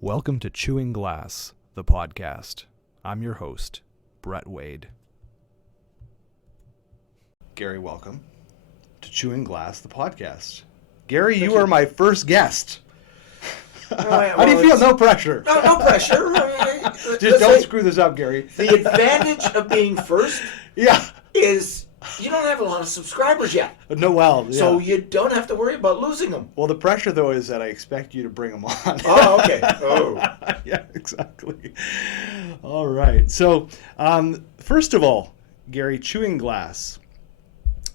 Welcome to Chewing Glass, the podcast. I'm your host, Brett Wade. Garry, welcome to Chewing Glass, the podcast. Garry, you are my first guest. How do you feel? No pressure. No pressure. Just don't screw this up, Garry. The advantage of being first Yeah. is you don't have a lot of subscribers yet. No, well, yeah. So you don't have to worry about losing them. Well, the pressure, though, is that I expect you to bring them on. Oh, okay. Oh. Yeah, exactly. All right. So, first of all, Garry, Chewing Glass.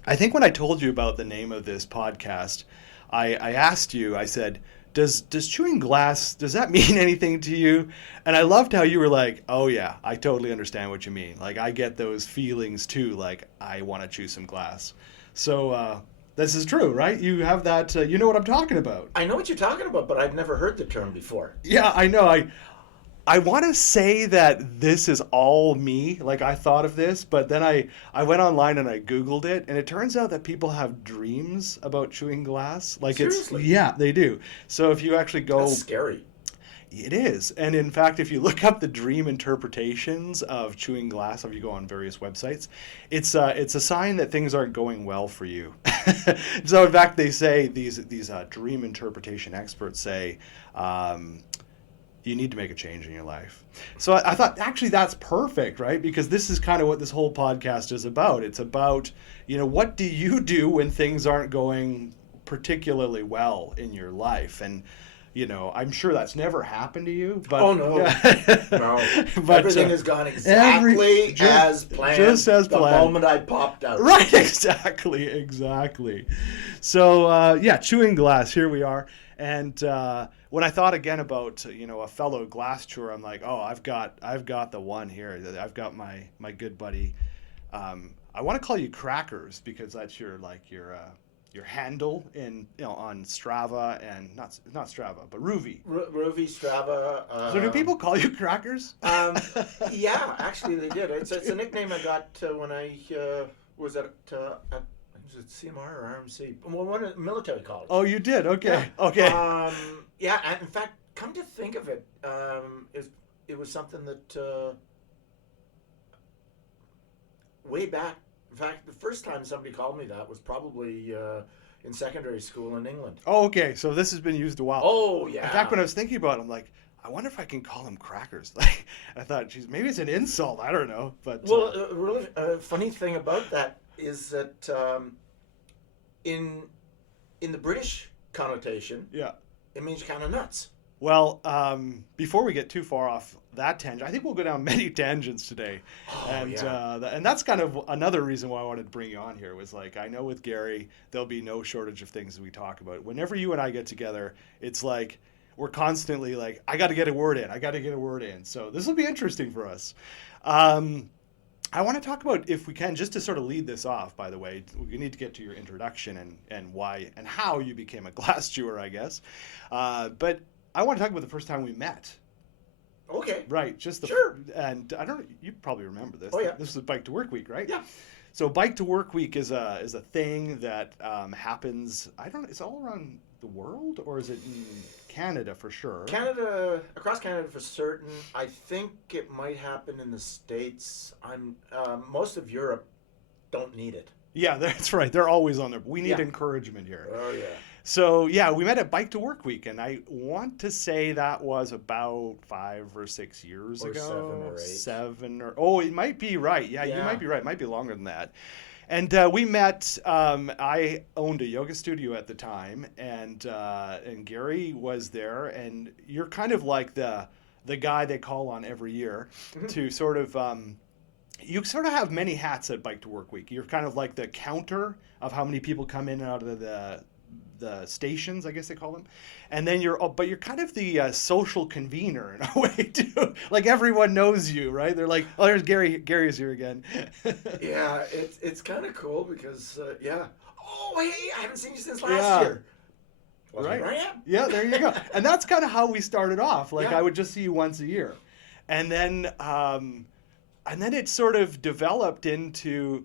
I think when I told you about the name of this podcast, I asked you, I said, does chewing glass, does that mean anything to you? And I loved how you were like, oh yeah, I totally understand what you mean. Like, I get those feelings too, like I want to chew some glass. So this is true, right? You have that, you know what I'm talking about. I know what you're talking about, but I've never heard the term before. Yeah, I know. I want to say that this is all me, like I thought of this, but then I went online and I Googled it, and it turns out that people have dreams about chewing glass. Like Seriously? Yeah, they do. So if you actually go... That's scary. It is. And in fact, if you look up the dream interpretations of chewing glass, if you go on various websites, it's a sign that things aren't going well for you. So in fact, they say, these dream interpretation experts say, you need to make a change in your life. So I thought, actually, that's perfect, right? Because this is kind of what this whole podcast is about. It's about, what do you do when things aren't going particularly well in your life? And, I'm sure that's never happened to you. But, oh, no. No. But, everything has gone exactly as planned. Just as planned. The moment I popped out. Right, exactly. So, chewing glass, here we are. And when I thought again about a fellow glass chewer, I'm like, oh, I've got the one here. I've got my good buddy. I want to call you Crackers because that's your handle in on Strava, and not Strava but Ruvi. Ruvi, Strava. So do people call you Crackers? Yeah, actually they did. It's a nickname I got when I was at was it CMR or RMC? Well, one at military college. Oh, you did? Okay. Yeah. Okay. Yeah, and in fact, come to think of it, it was something that way back. In fact, the first time somebody called me that was probably in secondary school in England. Oh, okay. So this has been used a while. Oh, yeah. In fact, when I was thinking about it, I'm like, I wonder if I can call them Crackers. Like, I thought, geez, maybe it's an insult. I don't know. But well, really funny thing about that is that in the British connotation, yeah, it means kind of nuts. Well, before we get too far off that tangent, I think we'll go down many tangents today. Oh, and yeah. And that's kind of another reason why I wanted to bring you on here was like, I know with Garry, there'll be no shortage of things that we talk about. Whenever you and I get together, it's like we're constantly like, I got to get a word in. So this will be interesting for us. I want to talk about, if we can, just to sort of lead this off, by the way, we need to get to your introduction and why and how you became a glass chewer, I guess. But I want to talk about the first time we met. Okay. Right. Sure. And I don't know, you probably remember this. Oh, yeah. This was Bike to Work Week, right? Yeah. So Bike to Work Week is a thing that happens, I don't know, it's all around the world, or is it in Canada for sure? Canada, across Canada for certain. I think it might happen in the States. Most of Europe don't need it. Yeah, that's right. They're always on there. We need encouragement here. Oh, yeah. So, yeah, we met at Bike to Work Week, and I want to say that was about 5 or 6 years ago. 7 or 8. 7 or... Oh, it might be right. Yeah, you might be right. It might be longer than that. And we met, I owned a yoga studio at the time, and Garry was there, and you're kind of like the guy they call on every year to sort of... you sort of have many hats at Bike to Work Week. You're kind of like the counter of how many people come in and out of the stations, I guess they call them, and then you're kind of the social convener in a way too. Like everyone knows you, right? They're like, oh, there's Garry. Garry's here again. Yeah, it's kind of cool because Oh, hey, I haven't seen you since last year. Right. Where I am. Yeah, there you go. And that's kind of how we started off. Like I would just see you once a year, and then it sort of developed into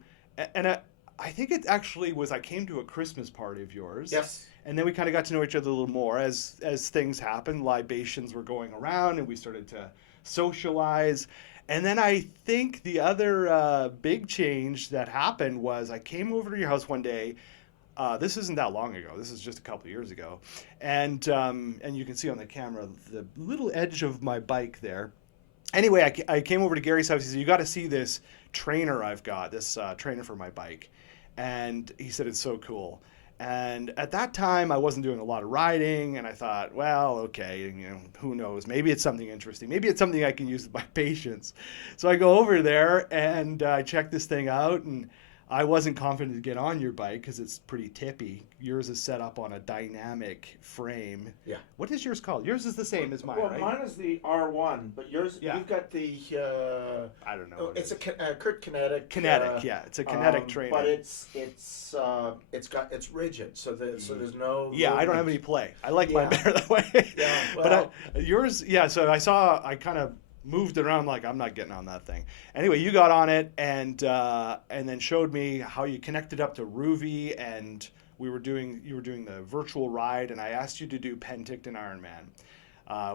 I think it actually was, I came to a Christmas party of yours. Yes. And then we kind of got to know each other a little more as things happened. Libations were going around, and we started to socialize. And then I think the other big change that happened was I came over to your house one day. This isn't that long ago. This is just a couple of years ago. And you can see on the camera the little edge of my bike there. Anyway, I came over to Garry's house. He said, you got to see this trainer I've got, this trainer for my bike. And he said, it's so cool. And at that time, I wasn't doing a lot of riding, and I thought, well, okay, who knows? Maybe it's something interesting. Maybe it's something I can use with my patients. So I go over there, and I check this thing out, and I wasn't confident to get on your bike because it's pretty tippy. Yours is set up on a dynamic frame. Yeah. What is yours called? Yours is the same as mine, well, right? Mine is the R1, but yours, you've got the... I don't know. It's a Kurt Kinetic. Kinetic, yeah. It's a kinetic trainer. But it's rigid, so there's no... Yeah, I don't have any play. I like mine better that way. Yeah, well... But yours, yeah, so I kind of moved it around like I'm not getting on that thing. Anyway, you got on it and then showed me how you connected up to Ruby, and you were doing the virtual ride, and I asked you to do Penticton Ironman,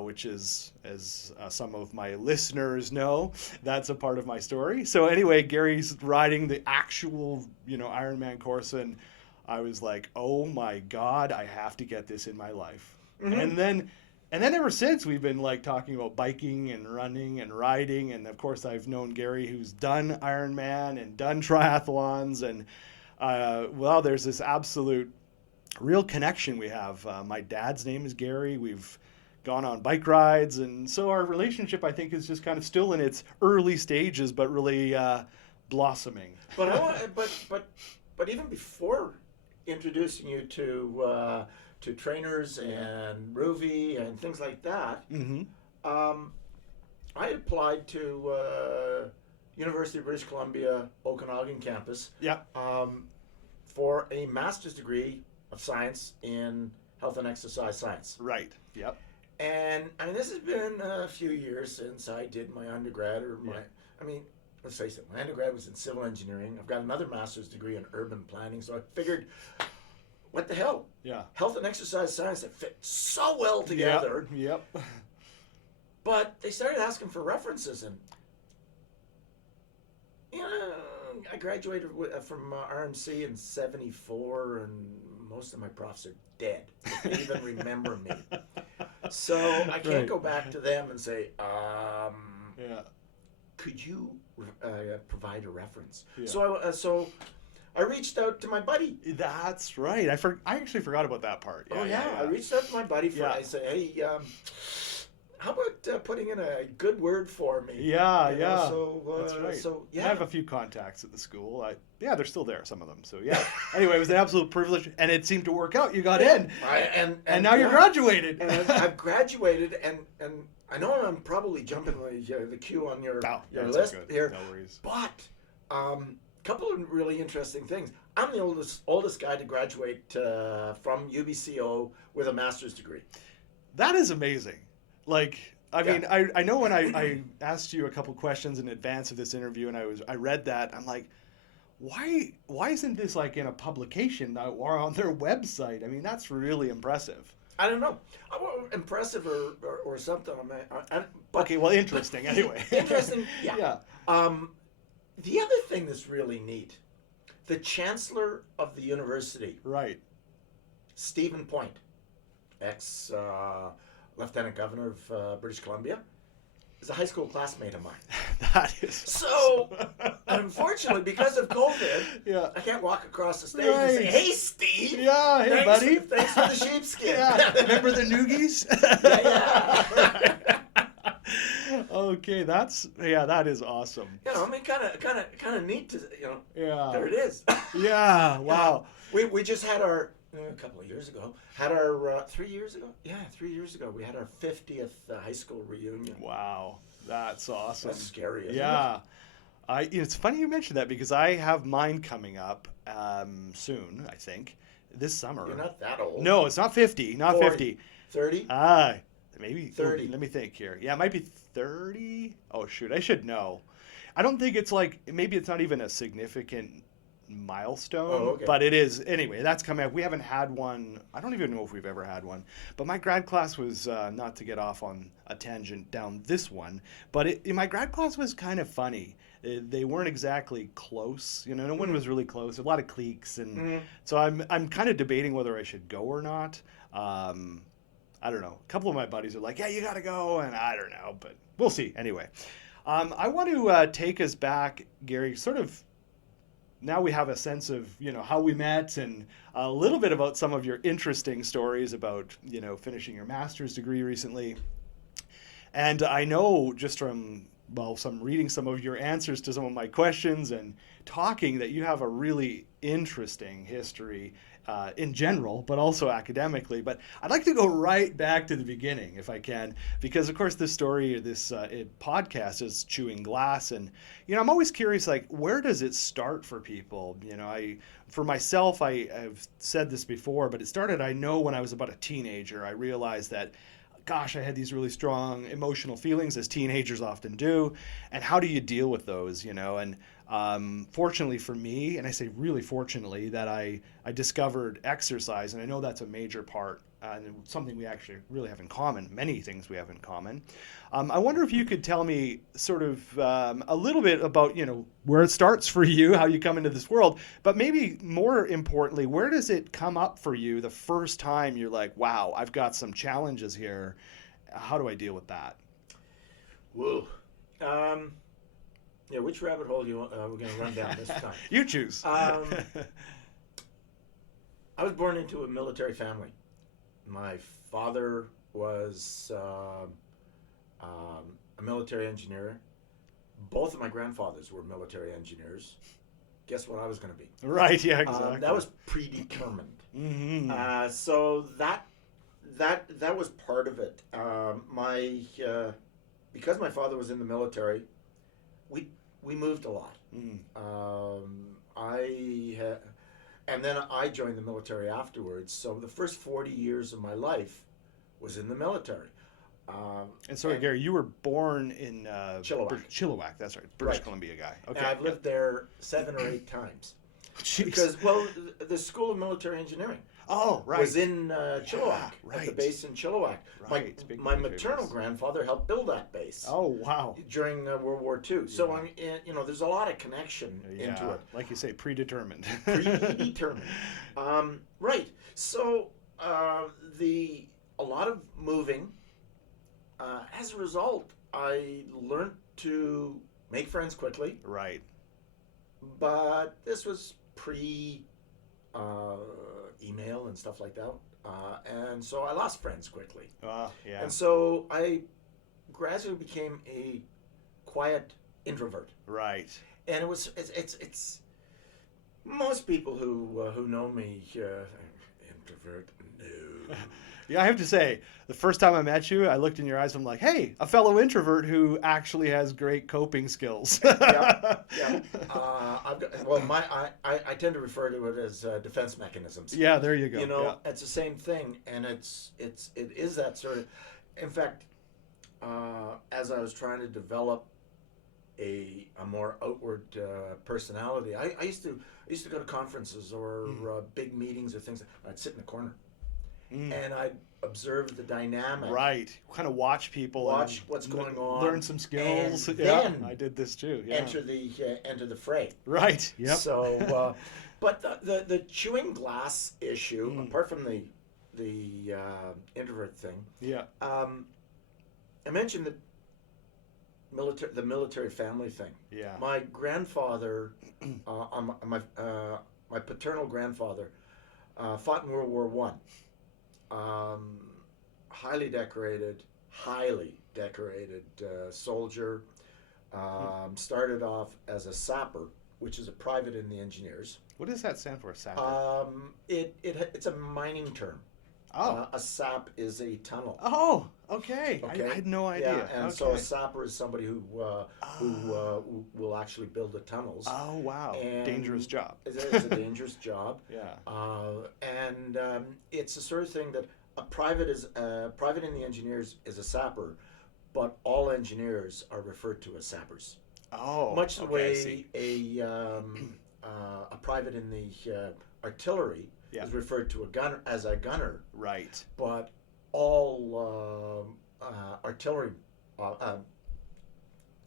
which is, as some of my listeners know, that's a part of my story. So anyway, Garry's riding the actual Ironman course, and I was like, oh my God, I have to get this in my life. Mm-hmm. And then ever since, we've been like talking about biking and running and riding. And of course, I've known Garry, who's done Ironman and done triathlons. And there's this absolute real connection we have. My dad's name is Garry. We've gone on bike rides. And so our relationship, I think, is just kind of still in its early stages, but really blossoming. But even before introducing you to trainers and Ruby and things like that, mm-hmm. I applied to University of British Columbia Okanagan campus for a master's degree of science in health and exercise science. Right, yep. And this has been a few years since I did my undergrad let's face it, my undergrad was in civil engineering. I've got another master's degree in urban planning, so I figured, what the hell? Yeah. Health and exercise science that fit so well together. Yep. But they started asking for references, and I graduated from RMC in '74, and most of my profs are dead. They don't even remember me. So I can't go back to them and say, could you provide a reference? Yeah. So I reached out to my buddy. That's right. I actually forgot about that part. I reached out to my buddy. I said, hey, how about putting in a good word for me? Yeah. That's right. I have a few contacts at the school. They're still there, some of them. So yeah. Anyway, it was an absolute privilege, and it seemed to work out. You got in, and now you're graduated. And I've graduated, and I know I'm probably jumping the queue on your list here. No worries. But couple of really interesting things. I'm the oldest guy to graduate from UBCO with a master's degree. That is amazing. Like, I mean, I know when I asked you a couple questions in advance of this interview, and I read that, I'm like, why isn't this like in a publication or on their website? I mean, that's really impressive. I don't know. Impressive or something. Okay, well, interesting anyway. Interesting, yeah. The other thing that's really neat, the chancellor of the university, right, Stephen Point, ex-lieutenant governor of British Columbia, is a high school classmate of mine. That is so. Unfortunately, because of COVID, I can't walk across the stage and say, "Hey, Steve." Yeah, hey, buddy. Thanks for the sheepskin. Remember the noogies? Yeah. Okay, that is awesome. Kind of neat to Yeah. There it is. Yeah. Wow. We just had our a couple of years ago. Had our 3 years ago. Yeah, 3 years ago we had our 50th high school reunion. Wow, that's awesome. That's scary. Isn't it? It's funny you mentioned that because I have mine coming up soon. I think this summer. You're not that old. No, it's not 50. Not 40. 50. 30. Maybe 30. Let me think here. Yeah, it might be 30. Oh shoot, I should know. I don't think it's like maybe it's not even a significant milestone, but it is anyway. That's coming up. We haven't had one. I don't even know if we've ever had one. But my grad class was not to get off on a tangent down this one, but my grad class was kind of funny. They weren't exactly close, you know. No one was really close. A lot of cliques, and so I'm kind of debating whether I should go or not. I don't know. A couple of my buddies are like, "Yeah, you got to go," and I don't know, but we'll see. Anyway, I want to take us back, Gary. Sort of. Now we have a sense of, you know, how we met and a little bit about some of your interesting stories about, you know, finishing your master's degree recently. And I know just from, some reading some of your answers to some of my questions and talking that you have a really interesting history in general, but also academically. But I'd like to go right back to the beginning, if I can, because, of course, this story, this podcast is Chewing Glass. And, you know, I'm always curious, like, where does it start for people? You know, for myself, I've said this before, but it started, I know, when I was about a teenager. I realized that, gosh, I had these really strong emotional feelings, as teenagers often do. And how do you deal with those, you know? And fortunately for me, and I say really fortunately, that I discovered exercise, and I know that's a major part and something we actually really have in common, many things we have in common. I wonder if you could tell me sort of a little bit about, you know, where it starts for you, how you come into this world, but maybe more importantly, where does it come up for you the first time you're like, wow, I've got some challenges here. How do I deal with that? Whoa. Yeah, which rabbit hole we're going to run down this time? You choose. I was born into a military family. My father was a military engineer. Both of my grandfathers were military engineers. Guess what I was going to be? Right, yeah, exactly. That was predetermined. Mm-hmm. So that was part of it. Because my father was in the military, we moved a lot. And then I joined the military afterwards. So the first 40 years of my life was in the military. And sorry, Gary, you were born in Chilliwack. Chilliwack, that's right, British Columbia guy. Okay. And I've lived there 7 or 8 times. Jeez. Because, the School of Military Engineering was in Chilliwack, at the base in Chilliwack. Right. My maternal grandfather helped build that base. Oh, wow. During World War II. So, I mean, you know, there's a lot of connection into it. Like you say, predetermined. Predetermined. Right. So, a lot of moving. As a result, I learned to make friends quickly. Right. But this was pre email and stuff like that. And so I lost friends quickly. Yeah. And so I gradually became a quiet introvert. Right. And it's most people who know me, introvert, no. Yeah, I have to say, the first time I met you, I looked in your eyes and I'm like, hey, a fellow introvert who actually has great coping skills. Yeah. I tend to refer to it as defense mechanisms. Yeah, there you go. You know, it's the same thing, and it is that sort of. In fact, as I was trying to develop a more outward personality, I used to go to conferences or big meetings or things. I'd sit in the corner. And I observe the dynamic. Right. Kind of watch people. Watch what's going on. Learn some skills. And then I did this too. Yeah. Enter the fray. Right. Yep. So, but the chewing glass issue, apart from the introvert thing. Yeah. I mentioned the military family thing. Yeah. My grandfather, my paternal grandfather, fought in World War One. Highly decorated soldier. Started off as a sapper, which is a private in the engineers. What does that stand for, sapper? It's a mining term. Oh. A sap is a tunnel. Oh, okay. I had no idea. Yeah, and so a sapper is somebody who will actually build the tunnels. Oh, wow. And dangerous job. It's a dangerous job. Yeah. And it's the sort of thing that a private in the engineers is a sapper, but all engineers are referred to as sappers. Oh, much the way a a private in the artillery is referred to as a gunner. Right. But all artillery,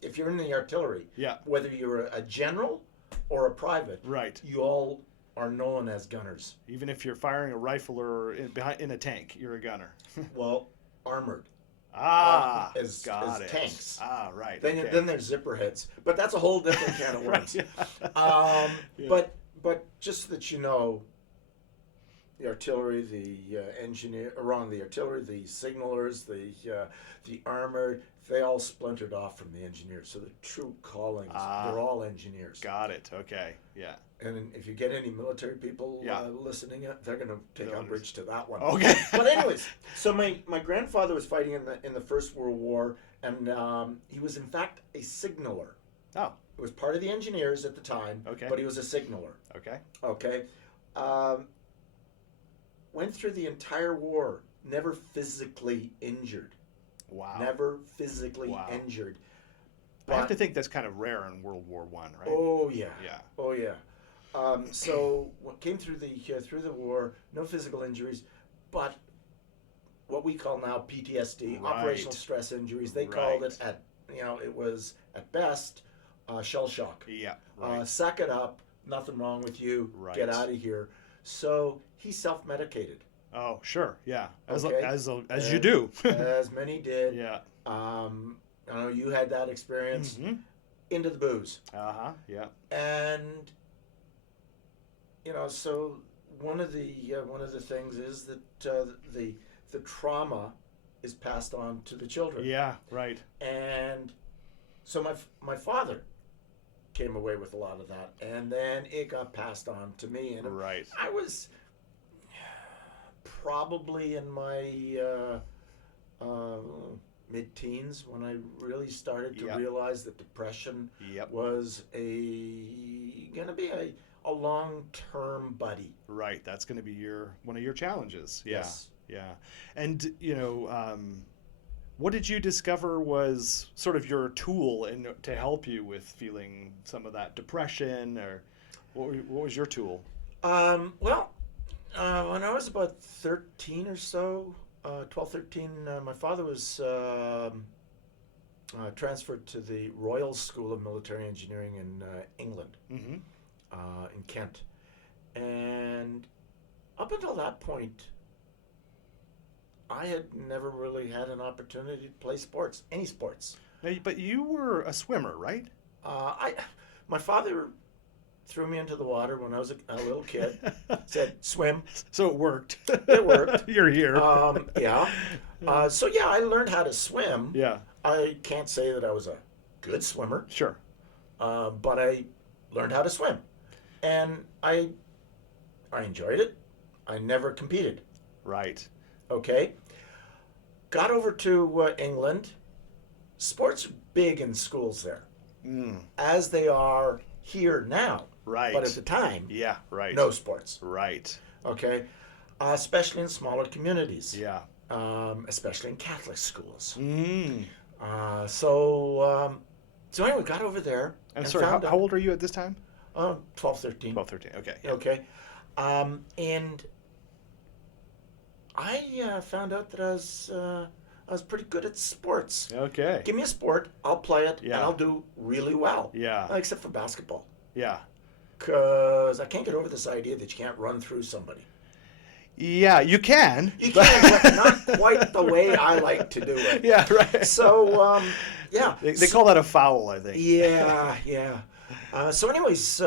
if you're in the artillery, whether you're a general or a private, you all are known as gunners. Even if you're firing a rifle or in a tank, you're a gunner. Well, armored. As tanks. Right. Then there's zipper heads, but that's a whole different can of worms. But just so that you know, the artillery, the the artillery, the signalers, the armored, they all splintered off from the engineers. So the true callings, they're all engineers. Got it. Okay. Yeah. And if you get any military people listening, they're going to take umbrage to that one. Okay. But anyways, so my grandfather was fighting in the First World War, and he was in fact a signaler. Oh. It was part of the engineers at the time, but he was a signaler. Okay. Okay. Went through the entire war, never physically injured. Wow. Never physically injured. But I have to think that's kind of rare in World War I, right? Oh yeah. Yeah. Oh yeah. So what came through the war, no physical injuries, but what we call now PTSD, operational stress injuries. They called it it was at best shell shock. Yeah. Suck it up. Nothing wrong with you. Get out of here. So he self-medicated. Oh, sure. Yeah. As you do. As many did. Yeah. I know you had that experience. Mm-hmm. Into the booze. Yeah. And so one of the things is that the trauma is passed on to the children. Yeah. Right. And so my father came away with a lot of that, and then it got passed on to me. And I was probably in my mid-teens when I really started to realize that depression was going to be a long-term buddy. Right. That's going to be one of your challenges. Yeah. Yes. Yeah. And, what did you discover was sort of your tool to help you with feeling some of that depression, or what was your tool? When I was about 13 or so, 12, 13, my father was transferred to the Royal School of Military Engineering in England, in Kent. And up until that point, I had never really had an opportunity to play sports, any sports. But you were a swimmer, right? My father threw me into the water when I was a little kid. Said, swim. So it worked. It worked. You're here. Yeah. I learned how to swim. Yeah. I can't say that I was a good swimmer. Sure. But I learned how to swim. And I enjoyed it. I never competed. Right. Okay. Got over to England. Sports are big in schools there. As they are here now. Right. But at the time, no sports. Right. Okay. Especially in smaller communities. Yeah. Especially in Catholic schools. So anyway, got over there. And sorry, how old are you at this time? 12, 13. 12, 13. Okay. Yeah. Okay. And I found out that I was pretty good at sports. Okay. Give me a sport, I'll play it, and I'll do really well. Yeah. Except for basketball. Yeah. Because I can't get over this idea that you can't run through somebody. Yeah, you can. You can, but not quite the way I like to do it. Yeah, right. So, yeah. They call that a foul, I think. Yeah, yeah. So anyways,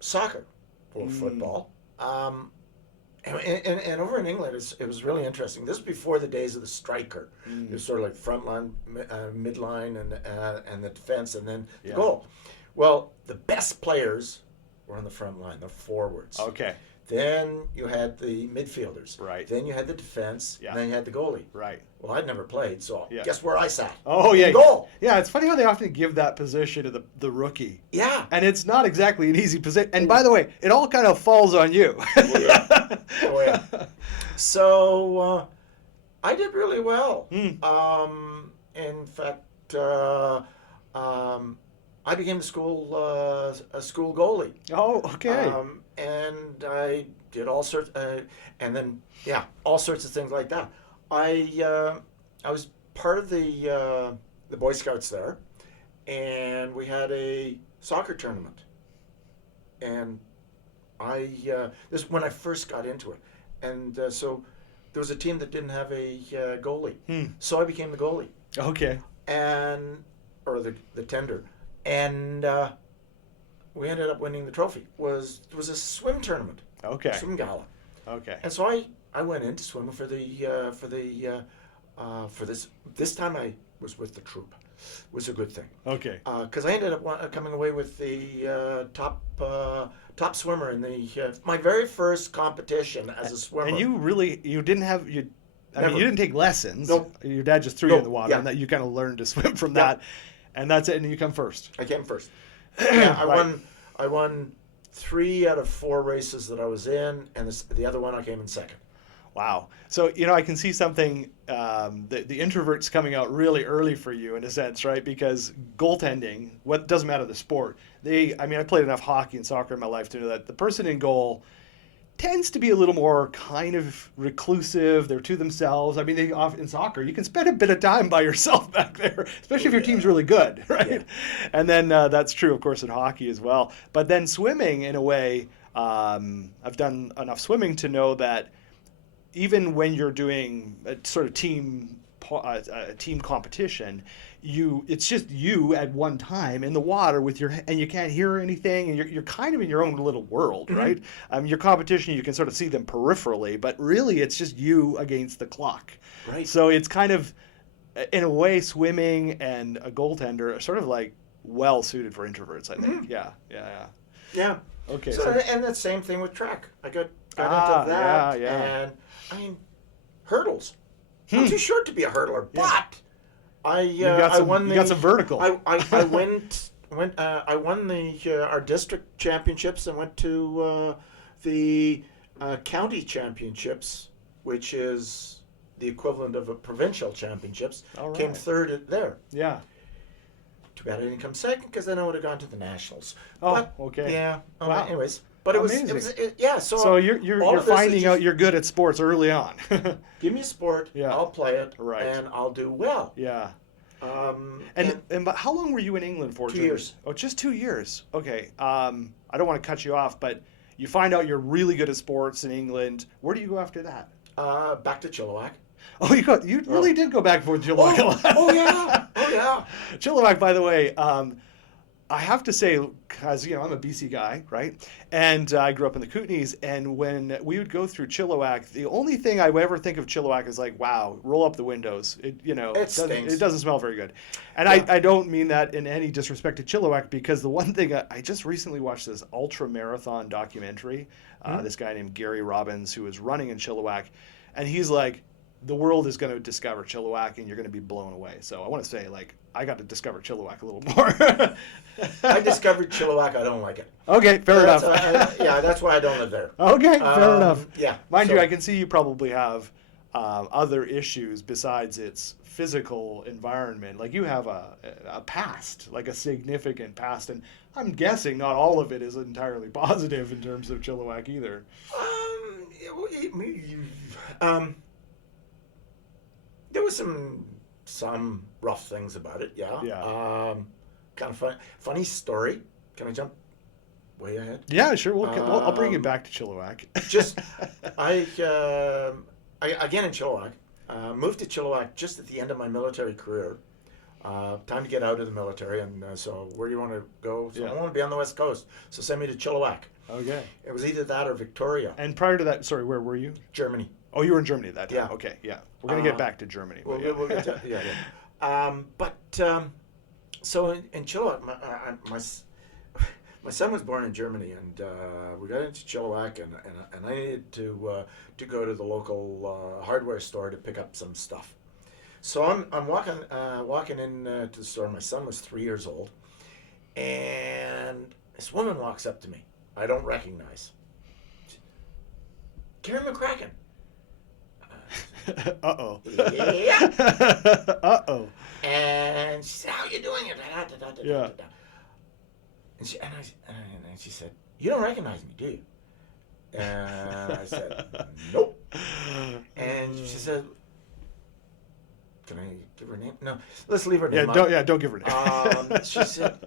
soccer or football. And over in England, it was really interesting. This was before the days of the striker. It was sort of like front line, midline, and the defense, and then the goal. Well, the best players were on the front line, the forwards. Okay. Then you had the midfielders. Right. Then you had the defense. Yeah. And then you had the goalie. Right. Well, I'd never played, so guess where I sat? Oh, yeah. Goal. Yeah, it's funny how they often give that position to the rookie. Yeah. And it's not exactly an easy position. And by the way, it all kind of falls on you. Oh, yeah. Oh, yeah. So I did really well. In fact, I became the school a school goalie. Oh, okay. And I did all sorts, and then all sorts of things like that. I was part of the Boy Scouts there, and we had a soccer tournament. And this is when I first got into it, and so there was a team that didn't have a goalie, so I became the goalie. Okay. Or the tender, and we ended up winning the trophy. It was a swim tournament. Okay. Swim gala. Okay. And so I went in to swim for this time I was with the troop. It was a good thing. Okay. Because I ended up coming away with the top swimmer in my very first competition as a swimmer. And you didn't have you didn't take lessons. Nope. Your dad just threw you in the water, Yeah. and that you kind of learned to swim from that, and that's it. And you come first. I came first. Yeah, Right. I won 3 out of 4 races that I was in, and the other one I came in second. Wow. So, I can see something, the introverts coming out really early for you in a sense, right? Because goaltending, what doesn't matter the sport. I played enough hockey and soccer in my life to know that the person in goal tends to be a little more kind of reclusive. They're to themselves. In soccer, you can spend a bit of time by yourself back there, especially if your team's really good, right? Yeah. And then that's true, of course, in hockey as well. But then swimming, in a way, I've done enough swimming to know that even when you're doing a sort of team competition, it's just you at one time in the water and you can't hear anything, and you're kind of in your own little world, right? Your competition, you can sort of see them peripherally, but really it's just you against the clock. Right. So it's kind of, in a way, swimming and a goaltender are sort of like well suited for introverts, I think. Yeah. Okay. So and the same thing with track. I got into that, yeah. and hurdles. I'm too short to be a hurdler, but you got some vertical. I won our district championships and went to the county championships, which is the equivalent of a provincial championships. All right. Came third there. Yeah. Too bad I didn't come second, because then I would have gone to the nationals. Oh, okay. Yeah. Wow. Anyways, but it was yeah. So you're finding out you're good at sports early on. Give me a sport, I'll play it, Right. and I'll do well. Yeah. But how long were you in England for? 2 years. Oh, just 2 years. Okay. I don't want to cut you off, but you find out you're really good at sports in England. Where do you go after that? Back to Chilliwack. Oh, you really did go back for Chilliwack. Oh yeah. Chilliwack, by the way, I have to say, because I'm a BC guy, right? And I grew up in the Kootenays, and when we would go through Chilliwack, the only thing I would ever think of Chilliwack is like, wow, roll up the windows. It doesn't smell very good. And I don't mean that in any disrespect to Chilliwack, because the one thing I just recently watched this ultra marathon documentary. This guy named Garry Robbins, who was running in Chilliwack, and he's like, the world is going to discover Chilliwack, and you're going to be blown away. So I want to say, I got to discover Chilliwack a little more. I discovered Chilliwack. I don't like it. Okay, fair enough. That's why I don't live there. Okay, fair enough. Yeah. Mind you, I can see you probably have other issues besides its physical environment. Like you have a past, like a significant past, and I'm guessing not all of it is entirely positive in terms of Chilliwack either. There was some rough things about it, yeah. Yeah. Kind of funny story. Can I jump way ahead? Yeah, sure. I'll bring you back to Chilliwack. I again in Chilliwack. Moved to Chilliwack just at the end of my military career. Time to get out of the military, and so where do you want to go? So I want to be on the West Coast, so send me to Chilliwack. Okay. It was either that or Victoria. And prior to that, sorry, where were you? Germany. Oh, you were in Germany at that time. Yeah. Okay, yeah. We're going to get back to Germany. We'll get to, yeah. So in Chilliwack, my son was born in Germany, and we got into Chilliwack, and I needed to go to the local hardware store to pick up some stuff. So I'm walking in to the store. My son was 3 years old, and this woman walks up to me. I don't recognize. Garry McCracken. Uh-oh. Yeah. Uh-oh. And she said, "How are you doing?" Yeah. And she said, "You don't recognize me, do you?" And I said, "Nope." And she said, "Can I give her name?" No, let's leave her name. Don't give her name. She said,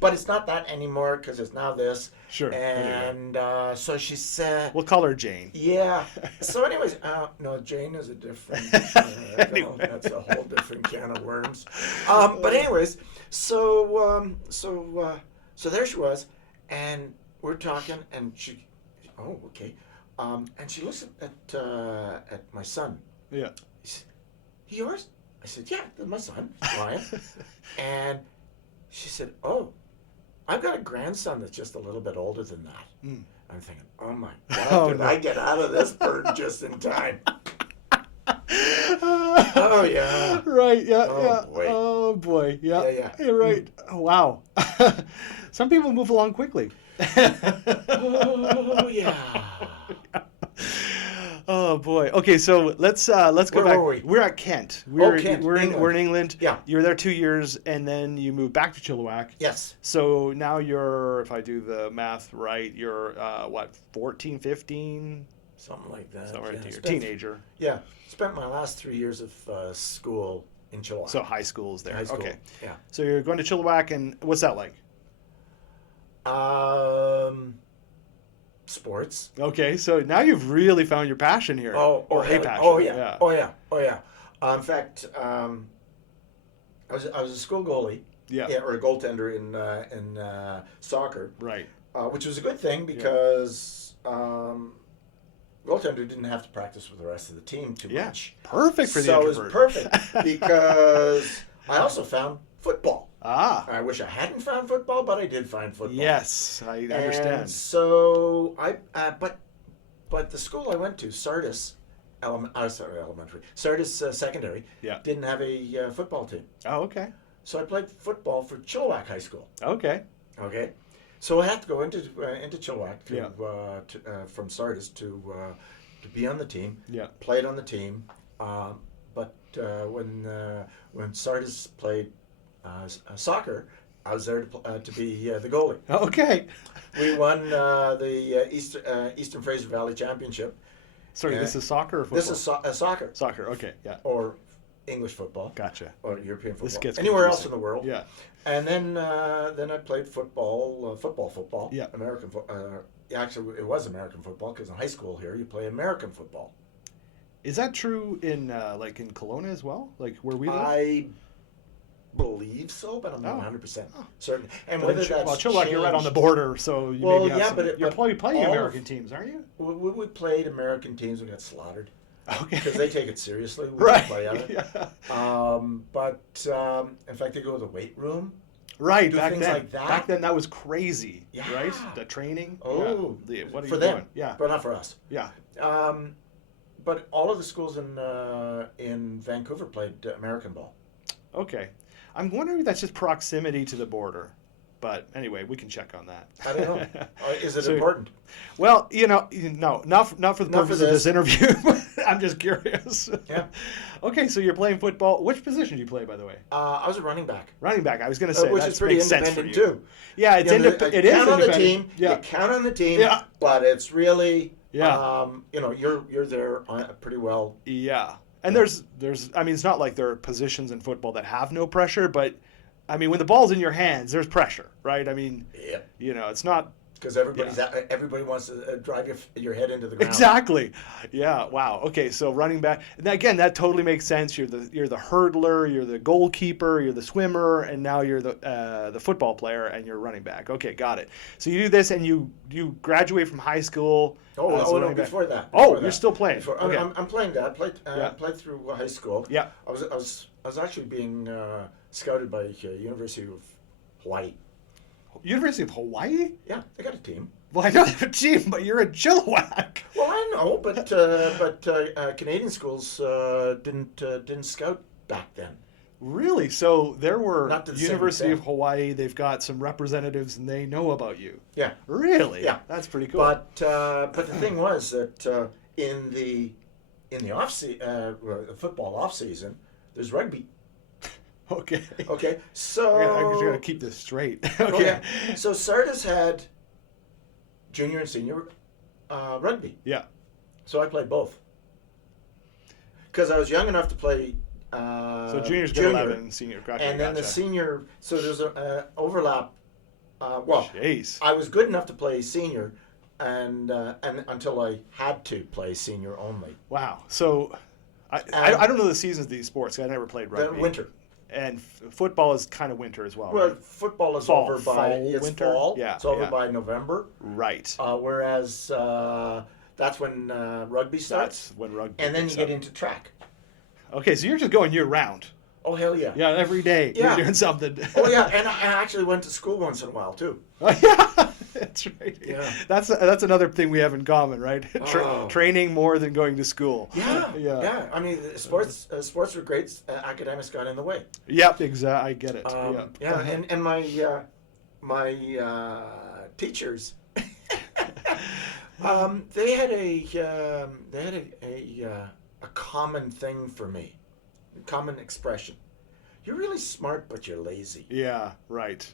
"But it's not that anymore because it's now this." Sure. And so she said, "We'll call her Jane." Yeah. So, anyways, no, Jane is a different. Anyway. That's a whole different can of worms. But anyways, so there she was, and we're talking, and she, oh, okay, and she looks at my son. Yeah. He said, "He yours?" I said, "Yeah, that's my son, Ryan." And she said, "Oh, I've got a grandson that's just a little bit older than that." Mm. I'm thinking, "Oh my God, did I get out of this bird just in time?" Oh yeah. Right. Yeah. Oh, yeah. boy. Oh boy. Yeah. Yeah. You're right. Oh, wow. Some people move along quickly. Oh yeah. Oh boy. Okay, so let's go Where back. were we? We're at Kent. Kent. We're in England. Yeah. You were there 2 years, and then you moved back to Chilliwack. Yes. So now you're, if I do the math right, you're 14, 15? Something like that. Somewhere yeah. you're a teenager. Yeah. Spent my last 3 years of school in Chilliwack. So high school's there. High school. Okay. Yeah. So you're going to Chilliwack, and what's that like? Sports. Okay, so now you've really found your passion here. A passion. Oh yeah. In fact, I was a school goalie. Yeah. Or a goaltender in soccer. Right. Which was a good thing because goaltender didn't have to practice with the rest of the team too much. Perfect for the So it introvert. was perfect because I also found football. I wish I hadn't found football, but I did find football. Yes, I understand. And so but the school I went to, Sardis Elementary, Sardis Secondary, didn't have a football team. Oh, okay. So I played football for Chilliwack High School. Okay. Okay. So I had to go into Chilliwack from Sardis to be on the team. Yeah. Played on the team, but when Sardis played soccer, I was there to be the goalie. Okay. We won the Eastern Fraser Valley Championship. Sorry, this is soccer or football? This is soccer. Soccer. Okay. Yeah. Or English football. Gotcha. Or European football. This gets anywhere confusing. else in the world. Yeah. And then I played football. Yeah. American football. Actually, it was American football because in high school here you play American football. Is that true in like in Kelowna as well? Like where we live? I believe so, but I'm not 100% certain. And but whether that's Chilliwack, you're right on the border, so you maybe have you're probably playing American teams, aren't you? We played American teams. We got slaughtered. Okay. Because they take it seriously. We Right. Play at it. Yeah. But in fact, they go to the weight room. Right. Do back things then. like that. Back then, that was crazy. Yeah. Right. The training. Oh. Yeah. What are for you them. doing? Yeah. But not for us. Yeah. But all of the schools in Vancouver played American ball. Okay. I'm wondering if that's just proximity to the border. But anyway, we can check on that. I don't know. Is it important? Well, no, not for the purpose of this interview. I'm just curious. Yeah. Okay, so you're playing football. Which position do you play, by the way? I was a running back. Running back. I was going to say which that is pretty makes sense for independent you. too. Yeah, it is count on the team. Yeah. You count on the team. Yeah. But it's really, Yeah. You're there pretty well. Yeah. And there's I mean, it's not like there are positions in football that have no pressure, but I mean, when the ball's in your hands, there's pressure, right? I mean, it's not because everybody wants to drive your head into the ground. Exactly. Yeah. Wow. Okay. So running back, and again, that totally makes sense. You're the hurdler, you're the goalkeeper, you're the swimmer, and now you're the football player, and you're running back. Okay, got it. So you do this, and you graduate from high school. No, before that. You're still playing. Okay. I'm playing that. Played through high school. Yeah. I was actually being scouted by University of Hawaii. University of Hawaii? Yeah, they got a team. Well, I know they have a team, but you're in Chilliwack. Well, I know, but Canadian schools didn't scout back then. Really? So there were Not to the University of Hawaii. They've got some representatives, and they know about you. Yeah. Really? Yeah. That's pretty cool. But the thing was that in the football off season, there's rugby. Okay. Okay. So I'm just gonna keep this straight. Okay. Okay. So Sardis had junior and senior rugby. Yeah. So I played both. Because I was young enough to play So junior's grade 11 and senior. Gotcha, and then the senior, so there's an overlap. Jeez. I was good enough to play senior, and until I had to play senior only. Wow. So I don't know the seasons of these sports. I never played rugby. Winter. And football is kind of winter as well. Well, right? football is Fall, over by winter? fall. Yeah, It's over by November. Right. Whereas that's when rugby starts. That's when rugby. And then you get into track. Okay, so you're just going year round. Oh hell yeah! Yeah, every day you're doing something. Oh yeah, and I actually went to school once in a while too. Oh yeah, that's right. Yeah, that's another thing we have in common, right? Training more than going to school. Yeah. I mean, sports were great. Academics got in the way. Yep, exactly. I get it. Yeah, and my teachers, they had a common thing for me. Common expression. You're really smart, but you're lazy. Yeah, right.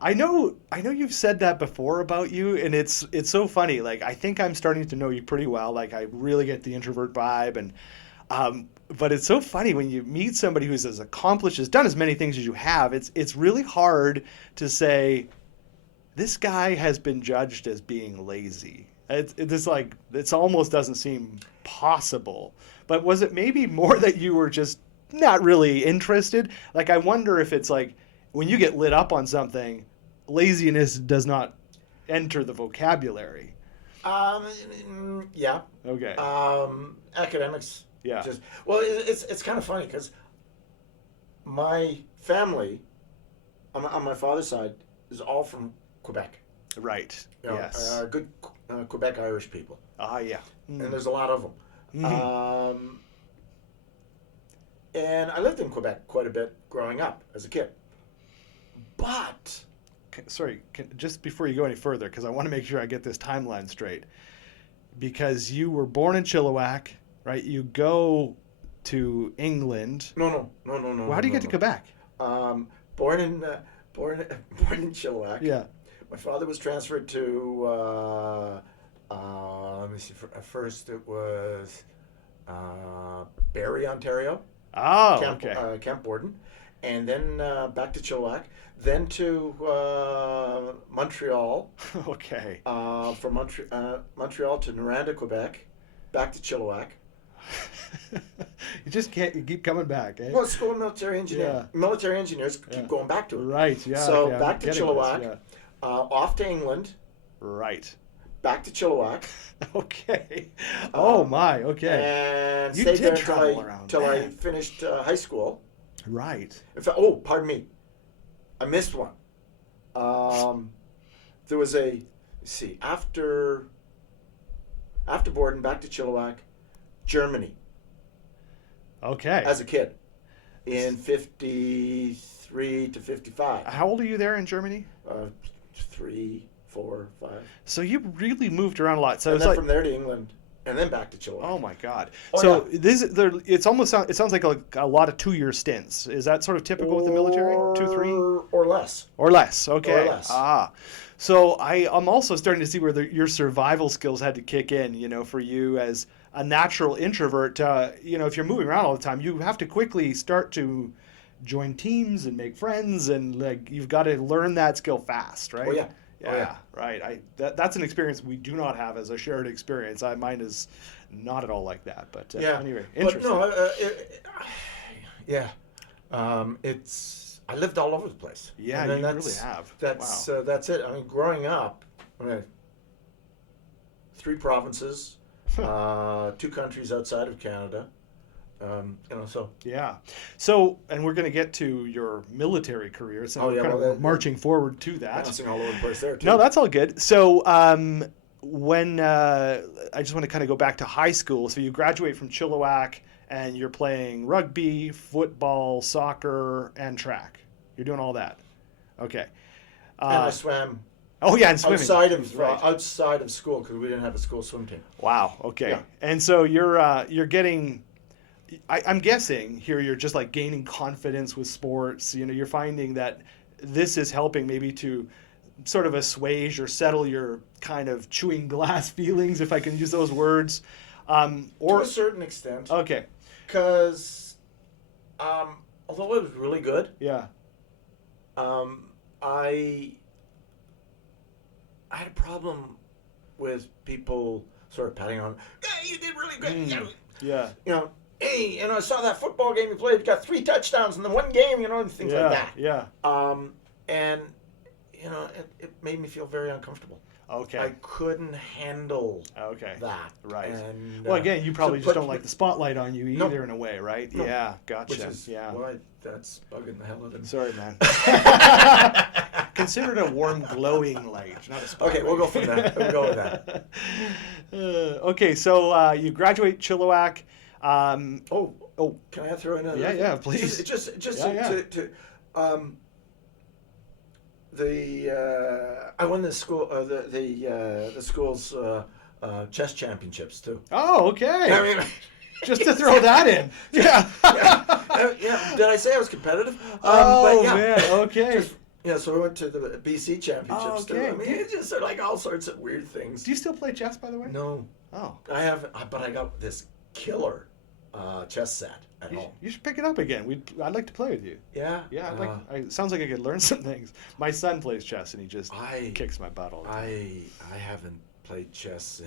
I know you've said that before about you, and it's so funny. Like, I think I'm starting to know you pretty well. Like, I really get the introvert vibe, and but it's so funny when you meet somebody who's as accomplished, has done as many things as you have. It's really hard to say this guy has been judged as being lazy. It's almost doesn't seem possible. But was it maybe more that you were just not really interested? Like, I wonder if it's like when you get lit up on something, laziness does not enter the vocabulary. Yeah. Okay. Academics. Yeah. It's kind of funny because my family on my father's side is all from Quebec. Right. You know, yes. Good Quebec Irish people. Yeah. And there's a lot of them. Mm-hmm. And I lived in Quebec quite a bit growing up as a kid. But just before you go any further, because I want to make sure I get this timeline straight. Because you were born in Chilliwack, right? You go to England. No. Well, how do you get to Quebec? Born in Chilliwack. Yeah. My father was transferred to. Let me see. First, it was Barrie, Ontario. Oh, okay. Camp Borden, and then back to Chilliwack, then to Montreal. Okay. From Montreal to Noranda, Quebec, back to Chilliwack. You just can't. You keep coming back. Eh? Well, school of military engineering. Yeah. Military engineers keep going back to it. Right. Yeah. So okay, back to Chilliwack. Off to England. Right. Back to Chilliwack. Okay. Oh my. Okay. And you stayed there until I finished high school. Right. In fact, pardon me. I missed one. There was after Borden, back to Chilliwack, Germany. Okay. As a kid, in 53 to 55. How old are you there in Germany? 3, 4, 5. So you really moved around a lot. So and then from there to England, and then back to Chilliwack. Oh my God! So it sounds like a lot of 2-year stints. Is that sort of typical with the military? 2, 3, or less. Or less. Okay. Or less. So I'm also starting to see where your survival skills had to kick in. You know, for you as a natural introvert, if you're moving around all the time, you have to quickly start to join teams and make friends, and you've got to learn that skill fast, right? Oh yeah. Yeah, right. That's an experience we do not have as a shared experience. Mine is not at all like that. But anyway, interesting. But no, I lived all over the place. Yeah, you really have. That's it. I mean, growing up, 3 provinces, 2 countries outside of Canada. Yeah. So, and we're going to get to your military career. So we're marching forward to that. Bouncing all over the place there, too. No, that's all good. So, when I just want to kind of go back to high school. So you graduate from Chilliwack, and you're playing rugby, football, soccer, and track. You're doing all that. Okay. And I swam. Oh yeah, and swimming. Outside of school, because we didn't have a school swim team. Wow. Okay. Yeah. And so you're getting. I'm guessing here you're just like gaining confidence with sports. You're finding that this is helping maybe to sort of assuage or settle your kind of chewing glass feelings, if I can use those words. To a certain extent. Okay. Because although it was really good, yeah, I had a problem with people sort of patting on, "Hey, you did really good." Yeah. Hey, I saw that football game you played. You got 3 touchdowns in the one game, and things like that. Yeah. And it made me feel very uncomfortable. Okay. I couldn't handle that. Right. And, well, again, you probably just don't like the spotlight on you either, no, in a way, right? No. Yeah, gotcha. Which is why that's bugging the hell out of me. Sorry, man. Consider it a warm, glowing light, not a spotlight. Okay, we'll go from there. We'll go with that. Okay, so you graduate Chilliwack. Can I throw in another? Yeah, please. I won the school the school's chess championships too. Oh, okay. I mean, just to throw that in. Yeah. yeah. Did I say I was competitive? Man. Okay. So we went to the BC championships too. I mean, it's just like all sorts of weird things. Do you still play chess, by the way? No. Oh. I haven't, but I got this killer chess set at home. You should pick it up again. I'd like to play with you. Yeah. Yeah. It sounds like I could learn some things. My son plays chess, and he just kicks my butt all the time. I haven't played chess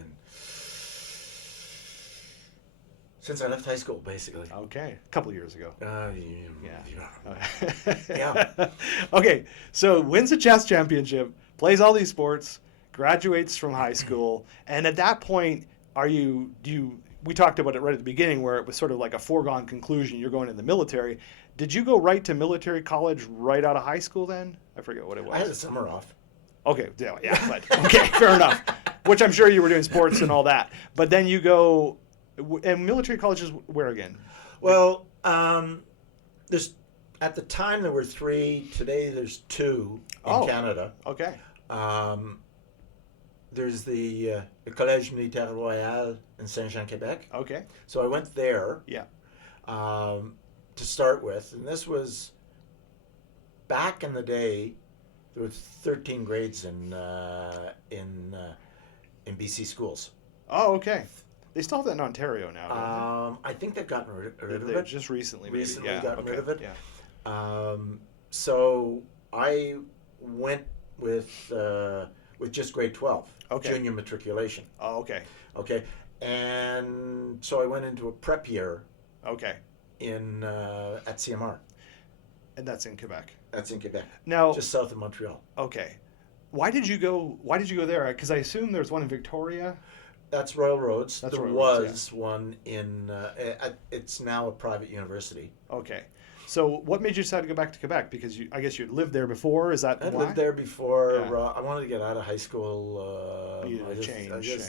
since I left high school, basically. Okay, a couple of years ago. Yeah. Okay, so wins a chess championship, plays all these sports, graduates from high school, and at that point, we talked about it right at the beginning where it was sort of like a foregone conclusion, you're going in the military. Did you go right to military college right out of high school then? I forget what it was. I had a summer off. Okay, but okay, fair enough. Which I'm sure you were doing sports and all that. But then you go, and military colleges where again? Well, there's at the time there were 3. Today there's 2 in Canada. Okay. There's the Collège Militaire Royal in Saint-Jean, Quebec. Okay. So I went there. Yeah. To start with, and this was back in the day. There were 13 grades in BC schools. Oh, okay. They still have that in Ontario now, don't I think they've gotten rid of they? it. Just recently, maybe. Recently gotten rid of it. Yeah. So I went with just grade 12, junior matriculation. Oh, okay. Okay, and so I went into a prep year. Okay. At CMR. And that's in Quebec. That's in Quebec. Now, just south of Montreal. Okay. Why did you go there? Because I assume there's one in Victoria. That's Royal Roads. There was one in. It's now a private university. Okay. So what made you decide to go back to Quebec? Because I guess you'd lived there before. Is that I'd why? lived there before. Yeah. I wanted to get out of high school. Needed a change.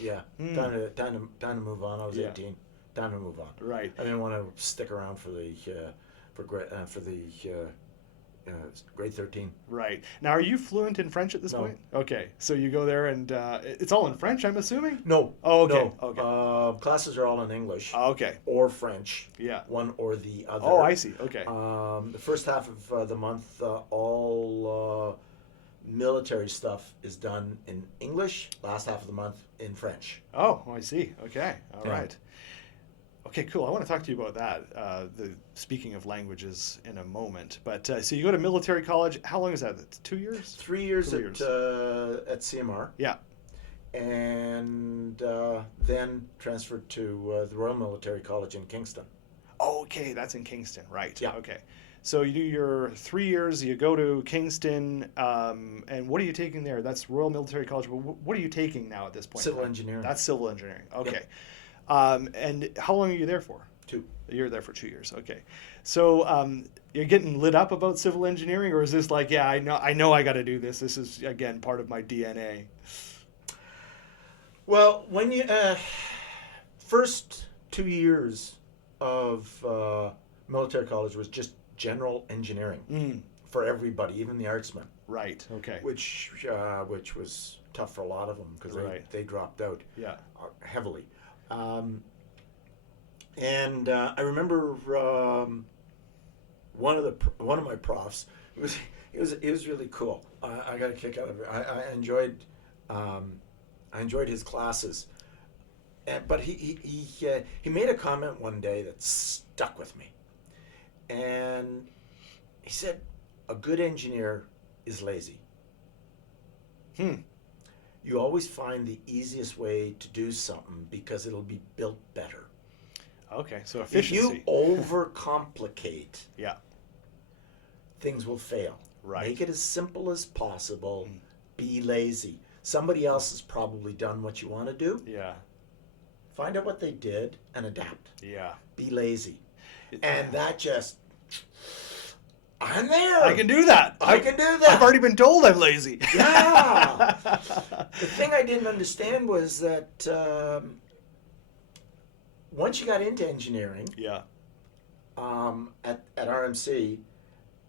Yeah. Time to move on. I was 18. Time to move on. Right. I didn't want to stick around for the grade 13. Right. Now, are you fluent in French at this point? Okay. So you go there and it's all in French, I'm assuming? No. Oh, okay. No. Okay. Classes are all in English. Okay. Or French. Yeah. One or the other. Oh, I see. Okay. The first half of the month, all military stuff is done in English. Last half of the month in French. Oh, I see. Okay. All right. Okay, cool. I want to talk to you about that. Speaking of languages in a moment. But so you go to military college. How long is that? 2 years? 3 years, at CMR. Yeah. And then transferred to the Royal Military College in Kingston. Oh, okay, that's in Kingston, right? Yeah. Okay. So you do your 3 years. You go to Kingston, and what are you taking there? That's Royal Military College. What are you taking now at this point? Civil engineering. That's civil engineering. Okay. Yep. And how long are you there for? 2. You're there for 2 years. Okay. So you're getting lit up about civil engineering, or is this like, yeah, I know I got to do this. This is, again, part of my DNA. Well, when you first 2 years of military college was just general engineering for everybody, even the artsmen. Right. Okay. Which was tough for a lot of them because they dropped out. Yeah. Heavily. And I remember one of my profs. It was really cool. I got a kick out of it. I enjoyed his classes. But he made a comment one day that stuck with me. And he said, "A good engineer is lazy. You always find the easiest way to do something because it'll be built better." Okay, so efficiency. If you overcomplicate, yeah, things will fail. Right. Make it as simple as possible. Be lazy. Somebody else has probably done what you want to do. Yeah. Find out what they did and adapt. Yeah. Be lazy. And that just, I'm there. I can do that. I can do that. I've already been told I'm lazy. Yeah. The thing I didn't understand was that once you got into engineering, yeah, at RMC,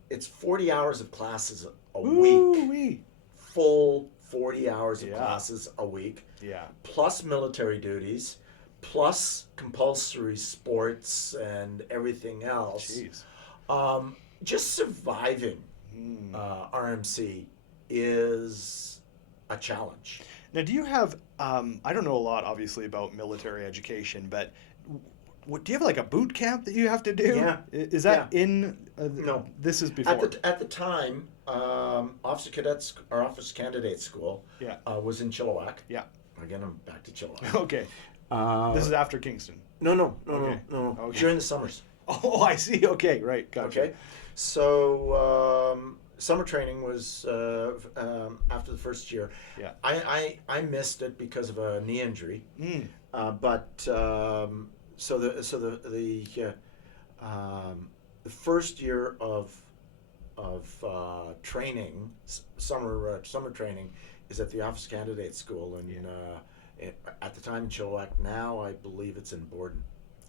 it's 40 hours of classes a Woo-wee. week. Full 40 hours of classes a week. Yeah. Plus military duties, plus compulsory sports and everything else. Jeez. Just surviving RMC is a challenge. Now, do you have, I don't know a lot, obviously, about military education, but do you have like a boot camp that you have to do? Yeah. Is that in? No. This is before. At the time, officer cadets or officer candidate school was in Chilliwack. Yeah. Again, I'm back to Chilliwack. Okay. This is after Kingston. No. Okay. During the summers. Oh, I see. Okay, right. Gotcha. Okay. So summer training was after the first year. Yeah. I missed it because of a knee injury. So the first year of training, summer training, is at the officer candidate school, and at the time in Chilliwack. Now I believe it's in Borden.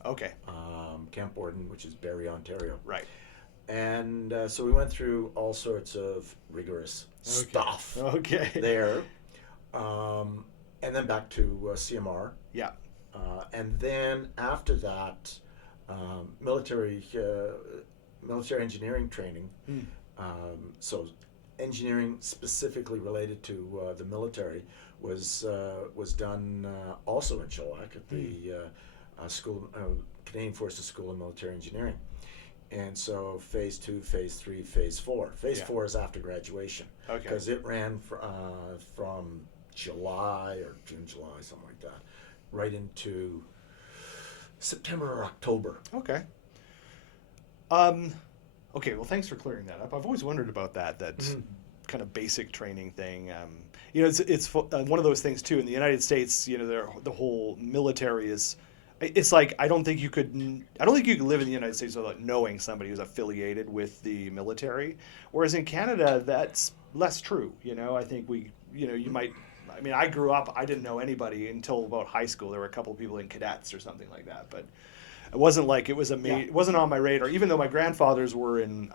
Okay. Camp Borden, which is Barrie, Ontario. Right. And so we went through all sorts of rigorous stuff there. And then back to CMR. Yeah. And then after that, military engineering training. So engineering specifically related to the military was done also in Chilliwack at the school, Canadian Forces School of Military Engineering. And so phase 2, phase 3, phase 4. Phase 4 is after graduation. Okay. Because it ran from July or June, July, something like that, right into September or October. Okay. Okay, well, thanks for clearing that up. I've always wondered about that kind of basic training thing. It's one of those things, too. In the United States, the whole military is... It's like I don't think you could live in the United States without knowing somebody who's affiliated with the military. Whereas in Canada, that's less true. I think you might. I mean, I grew up. I didn't know anybody until about high school. There were a couple of people in cadets or something like that, but it wasn't like it was it wasn't on my radar. Even though my grandfathers were in.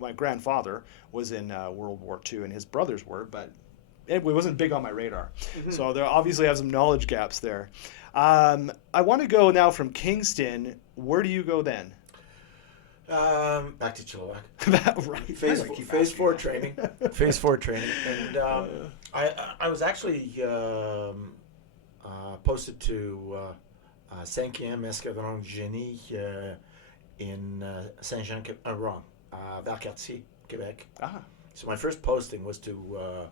My grandfather was in World War II, and his brothers were, but it wasn't big on my radar. So there obviously have some knowledge gaps there. I want to go now from Kingston. Where do you go then? Back to Chilliwack. Right. Phase 4 training. Phase 4 training. And I was actually posted to 5e Escadron Génie in Saint-Jean, Valcartier, Quebec. So my first posting was to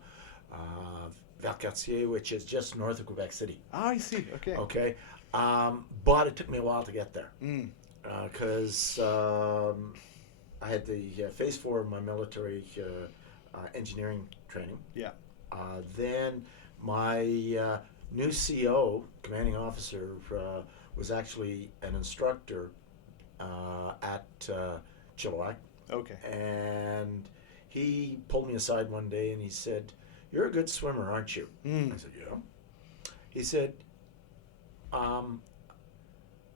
Valcartier, which is just north of Quebec City. Oh, I see. Okay. Okay. But it took me a while to get there. Because I had the phase 4 of my military engineering training. Yeah. Then my new CO, commanding officer, was actually an instructor at Chilliwack. Okay. And he pulled me aside one day and he said, "You're a good swimmer, aren't you?" I said, "Yeah." He said,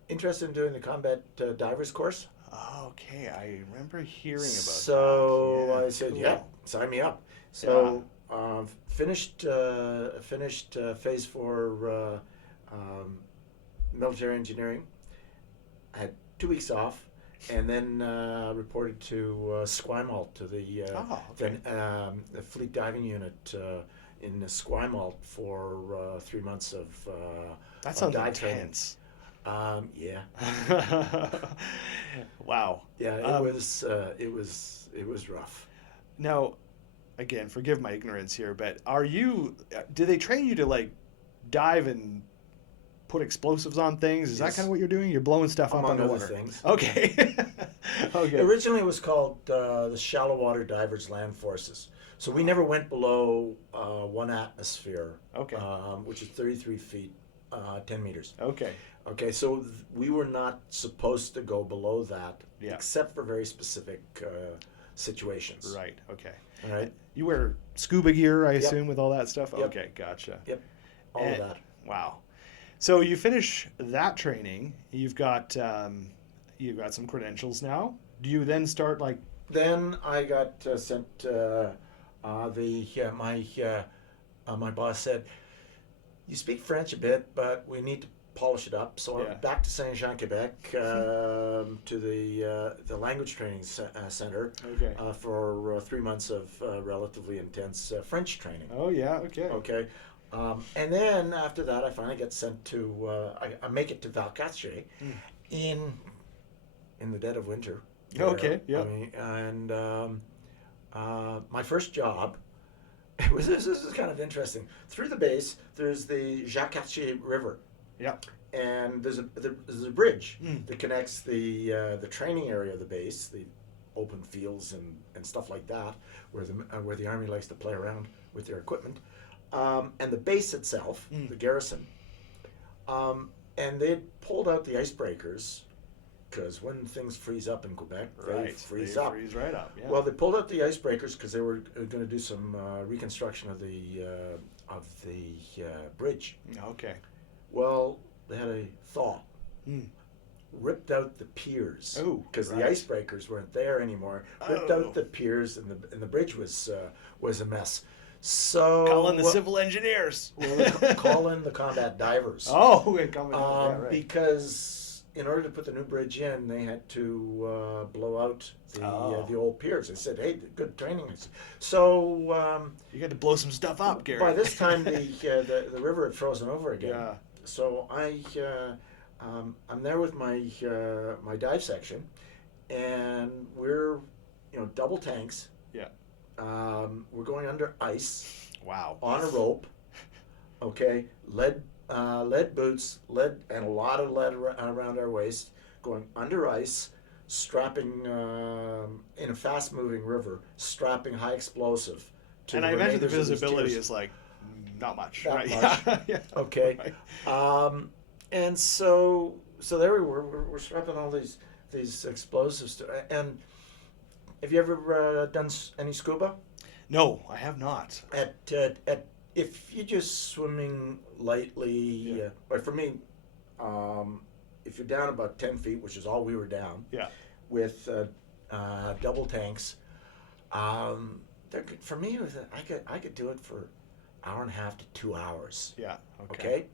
"Interested in doing the combat divers course?" Okay, I remember hearing about that. So I said, "Yeah, sign me up." So finished phase 4 military engineering, I had 2 weeks off, and then reported to Esquimalt, to the Fleet Diving Unit in Esquimalt for 3 months of that sounds dive intense. training. Yeah. Wow. Yeah, it was rough. Now, again, forgive my ignorance here, but do they train you to like dive and put explosives on things? Is that kind of what you're doing? You're blowing stuff up underwater? Among other things. Okay. Okay. Originally it was called the Shallow Water Divers Land Forces. So we never went below 1 atmosphere, Okay. Which is 33 feet, 10 meters. Okay. Okay, so we were not supposed to go below that, except for very specific situations. Right. Okay. All right. You wear scuba gear, I assume, with all that stuff? Yep. Okay, gotcha. Yep. All of that. Wow. So you finish that training. You've got some credentials now. Do you then start like? Then I got sent. My boss said, "You speak French a bit, but we need to polish it up." So I went back to Saint Jean, Quebec, to the language training center for 3 months of relatively intense French training. Oh yeah. Okay. Okay. And then after that, I finally get sent to. I make it to Valcartier in the dead of winter. There. Okay. Yeah. I mean, and my first job. This is kind of interesting. Through the base, there's the Jacques Cartier River. Yeah. And there's a bridge that connects the training area of the base, the open fields and stuff like that, where the Army likes to play around with their equipment, and the base itself, the garrison. And they pulled out the icebreakers, because when things freeze up in Quebec, they freeze up. Freeze right up. Yeah. Well, they pulled out the icebreakers because they were going to do some reconstruction of the bridge. Okay. Well, they had a thaw. Ripped out the piers because the icebreakers weren't there anymore. Ripped out the piers, and the bridge was a mess. So call in the civil engineers. Call in the combat divers. Because in order to put the new bridge in, they had to blow out the old piers. They said, "Hey, good training." So you got to blow some stuff up, Garry. By this time, the river had frozen over again. Yeah. So I'm there with my dive section, and we're double tanks. Yeah. We're going under ice. Wow. On a rope. Okay. Lead boots, and a lot of lead around our waist, going under ice, strapping in a fast-moving river, strapping high explosive. And I imagine the visibility is like not much, not right? much. Yeah. Okay. Right. And so there we were. We're strapping all these explosives and have you ever done any scuba? No, I have not. If you're just swimming lightly, or for me, if you're down about 10 feet, which is all we were down, with double tanks, for me, I could do it for an hour and a half to 2 hours. Yeah. Okay.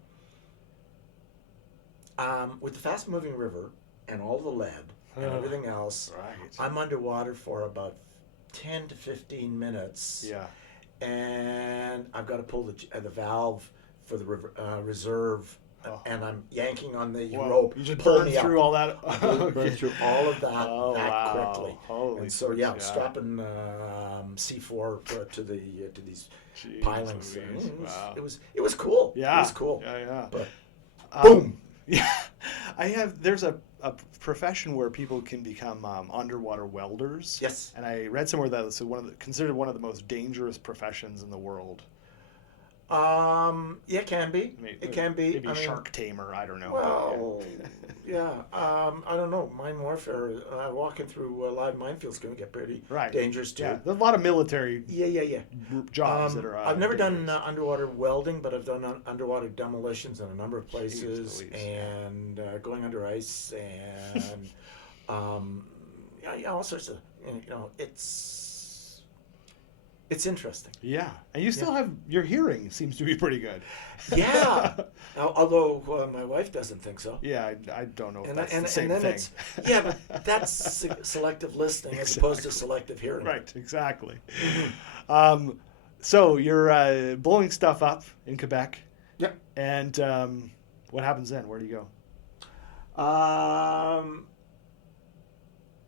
With the fast-moving river and all the lead and everything else, I'm underwater for about 10 to 15 minutes. Yeah. And I've got to pull the valve for the reserve, and I'm yanking on the rope. You just burn through all that. Burn through all of that quickly. Holy and so strapping C4 to these pilings. It was cool. Yeah. It was cool. Yeah. But boom. Yeah. There's a profession where people can become underwater welders. Yes. And I read somewhere that it's considered one of the most dangerous professions in the world. Yeah, it can be. It can be. Maybe shark tamer. I don't know. Well, yeah. I don't know. Mine warfare. Walking through live minefields is going to get pretty dangerous too. Yeah, there's a lot of military. Jobs that are. I've never done underwater welding, but I've done underwater demolitions in a number of places, and going under ice, and all sorts of. It's interesting. Yeah, and you still have your hearing seems to be pretty good. Yeah, although my wife doesn't think so. Yeah, I don't know if that's the same then thing. Yeah, but that's selective listening as opposed to selective hearing. Right, exactly. So you're blowing stuff up in Quebec. Yep. And what happens then? Where do you go?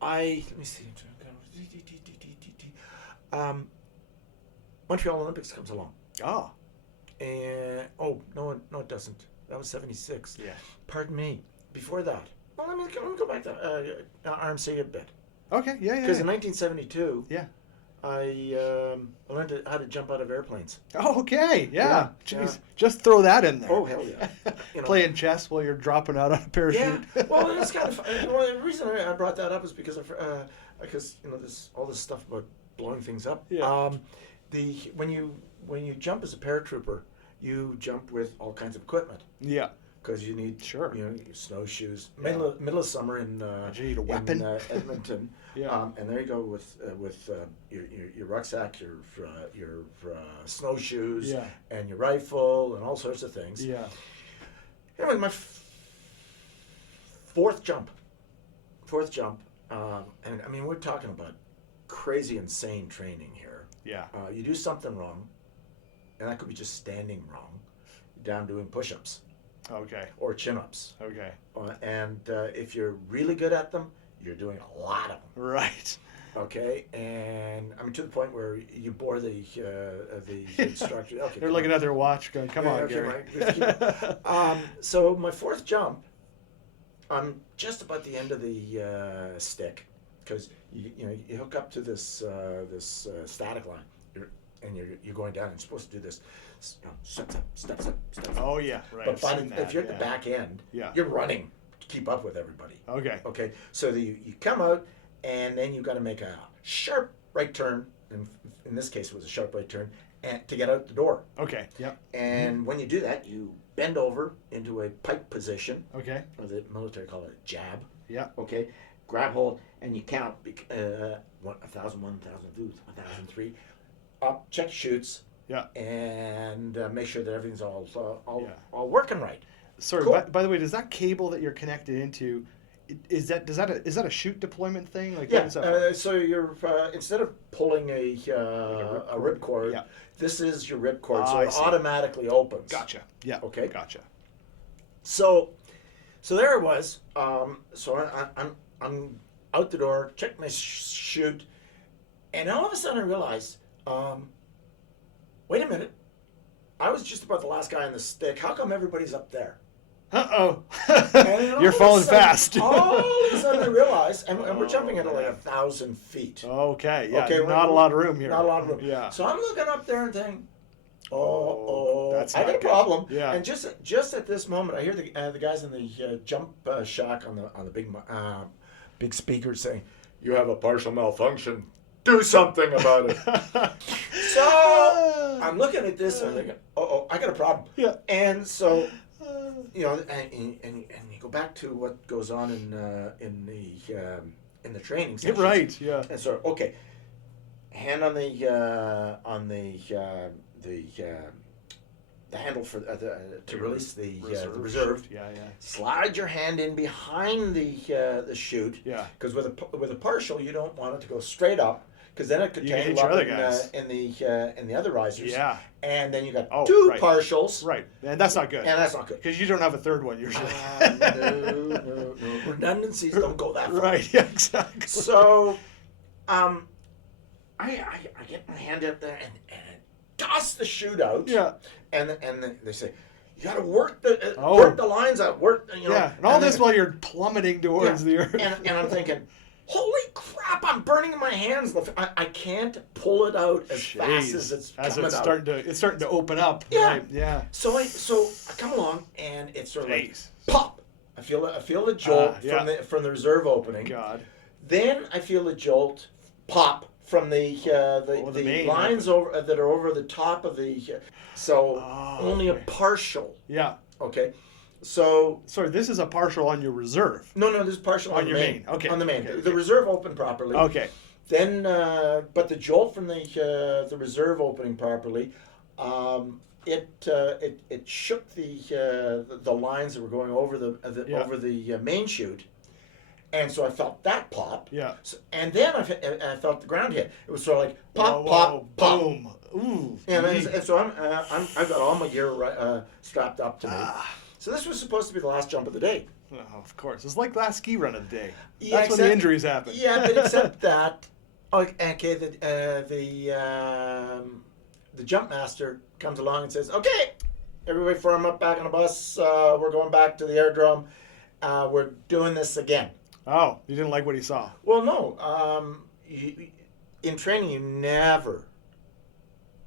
Let me see. Montreal Olympics comes along. Oh. And no, it doesn't. That was '76. Yeah. Pardon me. Before that, well, let me go back to RMC a bit. Okay. Yeah. Because in 1972. Yeah. I learned how to jump out of airplanes. Oh, okay. Yeah. Jeez. Yeah. Just throw that in there. Oh, hell yeah. Playing chess while you're dropping out on a parachute. Yeah. Well, it's kind of fun. Well, the reason I brought that up is because there's all this stuff about blowing things up. Yeah. When you jump as a paratrooper, you jump with all kinds of equipment. Yeah. Because you need snowshoes. Yeah. middle of summer in you need a weapon. in Edmonton. Yeah. And there you go with your rucksack, your snowshoes, and your rifle, and all sorts of things. Yeah. Anyway, my fourth jump, and I mean we're talking about crazy, insane training here. Yeah. You do something wrong, and that could be just standing wrong, down doing push-ups. Okay. Or chin-ups. Okay. And if you're really good at them, you're doing a lot of them. Right. Okay, and I mean to the point where you bore the instructor. Okay, they're looking at their watch, going, "Come on, Garry." So my fourth jump, I'm just about the end of the stick, because you hook up to this static line, and you're going down. And you're supposed to do this. Steps up. Oh yeah, right. But if you're at the back end, you're running to keep up with everybody. Okay. So you come out, and then you got to make a sharp right turn. And in this case, it was a sharp right turn, and to get out the door. Okay. Yep. And when you do that, you bend over into a pike position. Okay. Or the military call it a jab. Yeah. Okay. Grab hold, and you count 1,001, 1,002, 1,003. Up, check shoots. Yeah. And make sure that everything's all working right. Sorry, cool. by the way, does that cable that you're connected into, is that a chute deployment thing? Like so you're instead of pulling a ripcord, this is your ripcord, so it automatically opens. Gotcha. Yeah. Okay. Gotcha. So there it was. So I'm out the door, check my chute, and all of a sudden I realized. Wait a minute. I was just about the last guy on the stick. How come everybody's up there? Uh-oh. You're falling fast. All of a sudden I realized, and we're jumping at like 1,000 feet. Okay, yeah. Okay, not a lot of room here. Not a lot of room. Yeah. So I'm looking up there and thinking, I got a problem. Yeah. And just at this moment, I hear the guys in the jump shack on the big speaker saying, "You have a partial malfunction. Do something about it." So I'm looking at this and I'm thinking, I got a problem. Yeah. And so, and you go back to what goes on in the training sessions. Right. Yeah. And so, okay, hand on the handle for to release the reserve. Yeah. Slide your hand in behind the chute. Yeah. Because with a partial, you don't want it to go straight up, because then it could tangle up in the other risers. Yeah. And then you got two partials. Right. And that's not good. And that's not good. Because you don't have a third one usually. No. Redundancies don't go that far. Right. Yeah. Exactly. So, I get my hand up there and toss the chute out. Yeah. And they say, you got to work the lines out. Yeah. And all this while you're plummeting towards the earth. And I'm thinking, holy crap! I'm burning my hands. I can't pull it out as fast as it's coming out. It's starting to open up. Yeah. Right? Yeah. So I come along and it's sort of like pop. I feel a jolt from the reserve opening. God. Then I feel a jolt pop from the lines that are over the top of the. Only a partial. Yeah. Okay. So. Sorry, this is a partial on your reserve. No, this is partial on your main. Okay. On the main. Okay. The reserve opened properly. Okay. Then, but the jolt from the reserve opening properly, it shook the lines that were going over over the main chute, and so I felt that pop. Yeah. So, and then I felt the ground hit. It was sort of like pop, whoa, pop, pop. boom. Ooh. And so I've got all my gear strapped up to me. So this was supposed to be the last jump of the day. Oh, of course. It's like last ski run of the day. Yeah, That's when the injuries happen. Yeah, but except that, okay, the jump master comes along and says, "Okay, everybody form up back on the bus. We're going back to the airdrome. We're doing this again." Oh, you didn't like what he saw? Well, no. In training, you never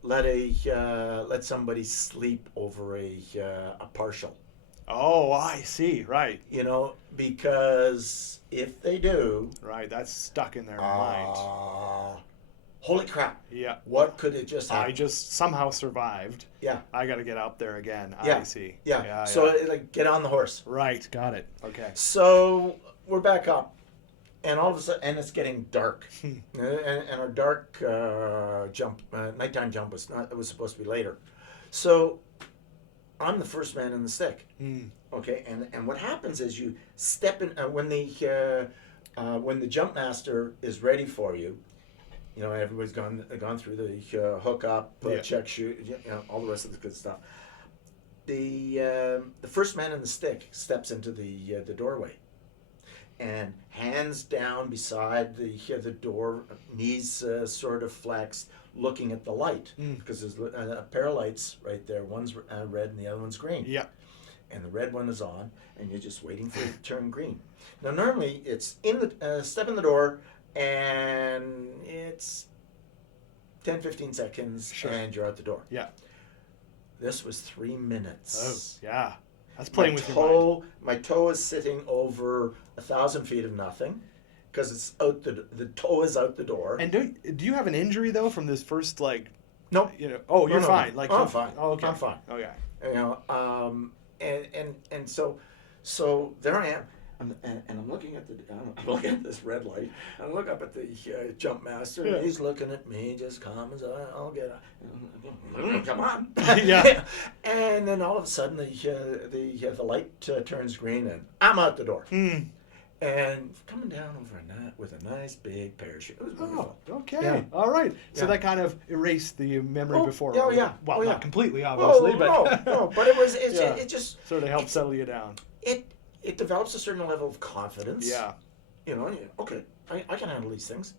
let somebody sleep over a partial. Oh, I see. Right. Because if they do, right, that's stuck in their mind. Holy crap! Yeah. What could it just happen? I just somehow survived. Yeah. I got to get out there again. Yeah. I see. Yeah. So get on the horse. Right. Got it. Okay. So we're back up, and all of a sudden, and it's getting dark, and our dark nighttime jump was not. It was supposed to be later, so I'm the first man in the stick. Okay, and what happens is you step in when the jump master is ready for you. Everybody's gone through the hook up, check shoot, all the rest of the good stuff. The first man in the stick steps into the doorway, and hands down beside the door, knees sort of flexed, looking at the light, because there's a pair of lights right there. One's red and the other one's green. Yeah. And the red one is on, and you're just waiting for it to turn green. Now, normally it's step in the door, and it's 10, 15 seconds, and you're out the door. Yeah. This was 3 minutes. Oh, yeah. That's playing with your mind. My toe is sitting over 1,000 feet of nothing, because it's out the toe is out the door. And do you have an injury though from this first Nope. Oh, you're fine. No. I'm fine. Oh, okay. I'm fine. Okay. And so there I am, and I'm looking at this red light, and I look up at the jump master, and he's looking at me, just calm as I'll get up. Come on. Yeah. And then all of a sudden the light turns green, and I'm out the door. And coming down over with a nice big parachute. It was wonderful. Oh, okay. Yeah. All right. So that kind of erased the memory before. Oh, yeah. Well, not completely, obviously, but no. But it just sort of helped settle you down. It develops a certain level of confidence. Yeah. Okay, I can handle these things.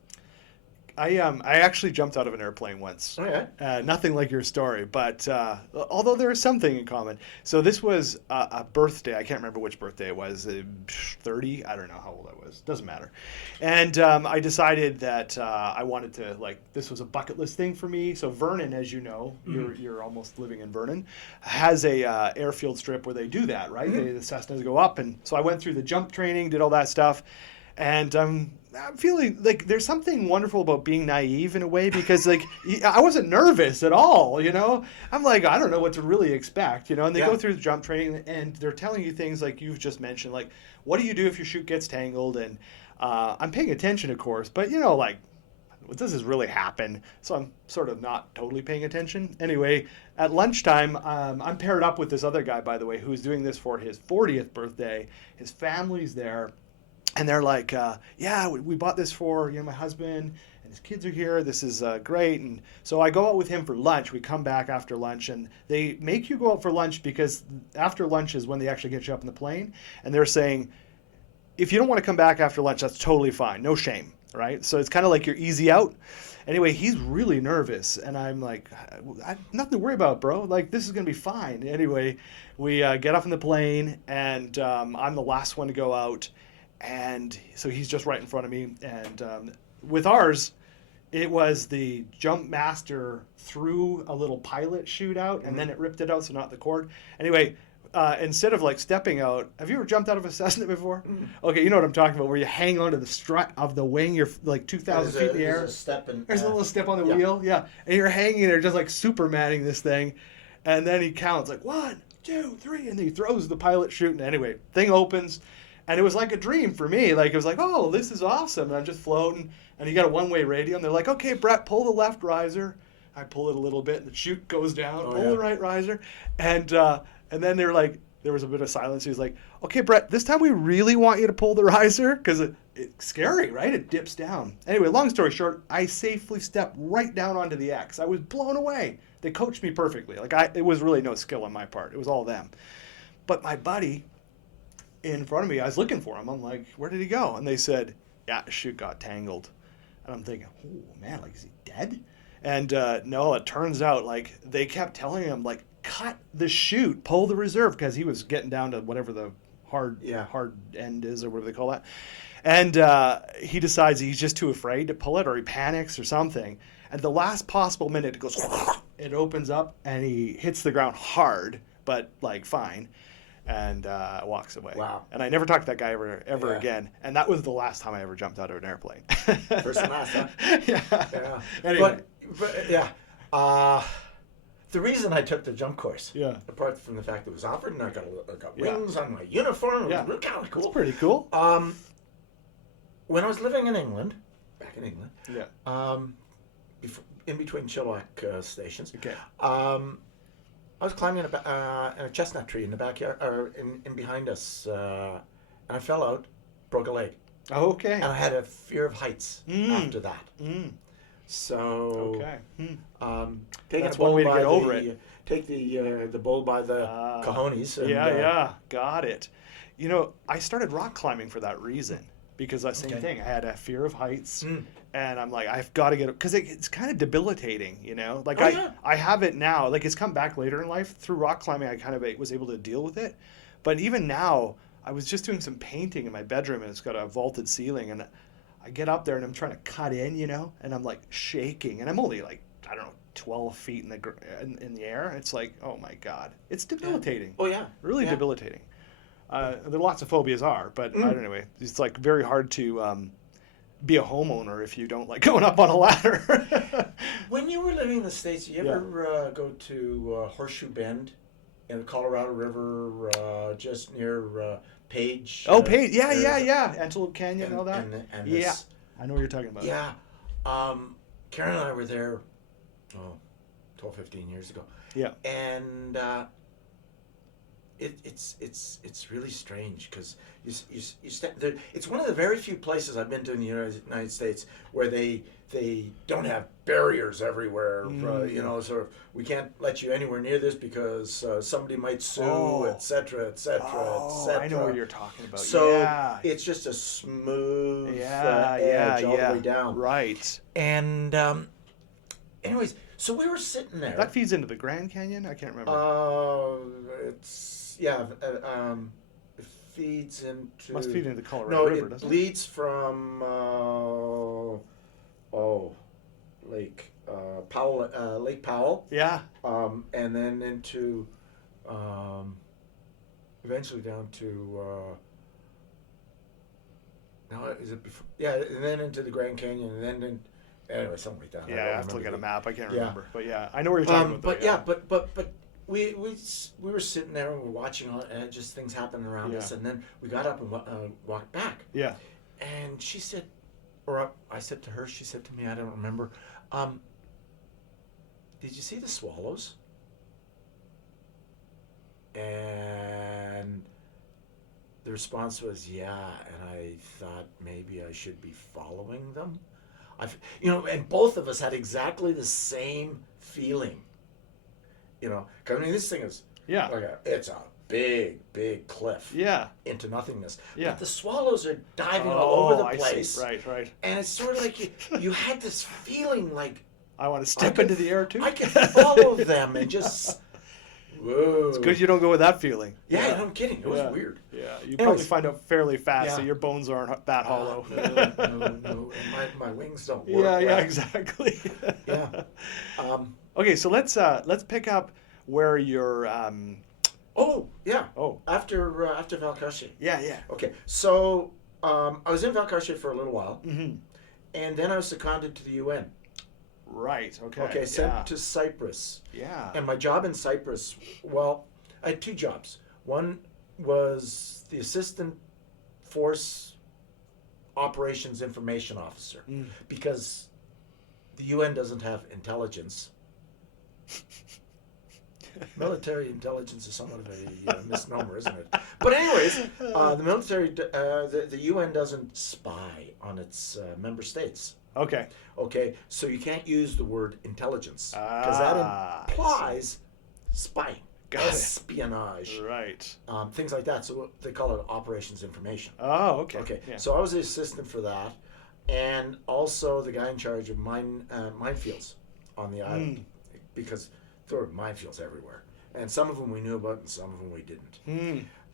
I actually jumped out of an airplane once. Oh, yeah? Nothing like your story, but although there is something in common. So this was a birthday. I can't remember which birthday it was. 30? I don't know how old I was. Doesn't matter. And I decided that I wanted to, this was a bucket list thing for me. So Vernon, as you know, you're almost living in Vernon, has a airfield strip where they do that, right? The Cessnas go up. And so I went through the jump training, did all that stuff. And I'm feeling like there's something wonderful about being naive in a way, because I wasn't nervous at all, I'm like, I don't know what to really expect, and they go through the jump training, and they're telling you things like you've just mentioned, like, what do you do if your chute gets tangled? And I'm paying attention, of course, but does this really happen? So I'm sort of not totally paying attention. Anyway, at lunchtime, I'm paired up with this other guy, by the way, who's doing this for his 40th birthday. His family's there. And they're like, we bought this for my husband, and his kids are here. This is great. And so I go out with him for lunch. We come back after lunch, and they make you go out for lunch because after lunch is when they actually get you up in the plane. And they're saying, if you don't want to come back after lunch, that's totally fine. No shame, right? So it's kind of like you're easy out. Anyway, he's really nervous, and I'm like, nothing to worry about, bro. This is going to be fine. Anyway, we get off in the plane, and I'm the last one to go out. And so he's just right in front of me. And with ours, it was the jump master threw a little pilot chute out, and then it ripped it out, so not the cord. Anyway, instead of stepping out, have you ever jumped out of a Cessna before? Okay, you know what I'm talking about, where you hang onto the strut of the wing, you're 2,000 feet in the air. There's a little step on the wheel, and you're hanging there just Supermaning this thing. And then he counts 1, 2, 3, and then he throws the pilot chute. And anyway, thing opens. And it was like a dream for me. Like, it was like, oh, this is awesome. And I'm just floating. And you got a one-way radio. And they're like, okay, Brett, pull the left riser. I pull it a little bit. And the chute goes down. Pull the right riser. And then they're like, there was a bit of silence. He was like, okay, Brett, this time we really want you to pull the riser. Because it's scary, right? It dips down. Anyway, long story short, I safely stepped right down onto the X. I was blown away. They coached me perfectly. Like, it was really no skill on my part. It was all them. But my buddy in front of me, I was looking for him. I'm like, where did he go? And they said, yeah, chute got tangled. And I'm thinking, oh, man, like, is he dead? And no, it turns out, like, they kept telling him, like, cut the chute, pull the reserve, because he was getting down to whatever the hard end is or whatever they call that. And he decides he's just too afraid to pull it, or he panics or something. At the last possible minute, it goes, it opens up, and he hits the ground hard, but, like, fine. And walks away. Wow. And I never talked to that guy ever again. And that was the last time I ever jumped out of an airplane. First and last, huh? Yeah. Anyway. But yeah. The reason I took the jump course, apart from the fact that it was offered and I got wings on my uniform, it was kind of cool. It's pretty cool. When I was living in England, back in England, in between Chilliwack stations, I was climbing in a chestnut tree in the backyard, or in behind us, and I fell out, broke a leg. Oh, okay. And I had a fear of heights after that. So, that's one way to get over it. Take the bull by the cojones. And, got it. You know, I started rock climbing for that reason. Because that same thing, I had a fear of heights, and I'm like, I've got to get it, because it's kind of debilitating, you know? Like, I have it now. Like, it's come back later in life. Through rock climbing, I kind of was able to deal with it. But even now, I was just doing some painting in my bedroom, and it's got a vaulted ceiling, and I get up there, and I'm trying to cut in, you know? And I'm, like, shaking, and I'm only, like, I don't know, 12 feet in the air. It's like, oh, my God. It's debilitating. Oh, yeah. Really debilitating. There lots of phobias are, but anyway, it's like very hard to be a homeowner if you don't like going up on a ladder. When you were living in the States, did you ever go to Horseshoe Bend in the Colorado River, just near Page? Oh, Page, yeah. Antelope Canyon and all that. I know what you're talking about. Yeah. Karen and I were there, 12, 15 years ago. Yeah. And it's really strange because it's one of the very few places I've been to in the United States where they don't have barriers everywhere. You know, sort of, we can't let you anywhere near this because somebody might sue, etc., etc., etc. I know what you're talking about. So it's just a smooth edge all the way down. Right. And anyways, so we were sitting there. That feeds into the Grand Canyon? I can't remember. It feeds into... Must feed into the Colorado River, doesn't it? No, it bleeds from, Lake Powell, Lake Powell. Yeah. And then into, eventually down to, is it before? Yeah, and then into the Grand Canyon, and then anyway, something like that. Yeah, I have to look at a map. I can't remember. But yeah, I know where you're talking about. But we were sitting there and we were watching just things happening around us, and then we got up and walked back. Yeah. And she said, I said to her, she said to me, I don't remember, did you see the swallows? And the response was, yeah, and I thought maybe I should be following them. And both of us had exactly the same feeling. You know, I mean, this thing is it's a big, big cliff. Yeah. Into nothingness. Yeah. But the swallows are diving all over the I place. See. Right. And it's sort of like you had this feeling like I want to step into the air too. I can follow them and just whoa. It's good you don't go with that feeling. Yeah, no, I'm kidding. It was weird. Yeah, you probably find out fairly fast, so your bones aren't that hollow. No. And my wings don't work. Yeah, exactly. Yeah. Okay, so let's pick up where you're. After Valcartier. Yeah. Okay, so I was in Valcartier for a little while, mm-hmm. and then I was seconded to the UN. Right. Okay. Okay, sent to Cyprus. Yeah. And my job in Cyprus, well, I had two jobs. One was the assistant Force Operations Information Officer, because the UN doesn't have intelligence. Military intelligence is somewhat of a misnomer, isn't it? But anyways, the military, the UN doesn't spy on its member states. Okay. Okay, so you can't use the word intelligence because that implies spying, espionage, right? Things like that. So they call it operations information. Oh, okay. Okay. Yeah. So I was the assistant for that, and also the guy in charge of minefields on the island, because there were minefields everywhere, and some of them we knew about, and some of them we didn't.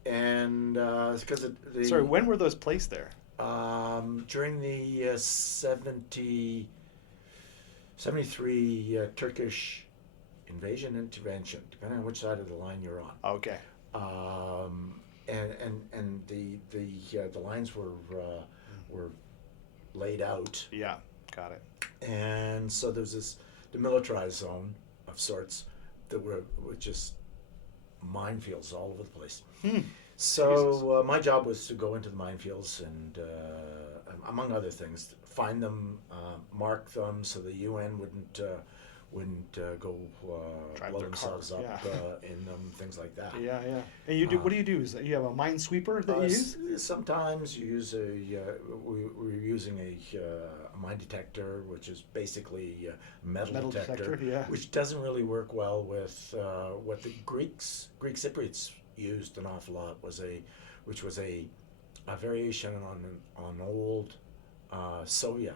And because sorry, when were those placed there? During the 73 Turkish invasion intervention, depending on which side of the line you're on. Okay. And the lines were laid out. Yeah, got it. And so there's this demilitarized zone of sorts that were just minefields all over the place. So my job was to go into the minefields and, among other things, find them, mark them so the UN wouldn't go blow themselves up in them, things like that. Yeah, yeah. And you do? What do you do? Is that you have a minesweeper that you use? Sometimes you use we're using a mine detector, which is basically a metal detector, which doesn't really work well with what the Greek Cypriots used an awful lot, which was a variation on an old Soviet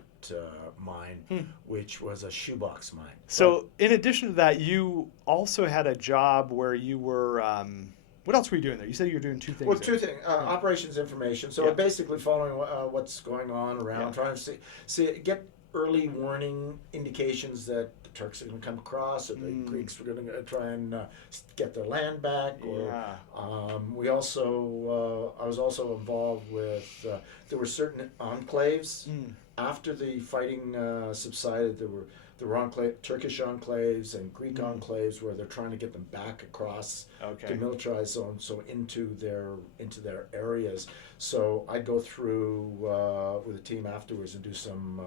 mine, which was a shoebox mine. So, in addition to that, you also had a job where you were. What else were you doing there? You said you were doing two things. Well, two things. Operations information. So, basically following what's going on around, trying to get early warning indications that the Turks are going to come across, or the Greeks were going to try and get their land back. Or we also, I was also involved with. There were certain enclaves after the fighting subsided. There were Turkish enclaves and Greek enclaves where they're trying to get them back across the demilitarized zone, so into their areas. So I'd go through with a team afterwards and do some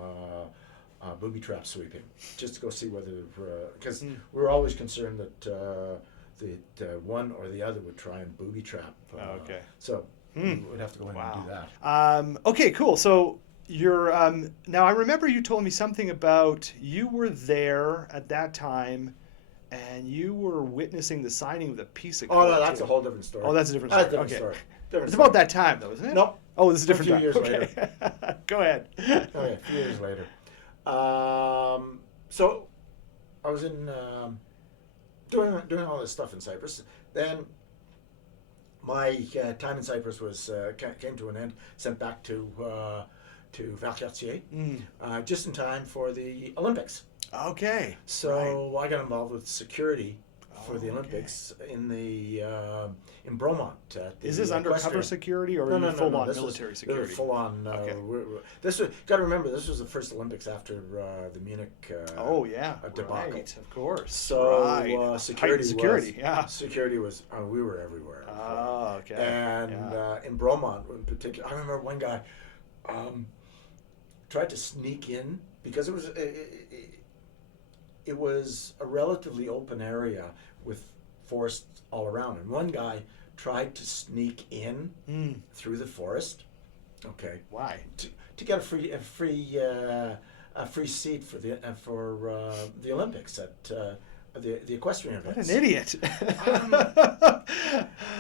booby trap sweeping, just to go see whether, because we were always concerned that the one or the other would try and booby trap. So we would have to go in and do that. Okay, cool. So you're now. I remember you told me something about you were there at that time, and you were witnessing the signing of the peace accord. Oh, no, that's a whole different story. Oh, that's a different story. That's a different story. It's about that time, though, isn't it? Nope. Oh, this is a different time. A few years later. Go ahead. A few years later. So I was in doing all this stuff in Cyprus. Then my time in Cyprus was came to an end. Sent back to Valcartier, just in time for the Olympics. Okay. So I got involved with security for the Olympics in Bromont. Is this undercover security or full on military security? Full on. Got to remember, this was the first Olympics after the Munich. Debacle. Right, of course. So security was. We were everywhere. Oh, okay. And in Bromont, in particular, I remember one guy tried to sneak in because it was a relatively open area with forest all around, and one guy tried to sneak in through the forest. Okay. Why? To get a free seat for the Olympics at the equestrian events. What an idiot!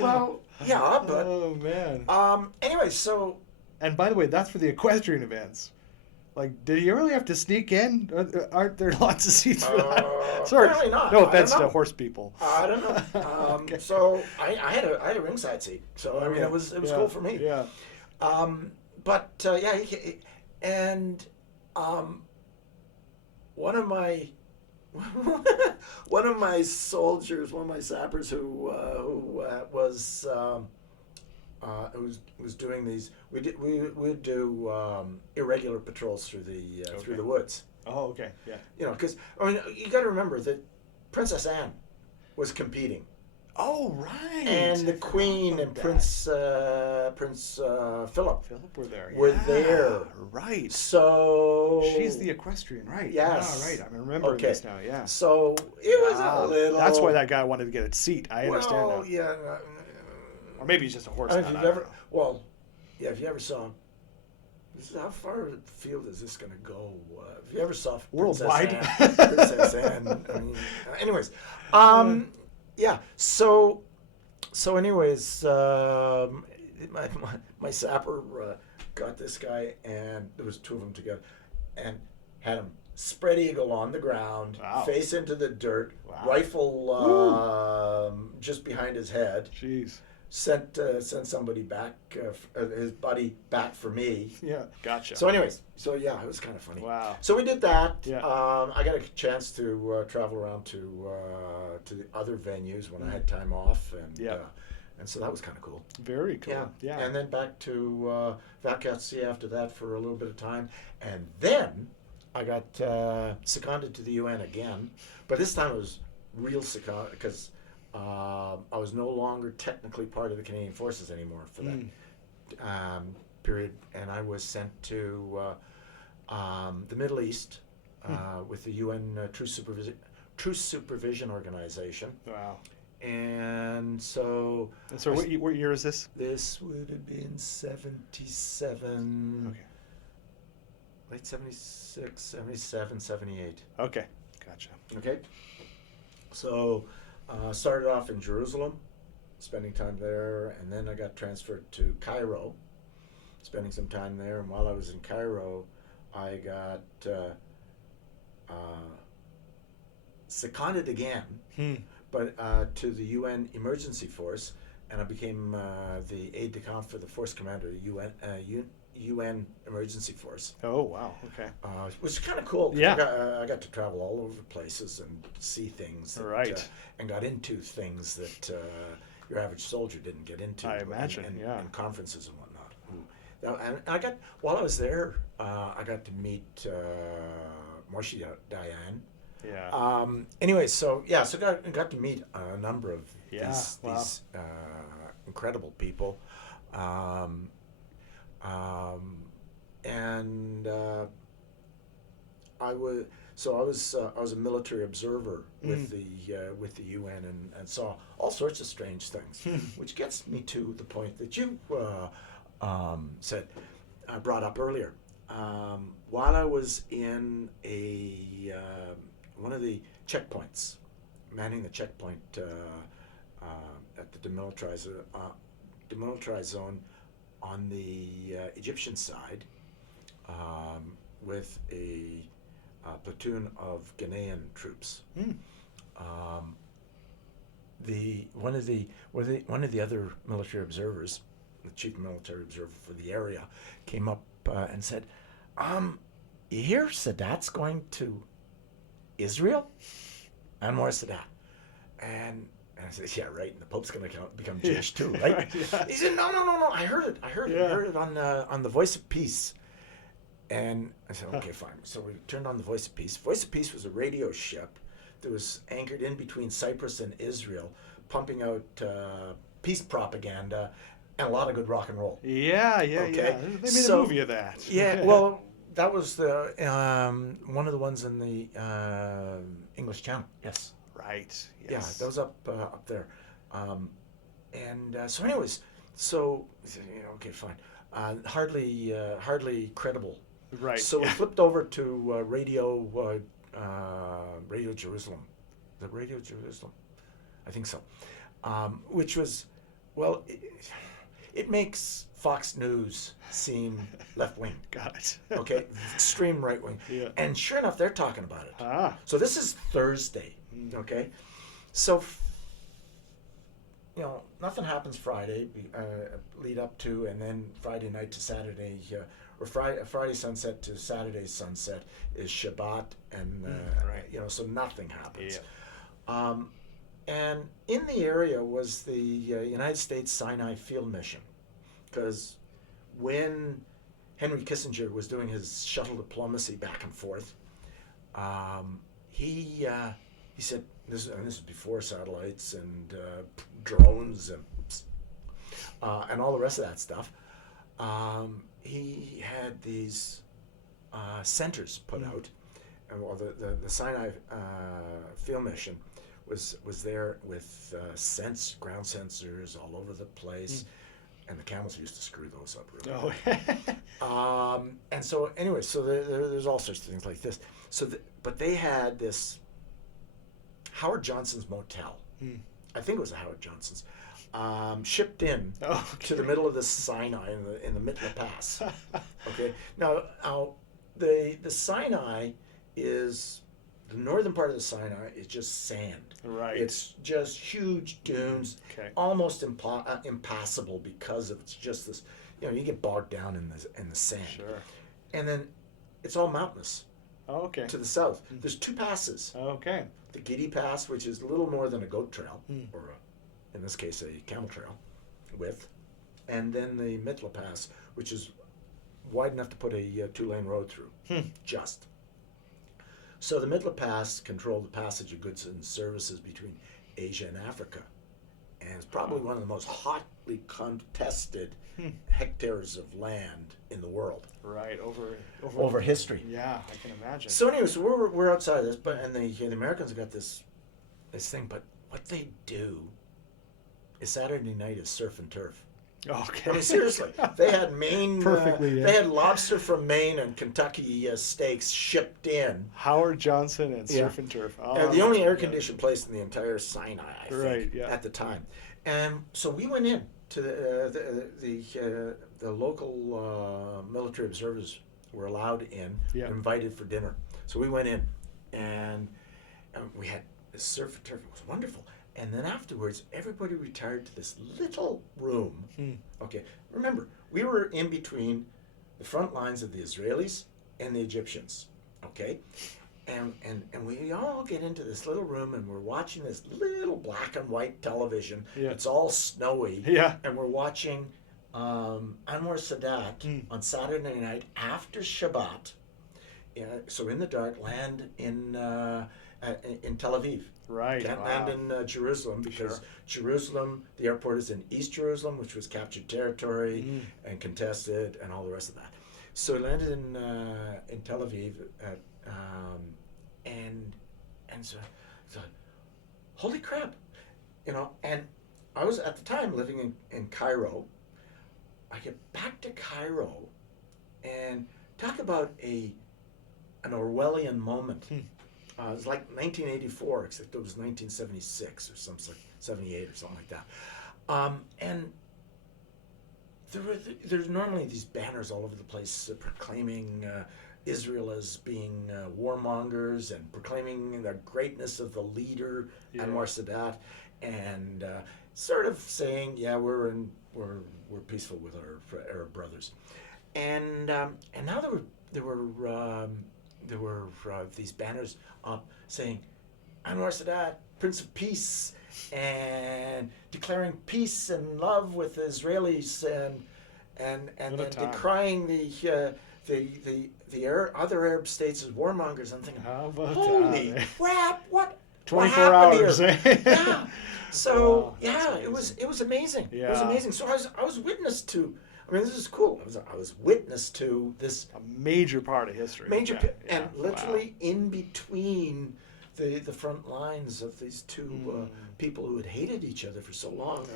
Well, yeah, but oh man. Anyway, so. And by the way, that's for the equestrian events. Like, did you really have to sneak in? Aren't there lots of seats for that? Sorry, apparently not. No offense to horse people. I don't know. So I had a ringside seat. So I mean, it was cool for me. Yeah. One of my soldiers, one of my sappers who was doing these. We would do irregular patrols through the woods. Oh, okay, yeah. Because I mean, you got to remember that Princess Anne was competing. Oh, right. And the Queen and Prince Philip were there. Were there. Right. So she's the equestrian, right? Yes. Right. I'm remembering this now. Yeah. So it was a little. That's why that guy wanted to get a seat. I understand now. Yeah. Or maybe he's just a horse. If you ever saw. How far afield is this going to go? If you ever saw worldwide, Princess Anne. Anyways, yeah. So anyways, my sapper got this guy, and there was two of them together, and had him spread eagle on the ground, face into the dirt, rifle just behind his head. Jeez. Sent somebody back, his buddy back for me. Yeah, gotcha. So anyways, it was kind of funny. Wow. So we did that. Yeah. I got a chance to travel around to the other venues when I had time off, and so that was kind of cool. Very cool. Yeah. And then back to Valcatsy after that for a little bit of time, and then I got seconded to the UN again, but this time it was real seconded because. I was no longer technically part of the Canadian Forces anymore for that period, and I was sent to the Middle East with the UN Truce Supervision Organization. Wow. And so... what year is this? This would have been 77... Okay. Late 76, 77, 78. Okay, gotcha. Okay. So... started off in Jerusalem, spending time there, and then I got transferred to Cairo, spending some time there. And while I was in Cairo, I got seconded again, but to the UN Emergency Force, and I became the aide-de-camp for the force commander, UN Emergency Force. Oh, wow. Okay. Which is kind of cool. Yeah. I got to travel all over places and see things. Right. And got into things that your average soldier didn't get into. I imagine, and conferences and whatnot. And I got, while I was there, I got to meet Moshe Dayan. Yeah. Anyway, so got to meet a number of these incredible people. I was a military observer with the UN and saw all sorts of strange things, which gets me to the point that you brought up earlier. While I was in one of the checkpoints, manning the checkpoint at the demilitarized zone on the Egyptian side, with a platoon of Ghanaian troops. One of the other military observers, the chief military observer for the area, came up and said, "You hear Sadat's going to Israel?" And more Sadat. And I said, "Yeah, right. And the Pope's going to become Jewish too, right?" Yeah. He said, "No. I heard it. I heard it on the Voice of Peace." And I said, "Okay, fine." So we turned on the Voice of Peace. Voice of Peace was a radio ship that was anchored in between Cyprus and Israel, pumping out peace propaganda and a lot of good rock and roll. Yeah. They made a movie of that. Yeah, well, that was the one of the ones in the English Channel. Yes. Right. Yes. Yeah, that was up there. So anyways, okay, fine. Hardly credible. Right. So we flipped over to Radio Jerusalem. The Radio Jerusalem, I think so. Which was, well, it makes Fox News seem left wing. Got it. Okay, extreme right wing. Yeah. And sure enough, they're talking about it. So this is Thursday. Okay, so nothing happens Friday, lead up to, and then Friday night to Saturday, or Friday sunset to Saturday sunset is Shabbat, and so nothing happens. Yeah. And in the area was the United States Sinai Field Mission, because when Henry Kissinger was doing his shuttle diplomacy back and forth, he he said, this is before satellites and drones and all the rest of that stuff. He had these centers put out, and well, the Sinai field mission was there with ground sensors all over the place, and the camels used to screw those up really bad. And so anyway, so there's all sorts of things like this. So, but they had this Howard Johnson's motel. I think it was a Howard Johnson's. Shipped in to the middle of the Sinai in the Mitla Pass. Okay, now the Sinai is the northern part of the Sinai is just sand. Right. It's just huge dunes, almost impassable because of it's just this. You get bogged down in the sand. Sure. And then it's all mountainous. To the south, there's 2 passes. The Giddy Pass, which is a little more than a goat trail, or in this case, a camel trail width, and then the Mitla Pass, which is wide enough to put a 2-lane road through, just. So the Mitla Pass controlled the passage of goods and services between Asia and Africa, and it's probably one of the most hotly contested hectares of land in the world. Right, over history. Yeah, I can imagine. So anyway, so we're outside of this, and the Americans have got this thing, but what they do is Saturday night is surf and turf. Okay. I mean, seriously, they had Maine. Perfectly. They had lobster from Maine and Kentucky steaks shipped in. Howard Johnson and surf and turf. The only air-conditioned place in the entire Sinai, I think, at the time. And so we went in to the local military observers were allowed in, invited for dinner. So we went in, and we had this surf and turf. It was wonderful. And then afterwards, everybody retired to this little room. Okay, remember, we were in between the front lines of the Israelis and the Egyptians. Okay, and we all get into this little room, and we're watching this little black and white television. It's all snowy. And we're watching Anwar Sadat on Saturday night after Shabbat. So in the dark, land in Tel Aviv. Right. Can't land in Jerusalem because Jerusalem, the airport is in East Jerusalem, which was captured territory and contested and all the rest of that. So we landed in Tel Aviv, and so holy crap, And I was at the time living in Cairo. I get back to Cairo, and talk about an Orwellian moment. It was like 1984, except it was 1976 or something, 78 or something like that. And there's normally these banners all over the place proclaiming Israel as being warmongers and proclaiming the greatness of the leader, Anwar Sadat, and sort of saying, we're peaceful with our Arab brothers. And now there were these banners up saying Anwar Sadat, Prince of Peace, and declaring peace and love with the Israelis, and then decrying the other Arab states as warmongers. I'm thinking, holy crap! What? 24 hours. Here? So it was amazing. It was amazing. So I was witness to. I mean, this is cool. I was witness to this major part of history. And literally in between the front lines of these two people who had hated each other for so long.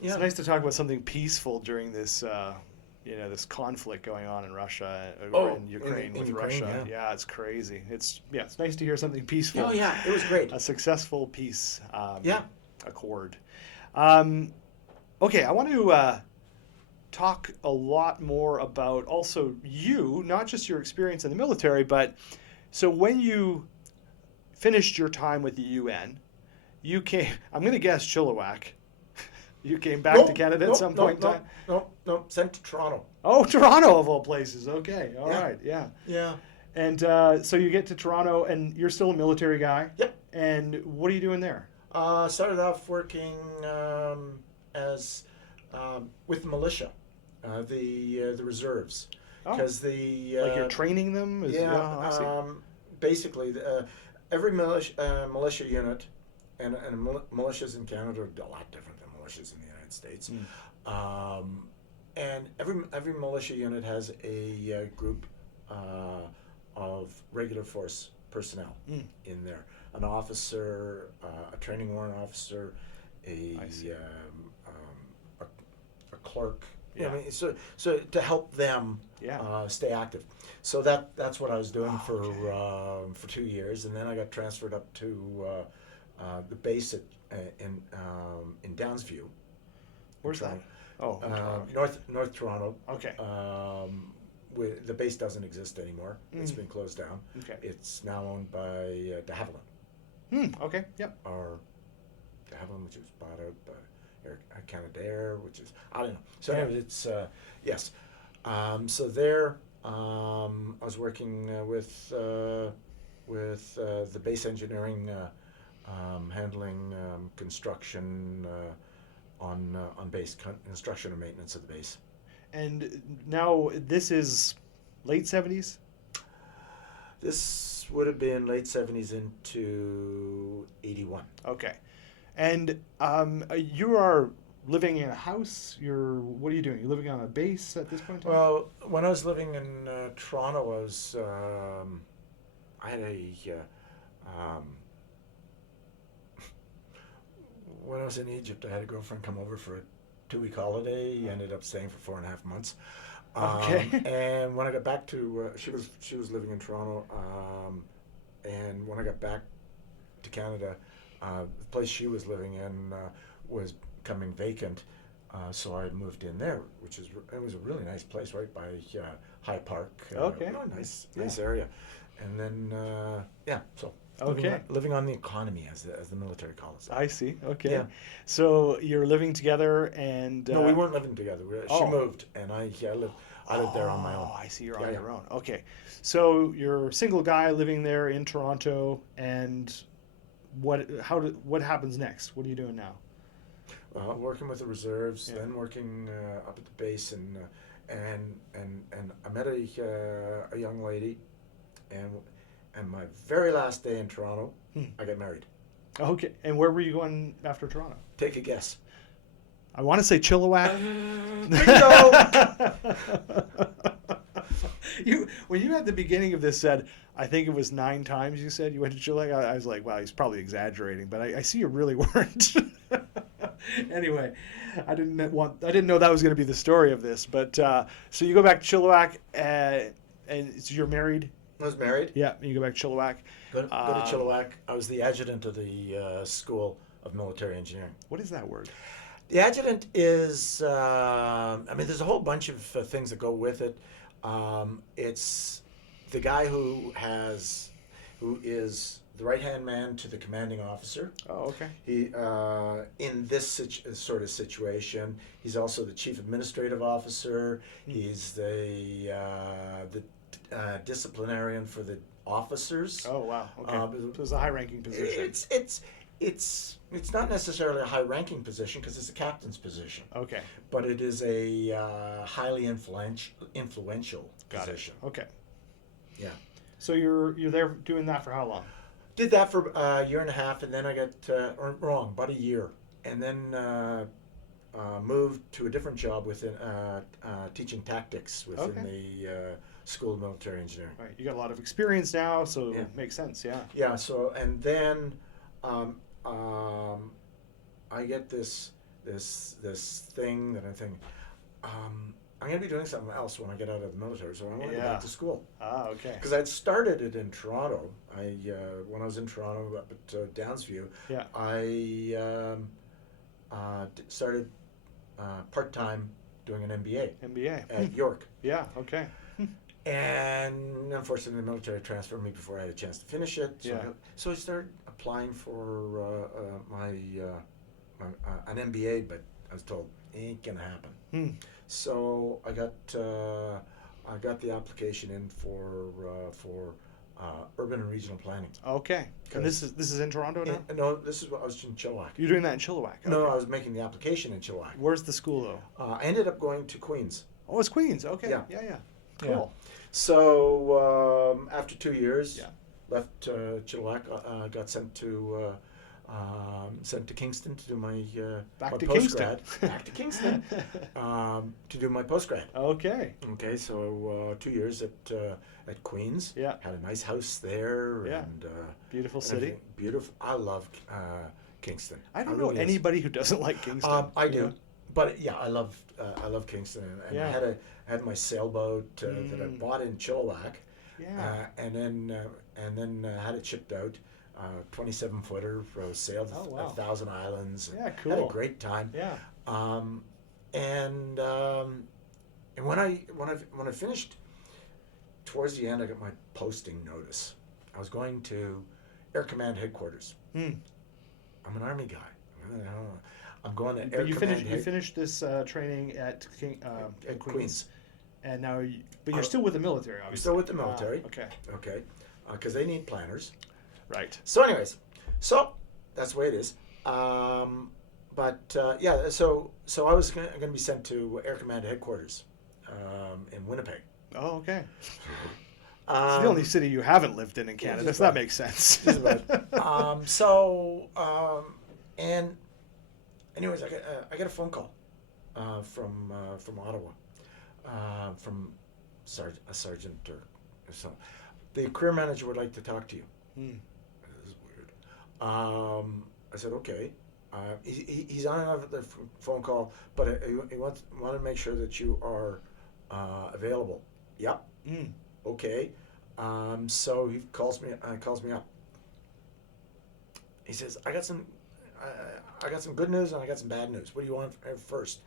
It's nice to talk about something peaceful during this, this conflict going on in Russia or in Ukraine with Russia. Yeah, it's crazy. It's nice to hear something peaceful. Oh yeah, it was great. A successful peace accord. Okay, I want to talk a lot more about also you, not just your experience in the military, but so when you finished your time with the UN, you came, I'm going to guess Chilliwack. You came back to Canada at some point in time? No, sent to Toronto. Oh, Toronto of all places. Okay, all right, yeah. Yeah. And so you get to Toronto, and you're still a military guy? Yep. And what are you doing there? Started off working as with the militia, the reserves, because like you're training them. Basically, every militia unit, and militias in Canada are a lot different than militias in the United States. And every militia unit has a group of regular force personnel in there. An officer, a training warrant officer, a clerk. Yeah. I mean, so to help them stay active. So that's what I was doing for 2 years, and then I got transferred up to the base in Downsview. Where's that? North Toronto. Okay. The base doesn't exist anymore. It's been closed down. Okay. It's now owned by de Havilland. Okay. Yep. Or de Havilland, which was bought out by Canadair, which is, I don't know. So anyway, it's yes. So there, I was working with the base engineering, handling construction on base, construction and maintenance of the base. And now this is late 70s? This would have been late 70s into 81. Okay. And you are living in a house? What are you doing? You're living on a base at this point in time? Well, when I was living in Toronto, I had when I was in Egypt, I had a girlfriend come over for a 2-week holiday. Ended up staying for 4.5 months. Okay. And when I got back to, she was living in Toronto, and when I got back to Canada, the place she was living in was becoming vacant, so I moved in there, it was a really nice place right by High Park. Okay. Nice area, and then so. Okay. Living on the economy, as the military calls it. I see. Okay. Yeah. So you're living together, and no, we weren't living together. She moved, and I lived there on my own. Oh, I see. You're on your own. Okay. So you're a single guy living there in Toronto, and what happens next? What are you doing now? Working with the reserves, then working up at the base, and I met a young lady, and my very last day in Toronto, I got married. Okay. And where were you going after Toronto? Take a guess. I want to say Chilliwack. When you at the beginning of this said, I think it was 9 times you said you went to Chilliwack, I was like, wow, he's probably exaggerating, but I see you really weren't. Anyway, I didn't know that was going to be the story of this, but so you go back to Chilliwack, and so you're married. I was married. Yeah, and you go back to Chilliwack. Go to Chilliwack. I was the adjutant of the School of Military Engineering. What is that word? The adjutant is, there's a whole bunch of things that go with it. It's the guy who is the right-hand man to the commanding officer. Oh, okay. He, in this sort of situation, he's also the chief administrative officer. He's the disciplinarian for the officers. Oh, wow. Okay. So it's a high-ranking position. It's not necessarily a high-ranking position because it's a captain's position. Okay. But it is a highly influential position. Okay. Yeah. So you're there doing that for how long? Did that for a year and a half, and then I got about a year, and then moved to a different job within teaching tactics within the School of Military Engineering. Right. You got a lot of experience now, so it makes sense. Yeah. Yeah. So and then I get this thing that I think I'm going to be doing something else when I get out of the military, so I want to go back to school. Ah, okay. Because I'd started it in Toronto. When I was in Toronto up at Downsview, I started part-time doing an MBA. At York. Yeah, okay. And unfortunately, the military transferred me before I had a chance to finish it. So I started applying for an MBA, but I was told it ain't gonna happen. So I got the application in for urban and regional planning. Okay. And this is in Toronto now? No, this is what I was in Chilliwack. You're doing that in Chilliwack? Okay. No, I was making the application in Chilliwack. Where's the school though? I ended up going to Queens. Oh, it's Queens. Okay. Yeah. Cool. So after 2 years, left Chilliwack, got sent to Kingston to do my Back my to postgrad. Kingston. Back to Kingston to do my postgrad. Okay. Okay, so 2 years at Queens. Yeah. Had a nice house there. Yeah. And Beautiful city. Beautiful. I love Kingston. I don't know anybody who doesn't like Kingston. I do, but yeah, I love Kingston, and I had my sailboat that I bought in Chilliwack, and then had it shipped out, 27-footer, sailed 1,000 islands. Yeah, cool. Had a great time. Yeah. And when I finished, towards the end, I got my posting notice. I was going to Air Command headquarters. I'm an Army guy. I'm going to Air Command. You finished this training at Queens. And now, but you're still with the military, obviously. I'm still with the military. Okay. Because they need planners. Right. So, anyways, that's the way it is. So I was going to be sent to Air Command headquarters in Winnipeg. Oh, okay. It's the only city you haven't lived in Canada, so that makes sense. And anyways, I got a phone call from Ottawa, from a sergeant or something. The career manager would like to talk to you. This is weird. I said, okay. He's on another phone call, but he wants to make sure that you are available. Yep. Okay. So he calls me up. He says, I got some good news and I got some bad news. What do you want first?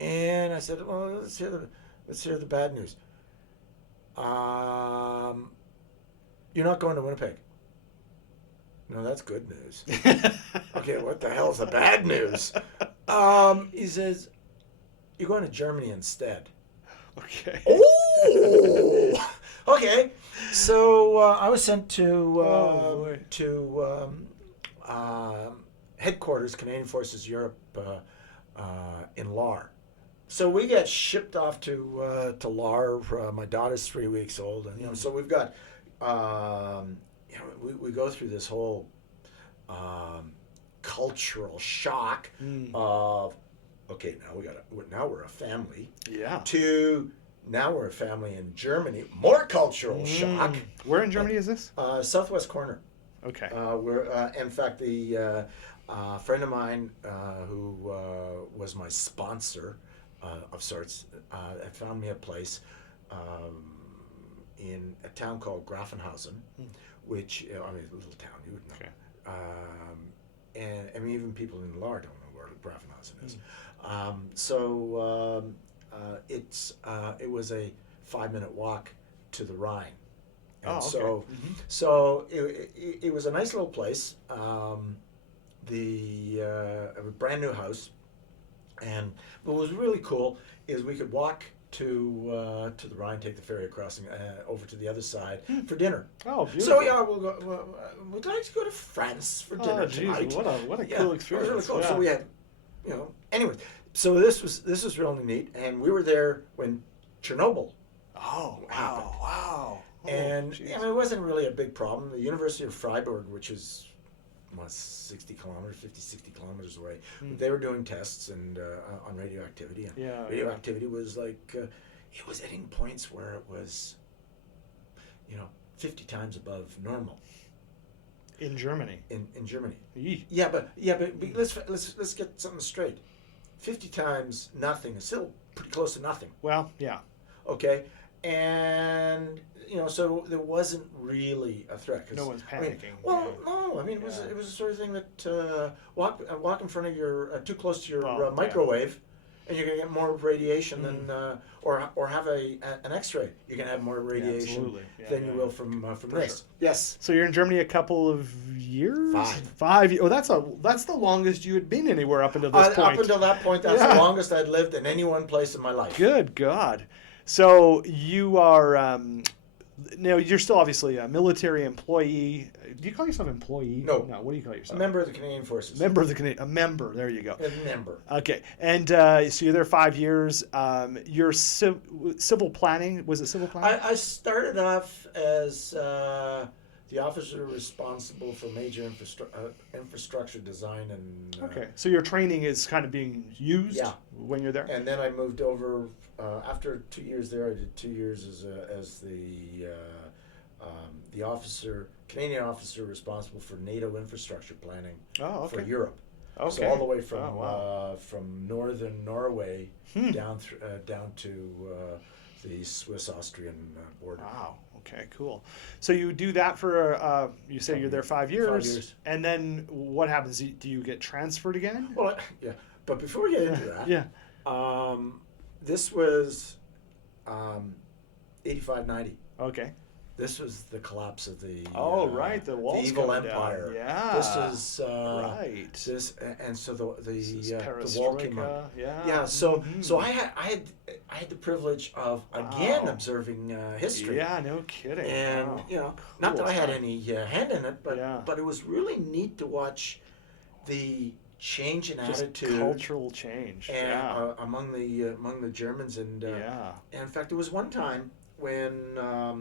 And I said, well, let's hear the bad news. You're not going to Winnipeg. No, that's good news. Okay, what the hell's the bad news? He says, you're going to Germany instead. Okay. Oh, okay. So I was sent to headquarters, Canadian Forces Europe, in Lahr. So we get shipped off to Lahr. My daughter's 3 weeks old, and so we've got we go through this whole cultural shock of. Okay, now we're a family. Yeah. Now we're a family in Germany. More cultural shock. Where in Germany is this? Southwest corner. Okay. We're in fact the friend of mine who was my sponsor of sorts had found me a place in a town called Grafenhausen, which a little town you would know. Okay. And I mean even people in Lahr don't know where Grafenhausen is. It was a 5-minute walk to the Rhine. And so it was a nice little place. A brand new house, and what was really cool is we could walk to the Rhine, take the ferry across over to the other side for dinner. Oh, beautiful! So yeah, we'd like to go to France for dinner tonight. What a cool experience! Really cool. Yeah. So we had, anyway. So this was really neat, and we were there when Chernobyl. Oh happened. Wow! Oh, and it wasn't really a big problem. The University of Freiburg, which is 50, 60 kilometers away, they were doing tests and on radioactivity. And radioactivity was like it was hitting points where it was, 50 times above normal. In Germany. In Germany. Yee. Yeah, but let's get something straight. 50 times nothing is still pretty close to nothing. Well, yeah. Okay, and so there wasn't really a threat. No one's panicking. It was the sort of thing that walk in front of your too close to your microwave, and you're gonna get more radiation than or have an X-ray. You're gonna have more radiation than you will from this. Sure. Yes. So you're in Germany a couple of years. 5 years. Oh, that's the longest you had been anywhere up until this point. Up until that point, that's the longest I'd lived in any one place in my life. Good God. So you are Now, you're still obviously a military employee. Do you call yourself employee? No. No. What do you call yourself? A member of the Canadian Forces. Member of the Canadian. A member. There you go. A member. Okay. And so you're there 5 years. Your civil planning, was it civil planning? I started off as the officer responsible for major infrastructure design and. Okay. So your training is kind of being used when you're there? And then I moved over. After 2 years there, I did 2 years as the officer, Canadian officer responsible for NATO infrastructure planning for Europe. Okay. So all the way from northern Norway down to the Swiss-Austrian border. Wow. Okay. Cool. So you do that for you say you're there 5 years. 5 years. And then what happens? Do you get transferred again? Well, yeah. But before we get into that, this was 85-90. Okay. This was the collapse of the the walls, the evil empire. Down. Yeah, this is right. This and so the wall came up. Yeah. So I had the privilege of again observing history. Yeah, no kidding. And cool not that I had any hand in it, but it was really neat to watch the change in attitude, cultural change, and among the Germans, and in fact, there was one time when I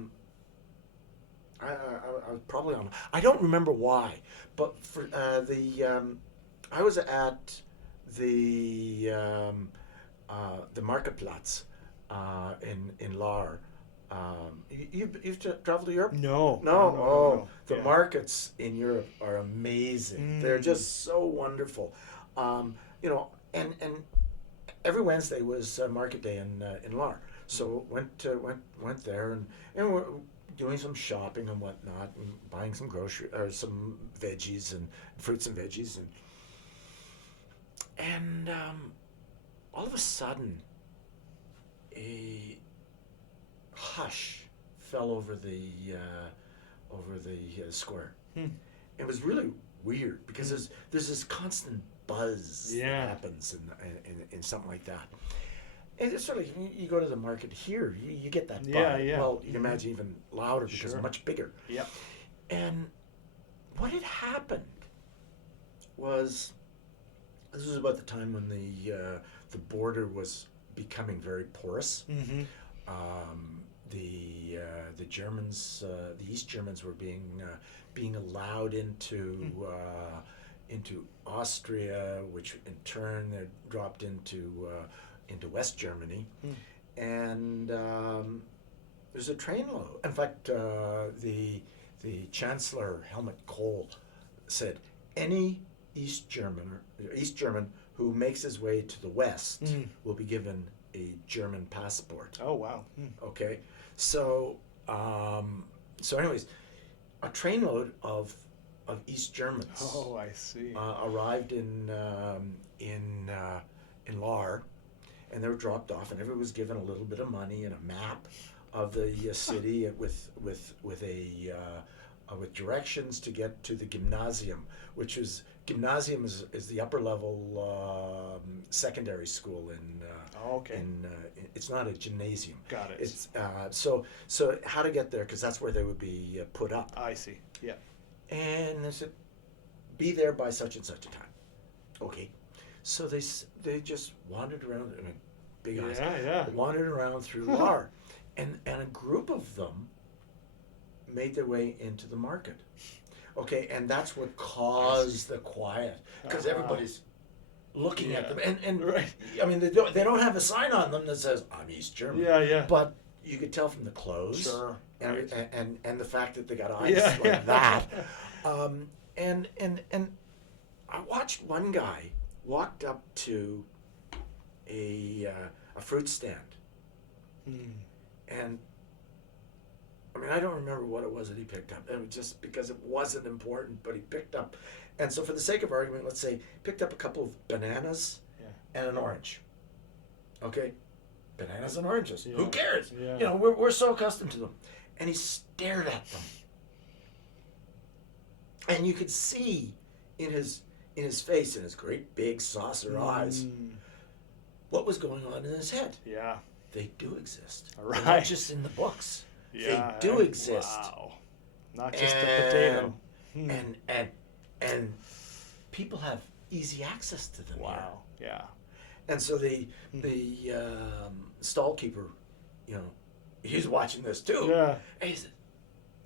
was probably on. I don't remember why, but for I was at the Marktplatz in Lahr. You've traveled to Europe? No. The markets in Europe are amazing. They're just so wonderful. And every Wednesday was market day in Lahr. So went there and we're doing some shopping and whatnot, and buying some some veggies and fruits and veggies, and all of a sudden a hush fell over the square. It was really weird because there's this constant buzz that happens in something like that. And it's sort of, you go to the market here, you get that buzz. Well, you can imagine even louder because it's much bigger. Yeah. And what had happened was, this was about the time when the border was becoming very porous. The Germans, the East Germans, were being allowed into Austria, which in turn they dropped into West Germany, and there's a trainload. In fact, the Chancellor Helmut Kohl said any East German who makes his way to the West will be given a German passport. Oh wow. Okay, so anyways, a trainload of East Germans. Oh, I see. Arrived in Lahr, and they were dropped off, and everyone was given a little bit of money and a map of the city with directions to get to the gymnasium, which is the upper level secondary school it's not a gymnasium. Got it. It's so how to get there, because that's where they would be put up. I see. Yeah. And they said, be there by such and such a time. Okay. So they just wandered around. I mean, big eyes. Wandered around through Lahr, and a group of them made their way into the market. Okay, and that's what caused the quiet, because everybody's looking at them, and right. I mean, they don't have a sign on them that says I'm East German. Yeah. But you could tell from the clothes, sure, and the fact that they got eyes like that. And I watched one guy walked up to a fruit stand, and I mean, I don't remember what it was that he picked up. It was just because it wasn't important, but he picked up. And so for the sake of argument, let's say picked up a couple of bananas and an orange. Okay? Bananas and oranges. Yeah. Who cares? Yeah. You know, we're so accustomed to them. And he stared at them. And you could see in his face, in his great big saucer eyes, what was going on in his head. Yeah. They do exist. Right. They're not just in the books. Yeah, they do exist. Wow. Not just a potato. And people have easy access to them. Wow. Here. Yeah. And so the stall keeper, he's watching this too. Yeah. And he said,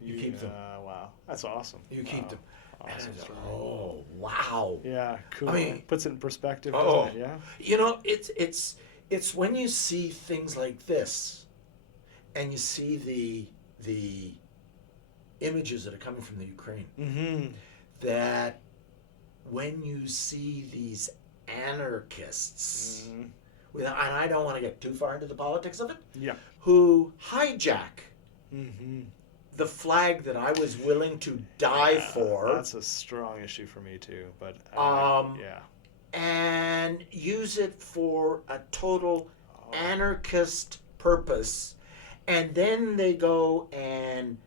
"You keep them." Wow. That's awesome. You keep them. Awesome. And oh, wow. Yeah. Cool. I mean, puts it in perspective. Oh, doesn't it? Yeah. It's when you see things like this, and you see the images that are coming from the Ukraine, that when you see these anarchists, and I don't want to get too far into the politics of it, who hijack the flag that I was willing to die for. That's a strong issue for me too, but and use it for a total anarchist purpose, and then they go and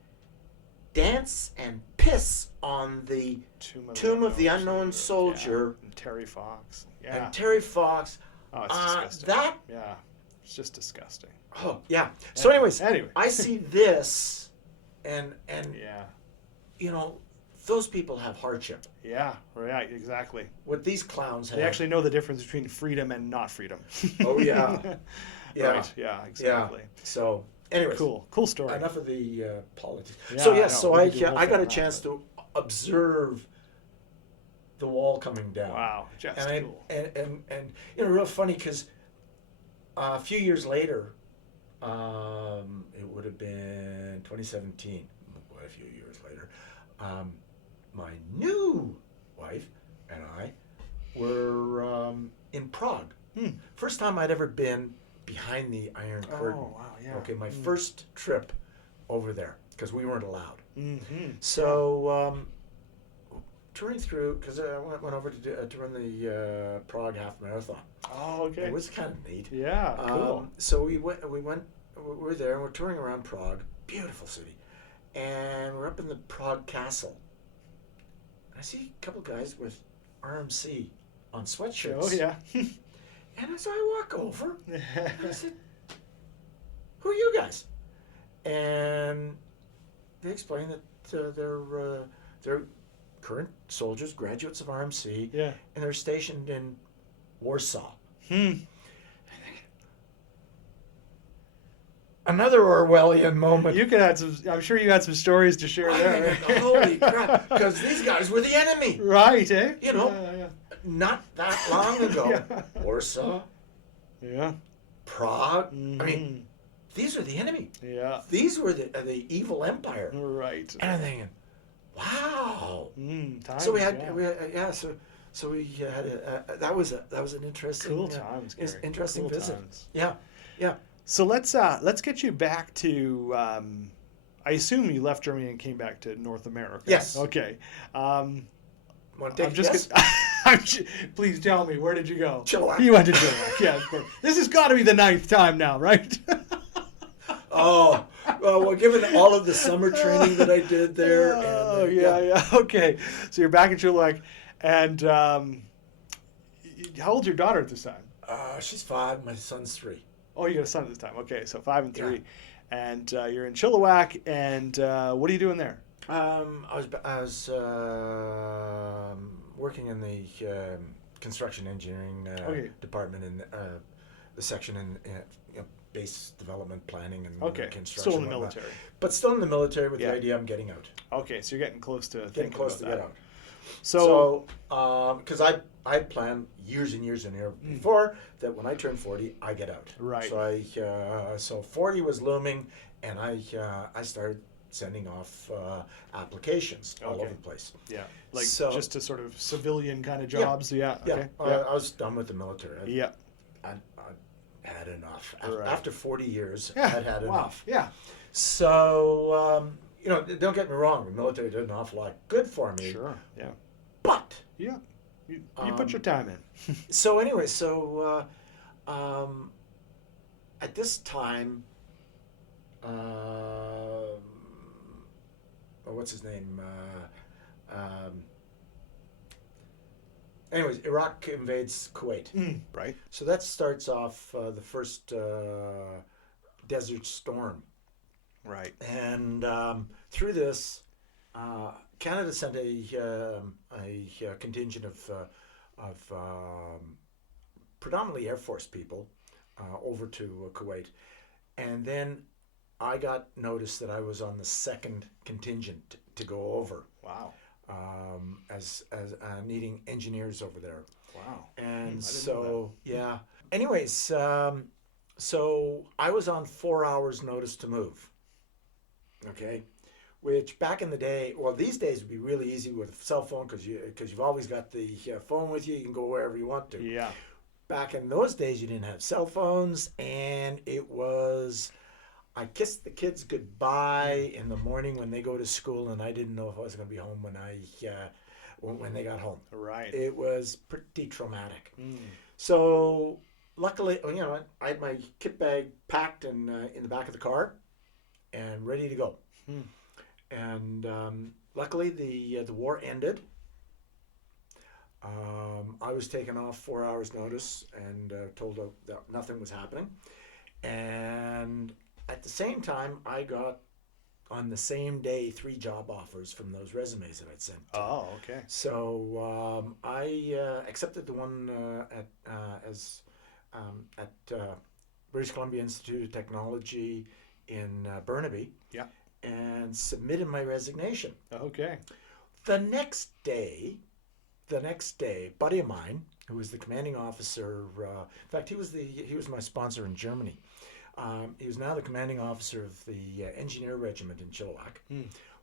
dance and piss on the Tomb of the Unknown Soldier. And Terry Fox. And Terry Fox. Oh, it's disgusting. It's just disgusting. Oh, yeah. So anyways, anyway. I see this, and those people have hardship. Yeah, right, exactly. What these clowns have. They actually know the difference between freedom and not freedom. Oh, yeah. Yeah. Right, yeah, exactly. Yeah. So, anyways. Cool story. Enough of the politics. Yeah, so I got a chance to observe the wall coming down. Wow, just cool. And real funny because a few years later, it would have been 2017, a few years later, my new wife and I were in Prague. First time I'd ever been behind the Iron Curtain. Oh, wow, yeah. Okay, my first trip over there, because we weren't allowed. So, touring through, because I went over to run the Prague Half Marathon. Oh, okay. It was kind of neat. Yeah, cool. So we were there, and we're touring around Prague. Beautiful city. And we're up in the Prague Castle. I see a couple guys with RMC on sweatshirts. Oh, yeah. And so I walk over, and I said, "Who are you guys?" And they explained that they're current soldiers, graduates of RMC, and they're stationed in Warsaw. Another Orwellian moment. You could have some. I'm sure you had some stories to share there. Holy crap! Because these guys were the enemy. Right, eh? Not that long ago. Warsaw. Yeah. Prague. I mean, these are the enemy. Yeah. These were the evil empire. Right. And I'm thinking, wow. Times, so we had so we had that was an interesting cool times. Garry. Interesting cool visit. Times. Yeah. So let's get you back to. I assume you left Germany and came back to North America. Yes. Okay. Want to take a guess? Please tell me, where did you go? Chewin. You went to Chewin. Yeah, of course. This has got to be the 9th time now, right? Oh, well, given all of the summer training that I did there. Yeah. Okay. So you're back in Chewin, and how old's your daughter at this time? She's 5. My son's 3. Oh, you got a son at this time. Okay, so 5 and 3, and you're in Chilliwack. And what are you doing there? I was working in the construction engineering department in the section in base development planning and construction. Still in the military. But still in the military with the idea I'm getting out. Okay, so you're getting close to to get out. So, because I planned years and years before that when I turn 40, I get out. Right. So so 40 was looming, and I started sending off applications all over the place. Yeah, just to sort of civilian kind of jobs. Yeah. Okay. I was done with the military. I had enough. Right. After 40 years, I had enough. Yeah. So, don't get me wrong, the military did an awful lot good for me. Sure, yeah. But. Yeah. You put your time in. So anyway, at this time, what's his name? Anyways, Iraq invades Kuwait. Right. So that starts off the first Desert Storm Right. And through this, Canada sent a contingent of predominantly Air Force people over to Kuwait, and then I got notice that I was on the second contingent to go over. Wow. As needing engineers over there. Wow. And Anyways, so I was on 4 hours notice to move. Okay. Which back in the day, well, these days would be really easy with a cell phone because you've always got the phone with you. You can go wherever you want to. Yeah. Back in those days, you didn't have cell phones, and it was, I kissed the kids goodbye in the morning when they go to school, and I didn't know if I was going to be home when they got home. Right. It was pretty traumatic. So luckily, I had my kit bag packed in the back of the car and ready to go. And luckily, the war ended. I was taken off 4 hours notice and told that nothing was happening. And at the same time, I got, on the same day, 3 job offers from those resumes that I'd sent. Oh, okay. So I accepted the one at British Columbia Institute of Technology in Burnaby. Yeah. And submitted my resignation. Okay. The next day, a buddy of mine, who was the commanding officer, in fact, he was my sponsor in Germany. He was now the commanding officer of the engineer regiment in Chilliwack.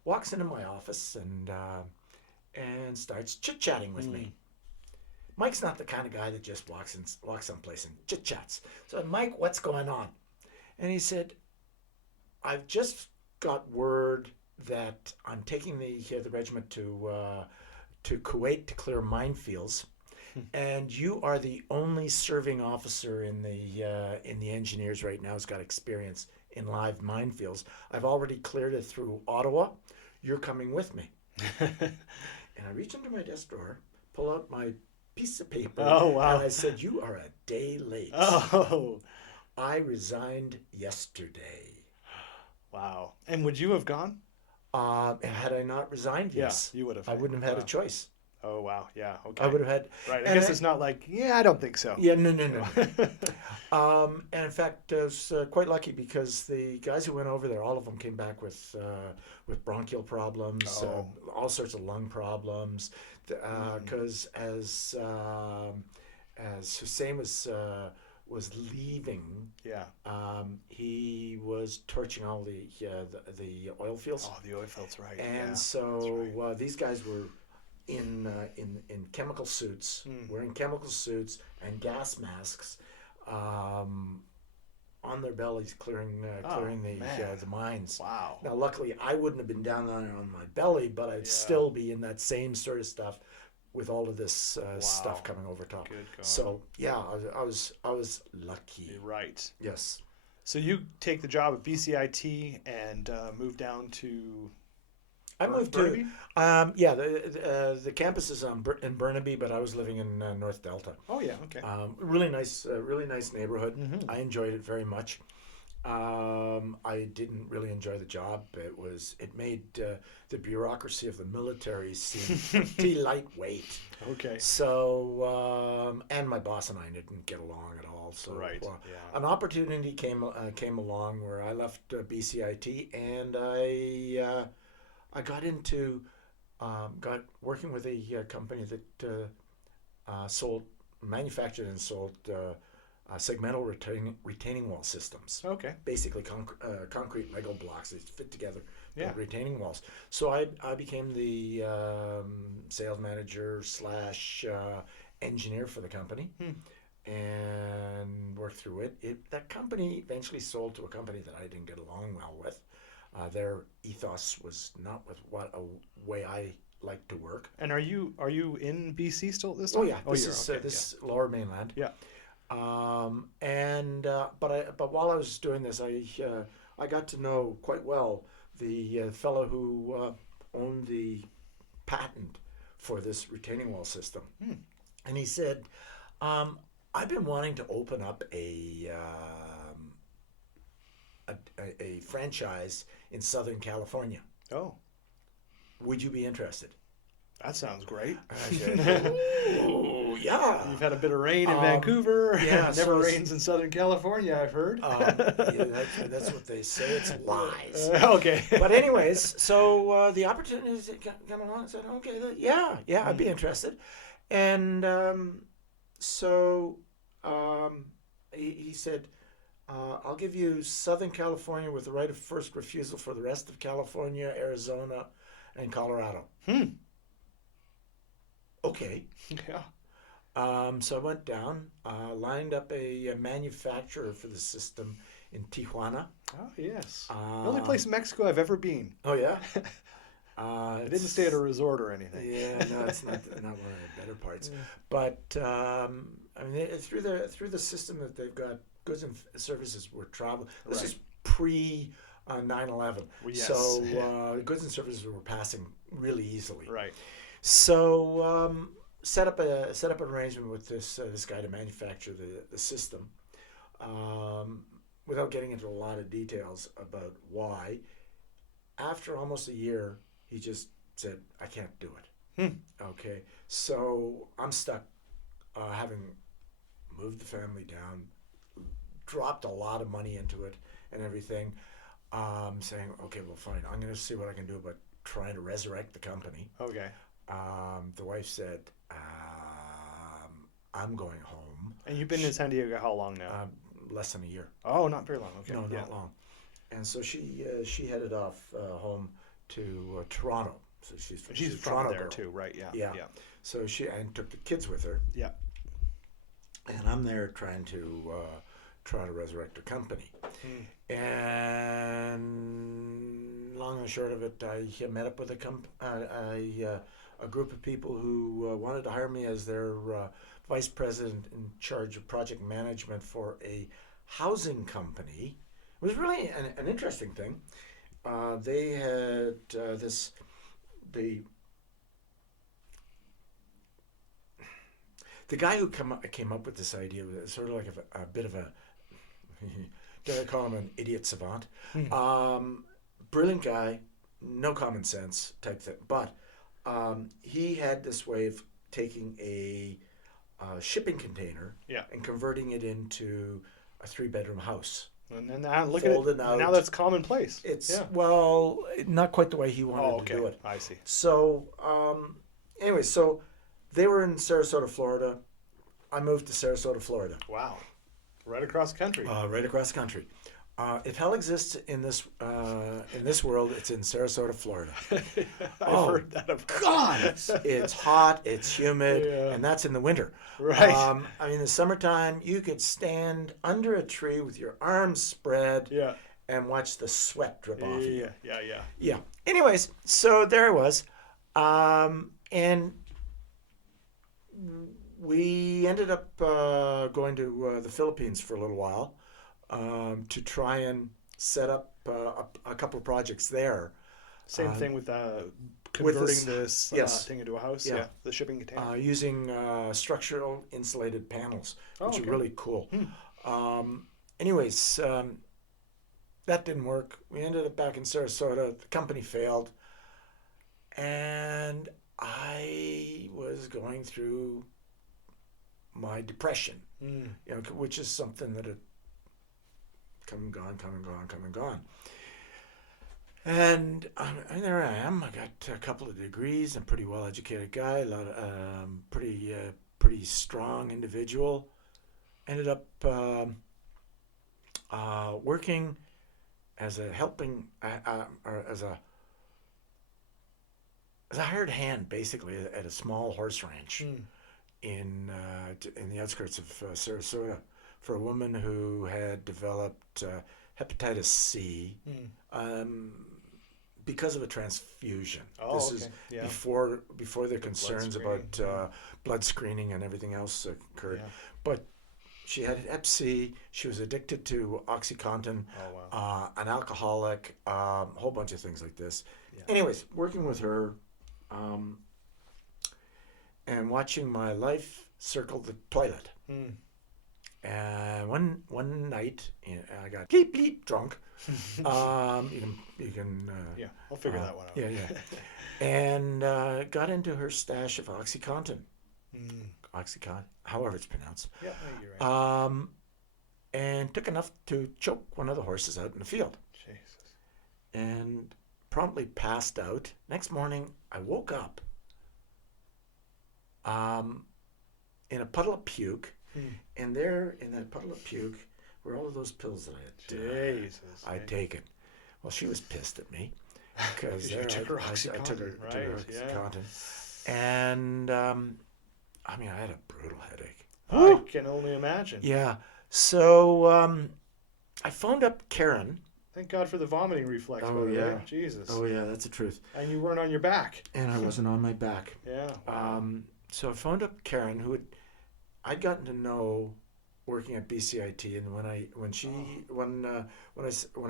Walks into my office and starts chit-chatting with me. Mike's not the kind of guy that just walks someplace and chit-chats. So, Mike, what's going on? And he said, I've just got word that I'm taking the regiment to Kuwait to clear minefields, and you are the only serving officer in the engineers right now who's got experience in live minefields. I've already cleared it through Ottawa. You're coming with me. And I reach into my desk drawer, pull out my piece of paper, and I said, you are a day late. Oh. I resigned yesterday. Wow. And would you have gone? Had I not resigned, yes. Yeah, you would have. I wouldn't have had a choice. Oh, wow. Yeah, okay. I would have had... Right, I guess it's not like, I don't think so. Yeah, no. And in fact, I was quite lucky because the guys who went over there, all of them came back with bronchial problems, all sorts of lung problems. Because as Hussein was leaving, he was torching all the oil fields. Oh, the oil fields, right. And so right. These guys were in chemical suits, wearing chemical suits and gas masks, on their bellies, clearing the mines. Wow. Now, luckily, I wouldn't have been down on my belly, but I'd still be in that same sort of stuff, with all of this stuff coming over top. Good God. So yeah, I was lucky. Right. Yes. So you take the job at BCIT and move down to. I moved Burnaby? To the campus is in Burnaby, but I was living in North Delta. Oh yeah, okay. Really nice neighborhood. Mm-hmm. I enjoyed it very much. I didn't really enjoy the job. It made the bureaucracy of the military seem pretty lightweight. Okay. So and my boss and I didn't get along at all. So right. An opportunity came along where I left BCIT, and I got into working with a company that manufactured and sold segmental retaining wall systems. Okay. Basically concrete Lego blocks that fit together, retaining walls. So I became the sales manager / engineer for the company, and worked through it. That company eventually sold to a company that I didn't get along well with. Their ethos was not with what a way I like to work. And are you in BC still at this time? Oh yeah, this Lower Mainland. Yeah. But while I was doing this, I got to know quite well the fellow who owned the patent for this retaining wall system, and he said, "I've been wanting to open up a franchise in Southern California. Oh. Would you be interested? That sounds great. I said, oh, yeah. You've had a bit of rain in Vancouver. Yeah, it never rains in Southern California, I've heard. That's what they say. It's lies. Okay. But anyways, so the opportunities come along. I said, okay, I'd be interested. And he said, I'll give you Southern California with the right of first refusal for the rest of California, Arizona, and Colorado. Okay. Yeah. So I went down, lined up a manufacturer for the system in Tijuana. Oh, yes. The only place in Mexico I've ever been. Oh, yeah? I didn't stay at a resort or anything. Yeah, no, it's not one of the better parts. Yeah. But, I mean, through the system that they've got, goods and services were traveling. This is pre 9/11. Yes. So goods and services were passing really easily. Right. So set up an arrangement with this guy to manufacture the system. Without getting into a lot of details about why, after almost a year, he just said, "I can't do it." Okay, so I'm stuck, having moved the family down, dropped a lot of money into it and everything, saying, okay, well, fine, I'm going to see what I can do about trying to resurrect the company. Okay. The wife said, I'm going home. And you've been in San Diego how long now? Less than a year. Oh, not very long. Okay. No, not long. And so she headed off home to Toronto. So she's a from Toronto there girl. too, right? Yeah. Yeah. So she took the kids with her. Yeah. And I'm there trying to resurrect her company. And long and short of it, I met up with a group of people who wanted to hire me as their vice president in charge of project management for a housing company. It was really an interesting thing. They had the guy who came up with this idea was sort of like a bit of a, did I call him an idiot savant? Brilliant guy, no common sense type thing. But he had this way of taking a shipping container and converting it into a 3-bedroom house. And then now look at it. Now that's commonplace. Well, not quite the way he wanted to do it. I see. So, anyway, so they were in Sarasota, Florida. I moved to Sarasota, Florida. Wow, right across the country. Right across the country. If hell exists in this world, it's in Sarasota, Florida. I've heard that. God, it's hot, it's humid, and that's in the winter. Right. I mean, in the summertime, you could stand under a tree with your arms spread and watch the sweat drip off you. Yeah. Anyways, so there I was, and we ended up going to the Philippines for a little while. To try and set up a couple of projects there. Same thing with converting this thing into a house. Yeah, the shipping container. Using structural insulated panels, which are really cool. Anyways, that didn't work. We ended up back in Sarasota. The company failed. And I was going through my depression, which is something that had come and gone. And there I am. I got a couple of degrees. I'm a pretty well-educated guy. A lot of pretty strong individual. Ended up working as a as a hired hand, basically, at a small horse ranch in the outskirts of Sarasota, for a woman who had developed hepatitis C because of a transfusion. This is before the concerns about blood screening and everything else occurred. Yeah. But she had hep C. She was addicted to OxyContin, an alcoholic, a whole bunch of things like this. Yeah. Anyways, working with her and watching my life circle the toilet. And one night, I got bleep drunk. You can. Yeah, I'll figure that one out. Yeah, yeah. And got into her stash of OxyContin. OxyContin, however it's pronounced. Yeah, you're right. And took enough to choke one of the horses out in the field. Jesus. And promptly passed out. Next morning, I woke up in a puddle of puke. And there in that puddle of puke were all of those pills that I'd taken. Well, she was pissed at me because I took her I took her OxyContin. Yeah. And I had a brutal headache. I can only imagine. Yeah. So I phoned up Karen. Thank God for the vomiting reflex. Oh, yeah. Right? Jesus. Oh, yeah, that's the truth. And you weren't on your back. And I wasn't on my back. Yeah. Wow. So I phoned up Karen, who I'd gotten to know working at BCIT, and when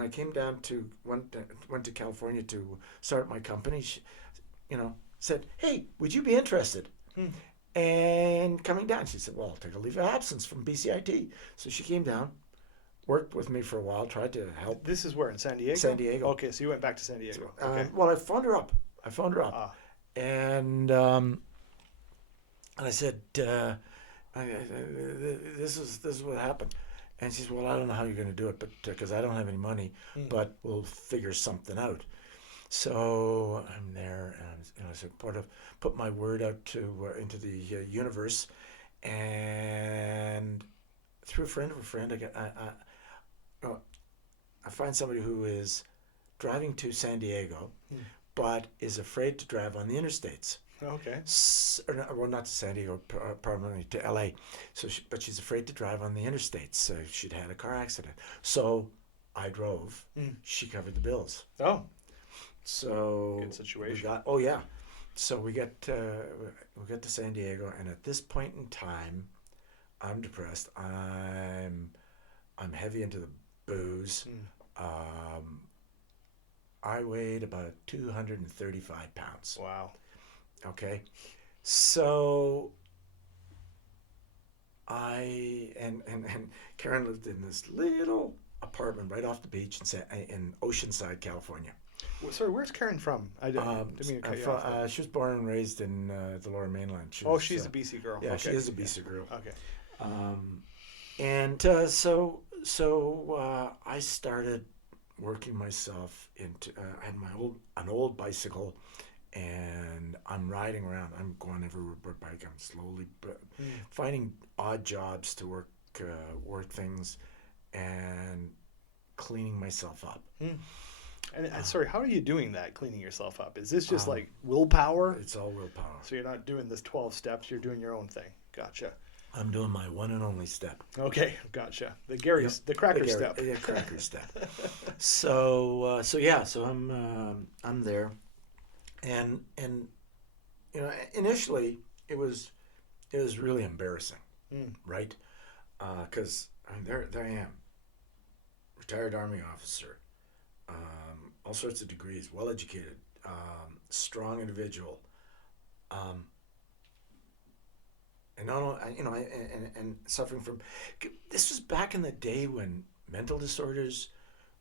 I came down to went to California to start my company, she, said, "Hey, would you be interested?" And coming down, she said, "Well, I'll take a leave of absence from BCIT." So she came down, worked with me for a while, tried to help. This is where, in San Diego? San Diego. Okay, so you went back to San Diego. Okay. Well, I phoned her up. And I said, this is what happened. And she said, "Well, I don't know how you're going to do it, but because I don't have any money, but we'll figure something out." So I'm there, and I sort of put my word out into the universe, and through a friend of a friend, I find somebody who is driving to San Diego, but is afraid to drive on the interstates. Okay. Well, not to San Diego, probably to LA. But she's afraid to drive on the interstates. So she'd had a car accident. So I drove. She covered the bills. Oh. So good situation. So we get to San Diego, and at this point in time, I'm depressed. I'm heavy into the booze. I weighed about 235 pounds. Wow. Okay, so and Karen lived in this little apartment right off the beach in Oceanside, California. Well, sorry, where's Karen from? I didn't mean to cut you off. She was born and raised in the Lower Mainland. She's a BC girl. Yeah, okay. She is a BC girl. Okay. So I started working myself into. I had an old bicycle. And I'm riding around. I'm going everywhere by bike. I'm slowly finding odd jobs to work things, and cleaning myself up. And sorry, how are you doing that? Cleaning yourself up? Is this just like willpower? It's all willpower. So you're not doing this 12 steps. You're doing your own thing. Gotcha. I'm doing my one and only step. Okay, gotcha. The Gary, the cracker step. Yeah, cracker step. So I'm there. And initially it was really embarrassing, right? Because there I am, retired Army officer, all sorts of degrees, well educated, strong individual, and not only, and suffering from. This was back in the day when mental disorders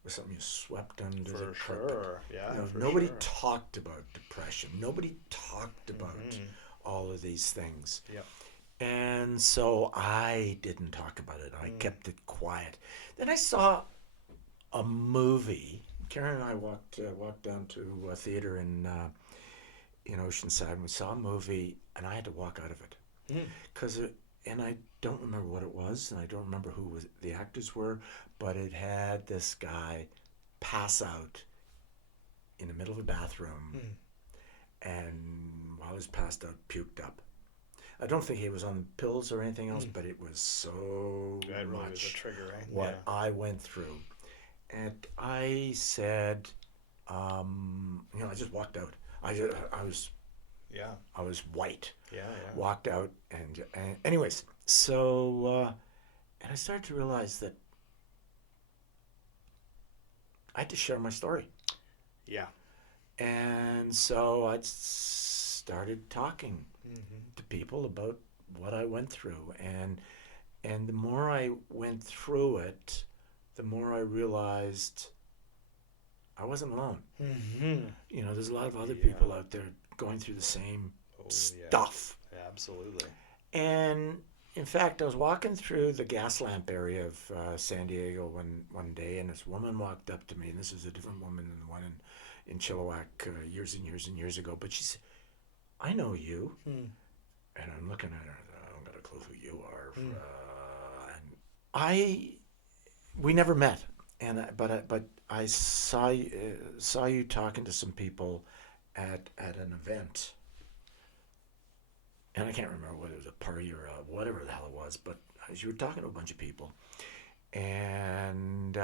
was something you swept under the carpet. Sure. Yeah, nobody talked about depression. Nobody talked about all of these things. Yeah. And so I didn't talk about it. I kept it quiet. Then I saw a movie. Karen and I walked down to a theater in Oceanside, and we saw a movie, and I had to walk out of it and I don't remember what it was, and I don't remember who the actors were, but it had this guy pass out in the middle of a bathroom, and while he was passed out, puked up. I don't think he was on pills or anything else, but it was so that really much was a trigger, right? what I went through. And I said, I just walked out. I was white. Yeah. Walked out, and anyways, so and I started to realize that I had to share my story. Yeah. And so I started talking to people about what I went through, And the more I went through it, the more I realized I wasn't alone. Mm-hmm. You know, there's a lot of other people out there going through the same stuff. Yeah, absolutely. And in fact, I was walking through the gas lamp area of San Diego one day, and this woman walked up to me, and this is a different woman than the one in Chilliwack years and years and years ago. But she said, "I know you." And I'm looking at her. I don't got a clue who you are. And we never met, but I saw you talking to some people at an event. And I can't remember whether it was a party or whatever the hell it was, but you were talking to a bunch of people, and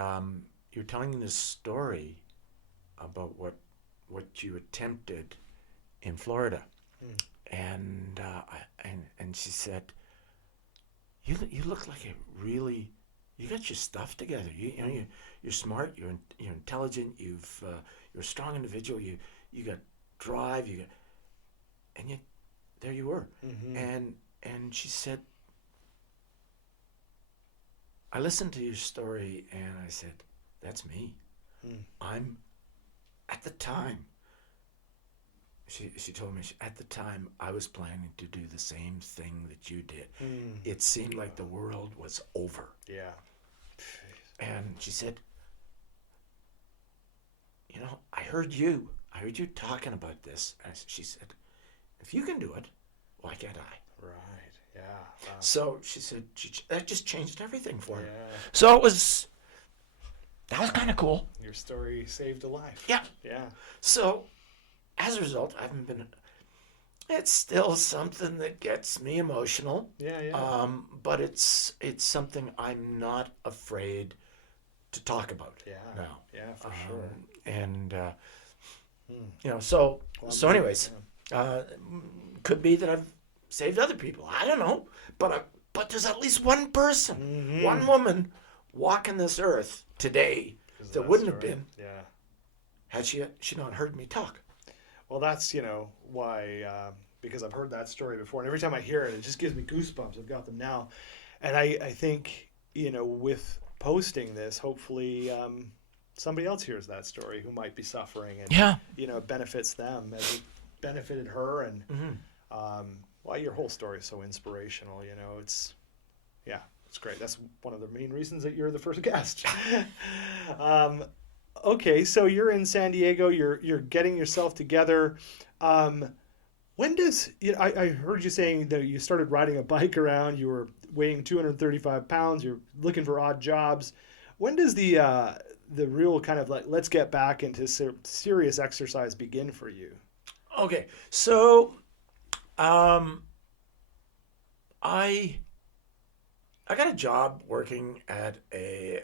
you're telling this story about what you attempted in Florida, and she said, you look like you got your stuff together. You're smart. You're intelligent. You're a strong individual. You got drive. And you. There you were. And she said, I listened to your story and I said, that's me. I'm, at the time, she told me, at the time I was planning to do the same thing that you did. It seemed like the world was over. Yeah. And she said, you know, I heard you talking about this. And she said, if you can do it, why can't I? Right. Yeah. Wow. So she said that just changed everything for me. Yeah. So that was kind of cool. Your story saved a life. Yeah. Yeah. So as a result, it's still something that gets me emotional. Yeah. But it's something I'm not afraid to talk about. Yeah. Now. Yeah, for sure. And you know, so anyways. Yeah. Could be that I've saved other people. I don't know, but there's at least one person, one woman, walking this earth today that wouldn't have been, had she not heard me talk. Well, that's why, because I've heard that story before, and every time I hear it, it just gives me goosebumps. I've got them now, and I think with posting this, hopefully somebody else hears that story who might be suffering, and it benefits them as it benefited her. And well, your whole story is so inspirational. It's great. That's one of the main reasons that you're the first guest. Okay, so you're in San Diego. You're getting yourself together. When does I heard you saying that you started riding a bike around. You were weighing 235 pounds. You're looking for odd jobs. When does the real kind of like let's get back into serious exercise begin for you? Okay, so I got a job working at a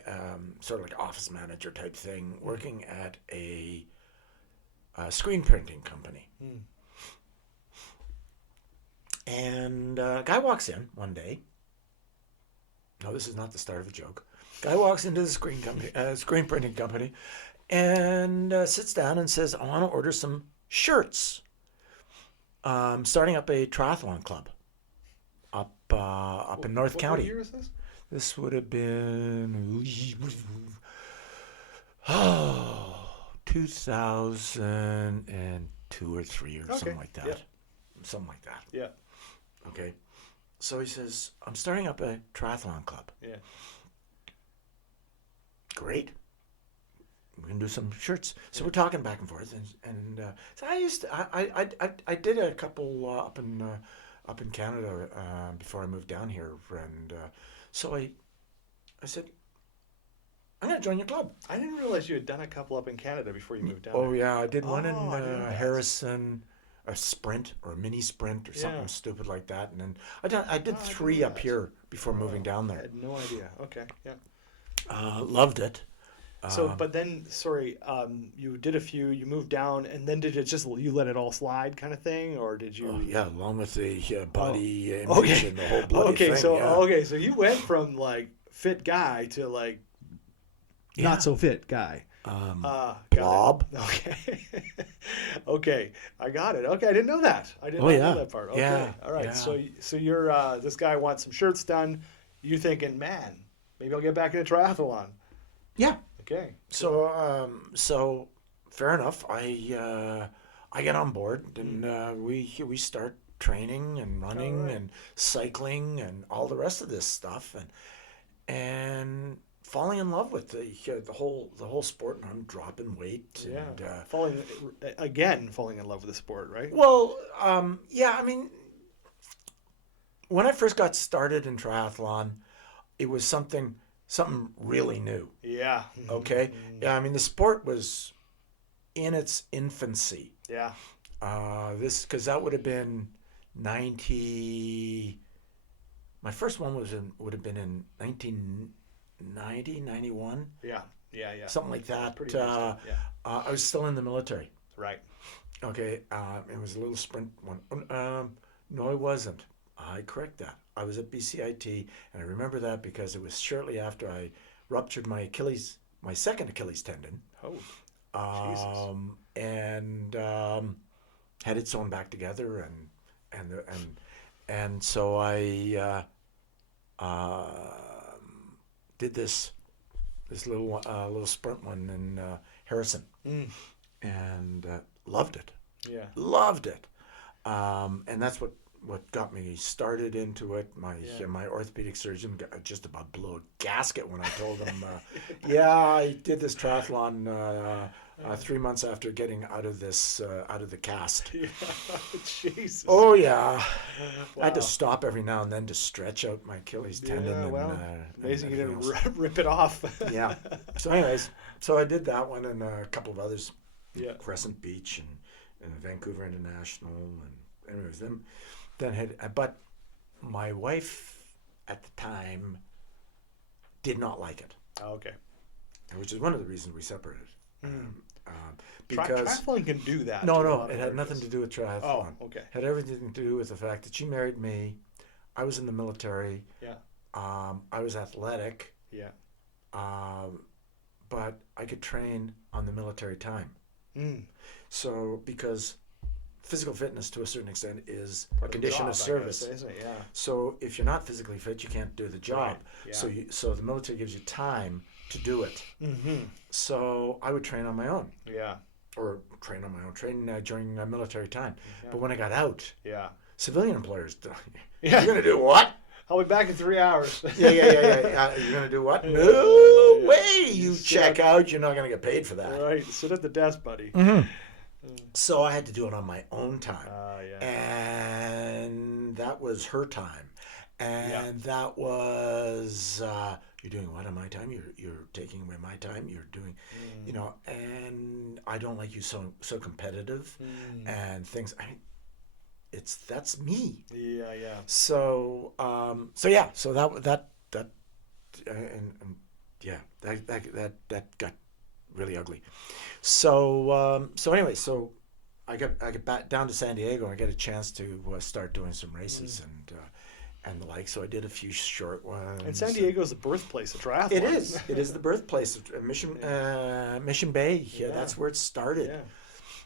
sort of like office manager type thing, working at a screen printing company. And a guy walks in one day. No, this is not the start of a joke. Guy walks into the screen printing company and sits down and says, I want to order some shirts. Starting up a triathlon club up in North County. What year is this? This would have been 2002 or 3 or something like that. Yep. Something like that. Yeah. Okay. So he says, I'm starting up a triathlon club. Yeah. Great. We can do some shirts. So we're talking back and forth, and so I did a couple up in Canada before I moved down here, and so I said, I'm gonna join your club. I didn't realize you had done a couple up in Canada before you moved down. Oh yeah, I did one in Harrison, a sprint or a mini sprint or something stupid like that, and then I did 3 up here before moving down there. I had no idea. Okay, yeah. Loved it. So, but then, you did a few, you moved down, and then did it just, you let it all slide kind of thing, or did you? Oh, yeah, along with the body image and the whole bloody thing. So you went from, like, fit guy to, like, not so fit guy. Blob. Okay. Okay, I got it. Okay, I didn't know that. I didn't know that part. Okay, all right. Yeah. So you're, this guy wants some shirts done. you thinking, man, maybe I'll get back into triathlon. Yeah. Okay. So fair enough. I get on board and we start training and running and cycling and all the rest of this stuff and falling in love with the whole sport, and I'm dropping weight. Yeah. And, falling in love with the sport, right? Well, yeah. I mean, when I first got started in triathlon, it was something really new. Yeah. Okay. Yeah. I mean, the sport was in its infancy. Yeah. Because that would have been 90. My first one would have been in 1990, 91. Yeah. Something like that. Pretty much, yeah. I was still in the military. Right. Okay. It was a little sprint one. No, it wasn't. I correct that. I was at BCIT, and I remember that because it was shortly after I ruptured my second Achilles tendon. Oh, Jesus. And had it sewn back together, and so I did this little sprint one in Harrison, and loved it. Yeah, loved it, and that's what got me started into it. My orthopedic surgeon just about blew a gasket when I told him, I did this triathlon 3 months after getting out of the cast. Yeah. Jesus. Oh yeah. Wow. I had to stop every now and then to stretch out my Achilles tendon. Amazing you didn't rip it off. Yeah. So anyways, I did that one and a couple of others. Yeah. Crescent Beach and Vancouver International, and anyways, but my wife at the time did not like it. Oh, okay. Which is one of the reasons we separated. Because triathlon can do that. No, it had nothing to do with triathlon. Oh, okay. It had everything to do with the fact that she married me. I was in the military. Yeah. I was athletic. Yeah. But I could train on the military time. So because physical fitness to a certain extent is a condition of service. I guess, isn't it? Yeah. So if you're not physically fit, you can't do the job. Right. Yeah. So the military gives you time to do it. Mm-hmm. So I would train on my own. Yeah. Or train during military time. Yeah. But when I got out, yeah, civilian employers, you're gonna do what? I'll be back in 3 hours. Yeah. You're gonna do what? No way! You check out. You're not gonna get paid for that. Right. Sit at the desk, buddy. Mm-hmm. So I had to do it on my own time. Yeah. And that was her time. And that was, you're doing what on my time? You're taking away my time. You're doing, and I don't like you so competitive and things. That's me. Yeah. So that got really ugly. So anyway, I get back down to San Diego. I get a chance to start doing some races and the like. So I did a few short ones. And San Diego is the birthplace of triathlon. It is. It is the birthplace of Mission Bay. Yeah, that's where it started. Yeah.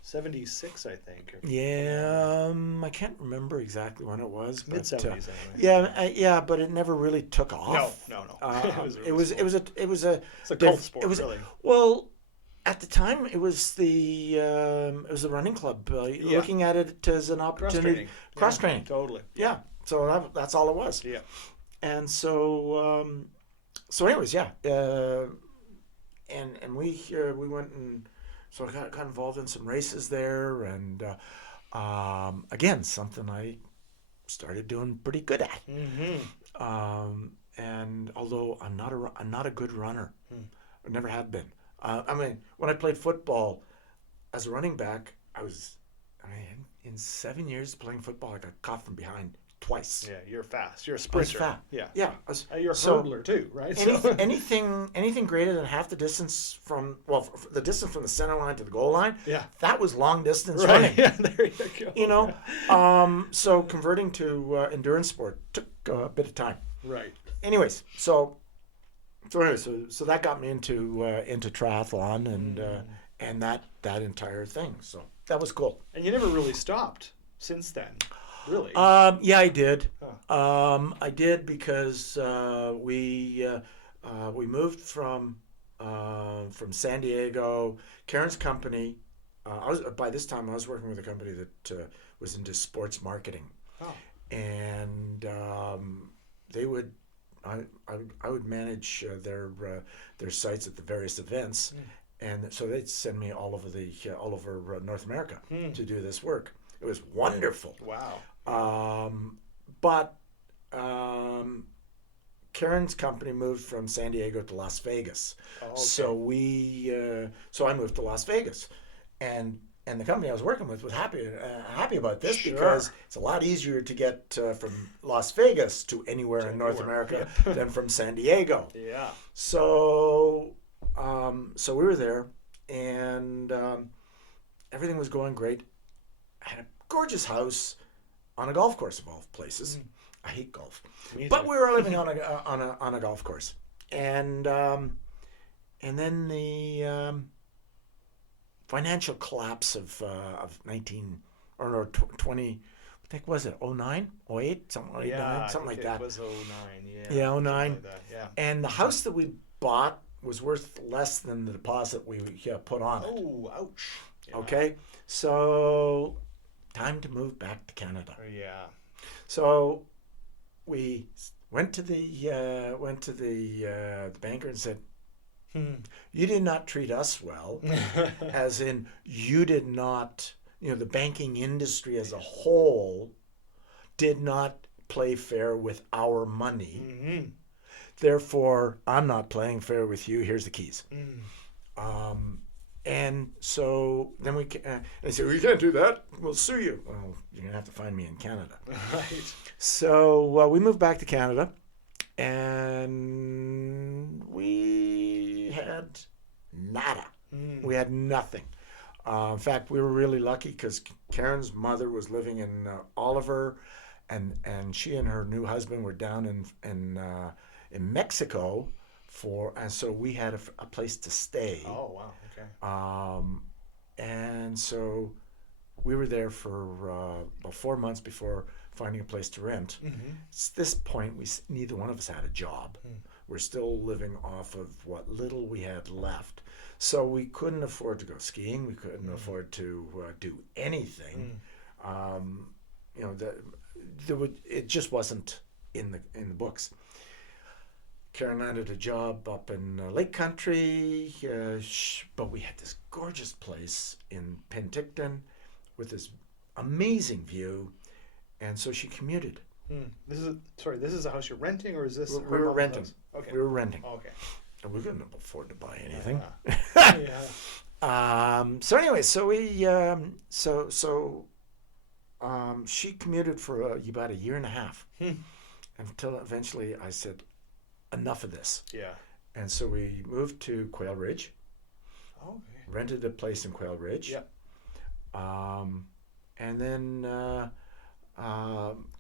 76, I think. Yeah, I can't remember exactly when it was. Mid-70s, anyway. Yeah, but it never really took off. No. It was a cult sport, really. Well, at the time, it was the running club looking at it as an opportunity. Cross training. Totally. Yeah. So that's all it was. Yeah. And so anyways, yeah. And we went and so I got involved in some races there, and again, something I started doing pretty good at. Mm-hmm. And although I'm not a good runner, I never have been. I mean, when I played football as a running back, in 7 years playing football, I got caught from behind twice. Yeah, you're fast. You're a sprinter. I was fat. Yeah. You're a hurdler too, right? Anything greater than half the distance the distance from the center line to the goal line. Yeah, that was long distance running. Yeah, there you go. So converting to endurance sport took a bit of time. Right. Anyways, so that got me into triathlon and that entire thing. So that was cool. And you never really stopped since then. Really? Yeah, I did. Huh. I did because we moved from San Diego. Karen's company. By this time I was working with a company that was into sports marketing, Oh. and they would. I would manage their sites at the various events, and so they'd send me all over North America to do this work. It was wonderful. Wow. But Karen's company moved from San Diego to Las Vegas, Oh, okay. so I moved to Las Vegas, and the company I was working with was happy about this Sure. because it's a lot easier to get from Las Vegas to anywhere in North America than from San Diego. Yeah. So we were there, and everything was going great. I had a gorgeous house on a golf course of all places. I hate golf, but we were living on a golf course, and then the financial collapse of 20. I think was it 09, 08, something like that, something like that. It was 09, yeah. Yeah, 09. Like that, yeah. And the house that we bought was worth less than the deposit we put on it. Oh, ouch. Yeah. Okay, so time to move back to Canada. Yeah. So we went to the banker and said, "You did not treat us well," as in you did not. The banking industry as a whole did not play fair with our money. Mm-hmm. Therefore, I'm not playing fair with you. Here's the keys. And so then they said, "We can't do that. We'll sue you." Well, you're gonna have to find me in Canada. Right. So we moved back to Canada, and we had nada. We had nothing. In fact, we were really lucky because Karen's mother was living in Oliver, and she and her new husband were down in Mexico and so we had a place to stay. Oh, wow. Okay. And so we were there for about 4 months before finding a place to rent. At this point, neither one of us had a job. We're still living off of what little we had left. So we couldn't afford to go skiing. We couldn't afford to do anything. It just wasn't in the books. Karen landed a job up in Lake Country, but we had this gorgeous place in Penticton with this amazing view, and so she commuted. This is a house you're renting, or is this? We were renting. Okay. We were renting. Okay. And we couldn't afford to buy anything. Yeah. So anyway, she commuted for about a year and a half, until eventually I said, "Enough of this." Yeah. And so we moved to Quail Ridge. Okay. Rented a place in Quail Ridge. Yep. And then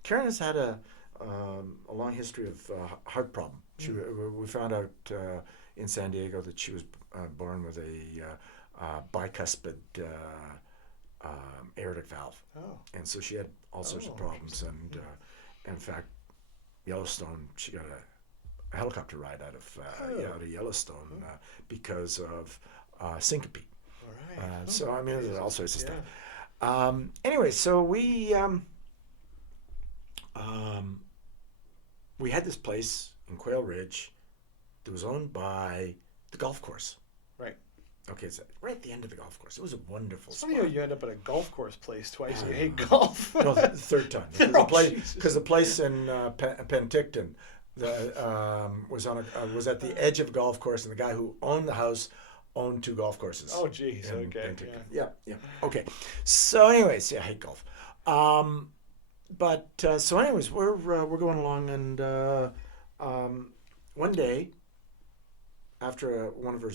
Karen has had a long history of heart problem. We found out in San Diego that she was born with a bicuspid aortic valve. Oh. And so she had all sorts of problems. And in fact, Yellowstone, she got a helicopter ride out of Yellowstone because of syncope. All right. So I mean, there's all sorts of stuff. Anyway, so we had this place in Quail Ridge that was owned by the golf course. Right. Okay, it's right at the end of the golf course. It was a wonderful spot. Funny how you end up at a golf course place twice. You hate golf. No, the third time. Because the place in Penticton was at the edge of a golf course, and the guy who owned the house owned 2 golf courses. Oh, geez. Okay. Yeah. Okay. So, anyways, I hate golf. So anyways, we're going along, and one day, after one of her,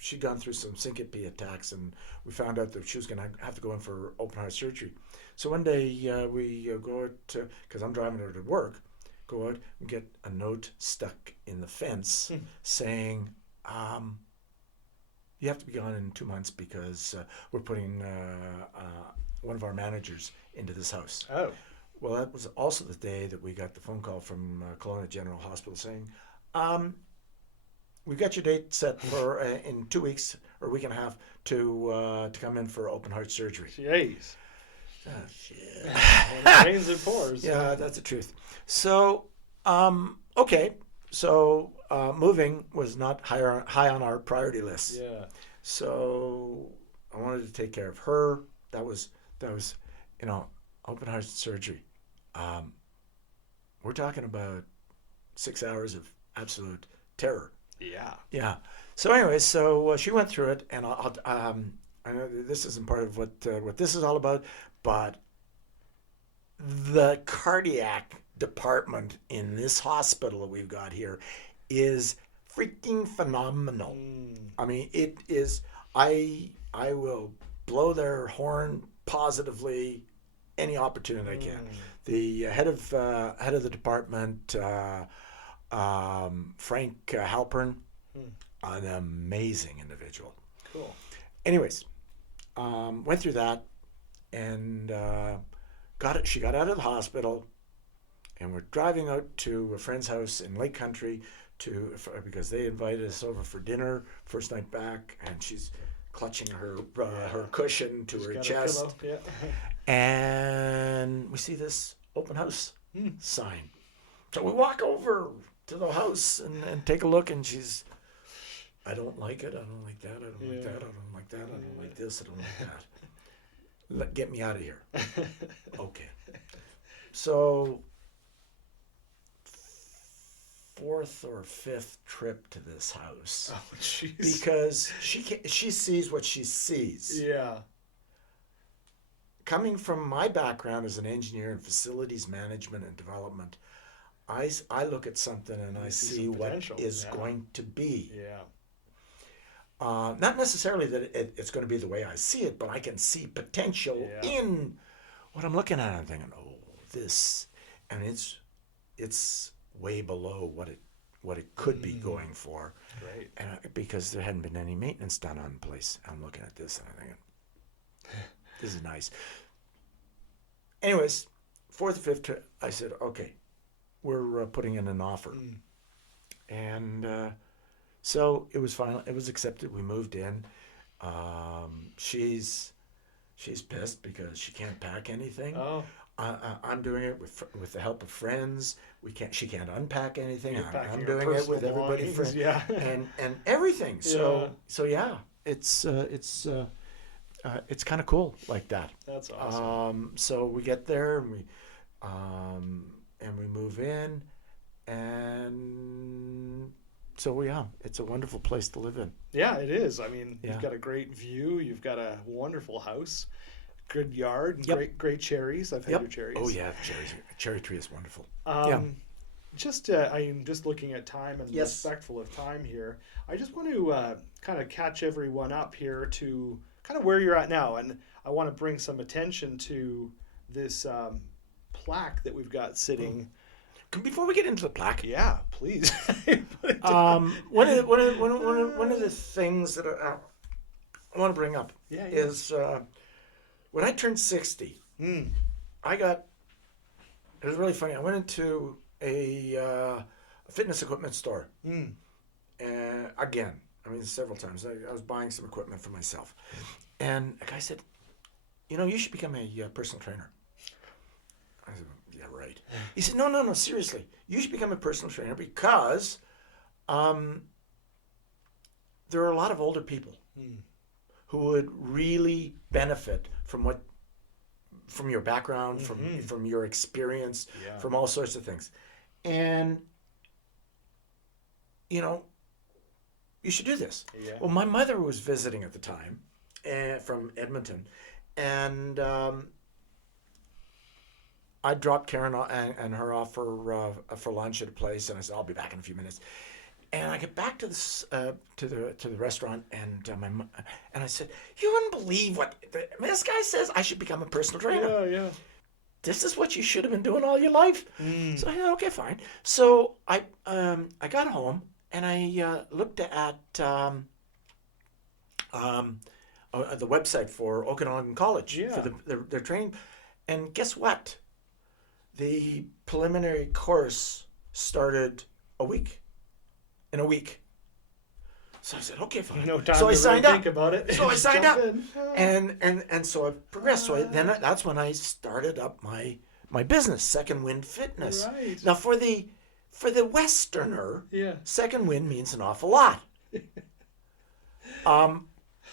she'd gone through some syncope attacks, and we found out that she was going to have to go in for open heart surgery. So one day we go out, because I'm driving her to work, go out and get a note stuck in the fence saying, you have to be gone in 2 months because we're putting one of our managers into this house. Oh. Well, that was also the day that we got the phone call from Kelowna General Hospital saying, we've got your date set for in 2 weeks or a week and a half to come in for open heart surgery. Jeez. Oh, shit. When it rains, it pours. Yeah, that's the truth. So, okay. So, moving was not high on our priority list. Yeah. So, I wanted to take care of her. That was, open heart surgery. We're talking about 6 hours of absolute terror. Yeah. Yeah. So anyway, she went through it, and I know this isn't part of what this is all about, but the cardiac department in this hospital that we've got here is freaking phenomenal. I mean, it is. I will blow their horn positively any opportunity I can. The head of the department, Frank Halpern, an amazing individual. Cool. Anyways, went through that, and she got out of the hospital, and we're driving out to a friend's house in Lake Country because they invited us over for dinner first night back, and she's clutching her cushion to her chest. Yeah. And we see this open house sign. So we walk over to the house and take a look, and she's, I don't like it, I don't like that, I don't like that, I don't like that, I don't like this, I don't like that. Get me out of here. Okay. So, 4th or 5th trip to this house. Oh, jeez. Because she sees what she sees. Yeah. Coming from my background as an engineer in facilities management and development, I look at something and I see what is going to be. Yeah. Not necessarily that it's going to be the way I see it, but I can see potential in what I'm looking at. I'm thinking, oh, this, and it's way below what it could be going for. Right. And because there hadn't been any maintenance done on the place, I'm looking at this and I'm thinking, this is nice. Anyways, 4th or 5th trip, I said, okay, we're putting in an offer. And so it was final. It was accepted. We moved in. She's pissed because she can't pack anything. Oh. I'm doing it with the help of friends. She can't unpack anything. I'm your doing it with everybody, friends, and everything. So yeah, it's kind of cool like that. That's awesome. So we get there and we move in, and so it's a wonderful place to live in. Yeah, it is. I mean, you've got a great view. You've got a wonderful house, good yard, and great cherries. I've had your cherries. Oh yeah, cherries. Cherry tree is wonderful. I'm just looking at time and respectful of time here. I just want to kind of catch everyone up here to kind of where you're at now, and I want to bring some attention to this plaque that we've got sitting. Before we get into the plaque, yeah, please. one of the things that I want to bring up is when I turned 60, it was really funny. I went into a fitness equipment store, and again, I mean, several times. I was buying some equipment for myself, and a guy said, you should become a personal trainer. I said, yeah, right. He said, no, seriously. You should become a personal trainer because there are a lot of older people who would really benefit from your background, from your experience, from all sorts of things. And, you should do this. Yeah. Well, my mother was visiting at the time from Edmonton, and I dropped Karen and her off for lunch at a place, and I said, I'll be back in a few minutes. And I get back to this to the restaurant, and I said, you wouldn't believe what this guy says. I should become a personal trainer. Yeah. This is what you should have been doing all your life. So I said, okay, fine. So I got home and I looked at the website for Okanagan College Yeah. for their training. And guess what? The preliminary course started in a week. So I said, okay, fine. No time so I to signed really up. think about it. So I signed up, in. and so I progressed. So that's when I started up my business, Second Wind Fitness. Right. Now for the Westerner, Yeah. Second Wind means an awful lot.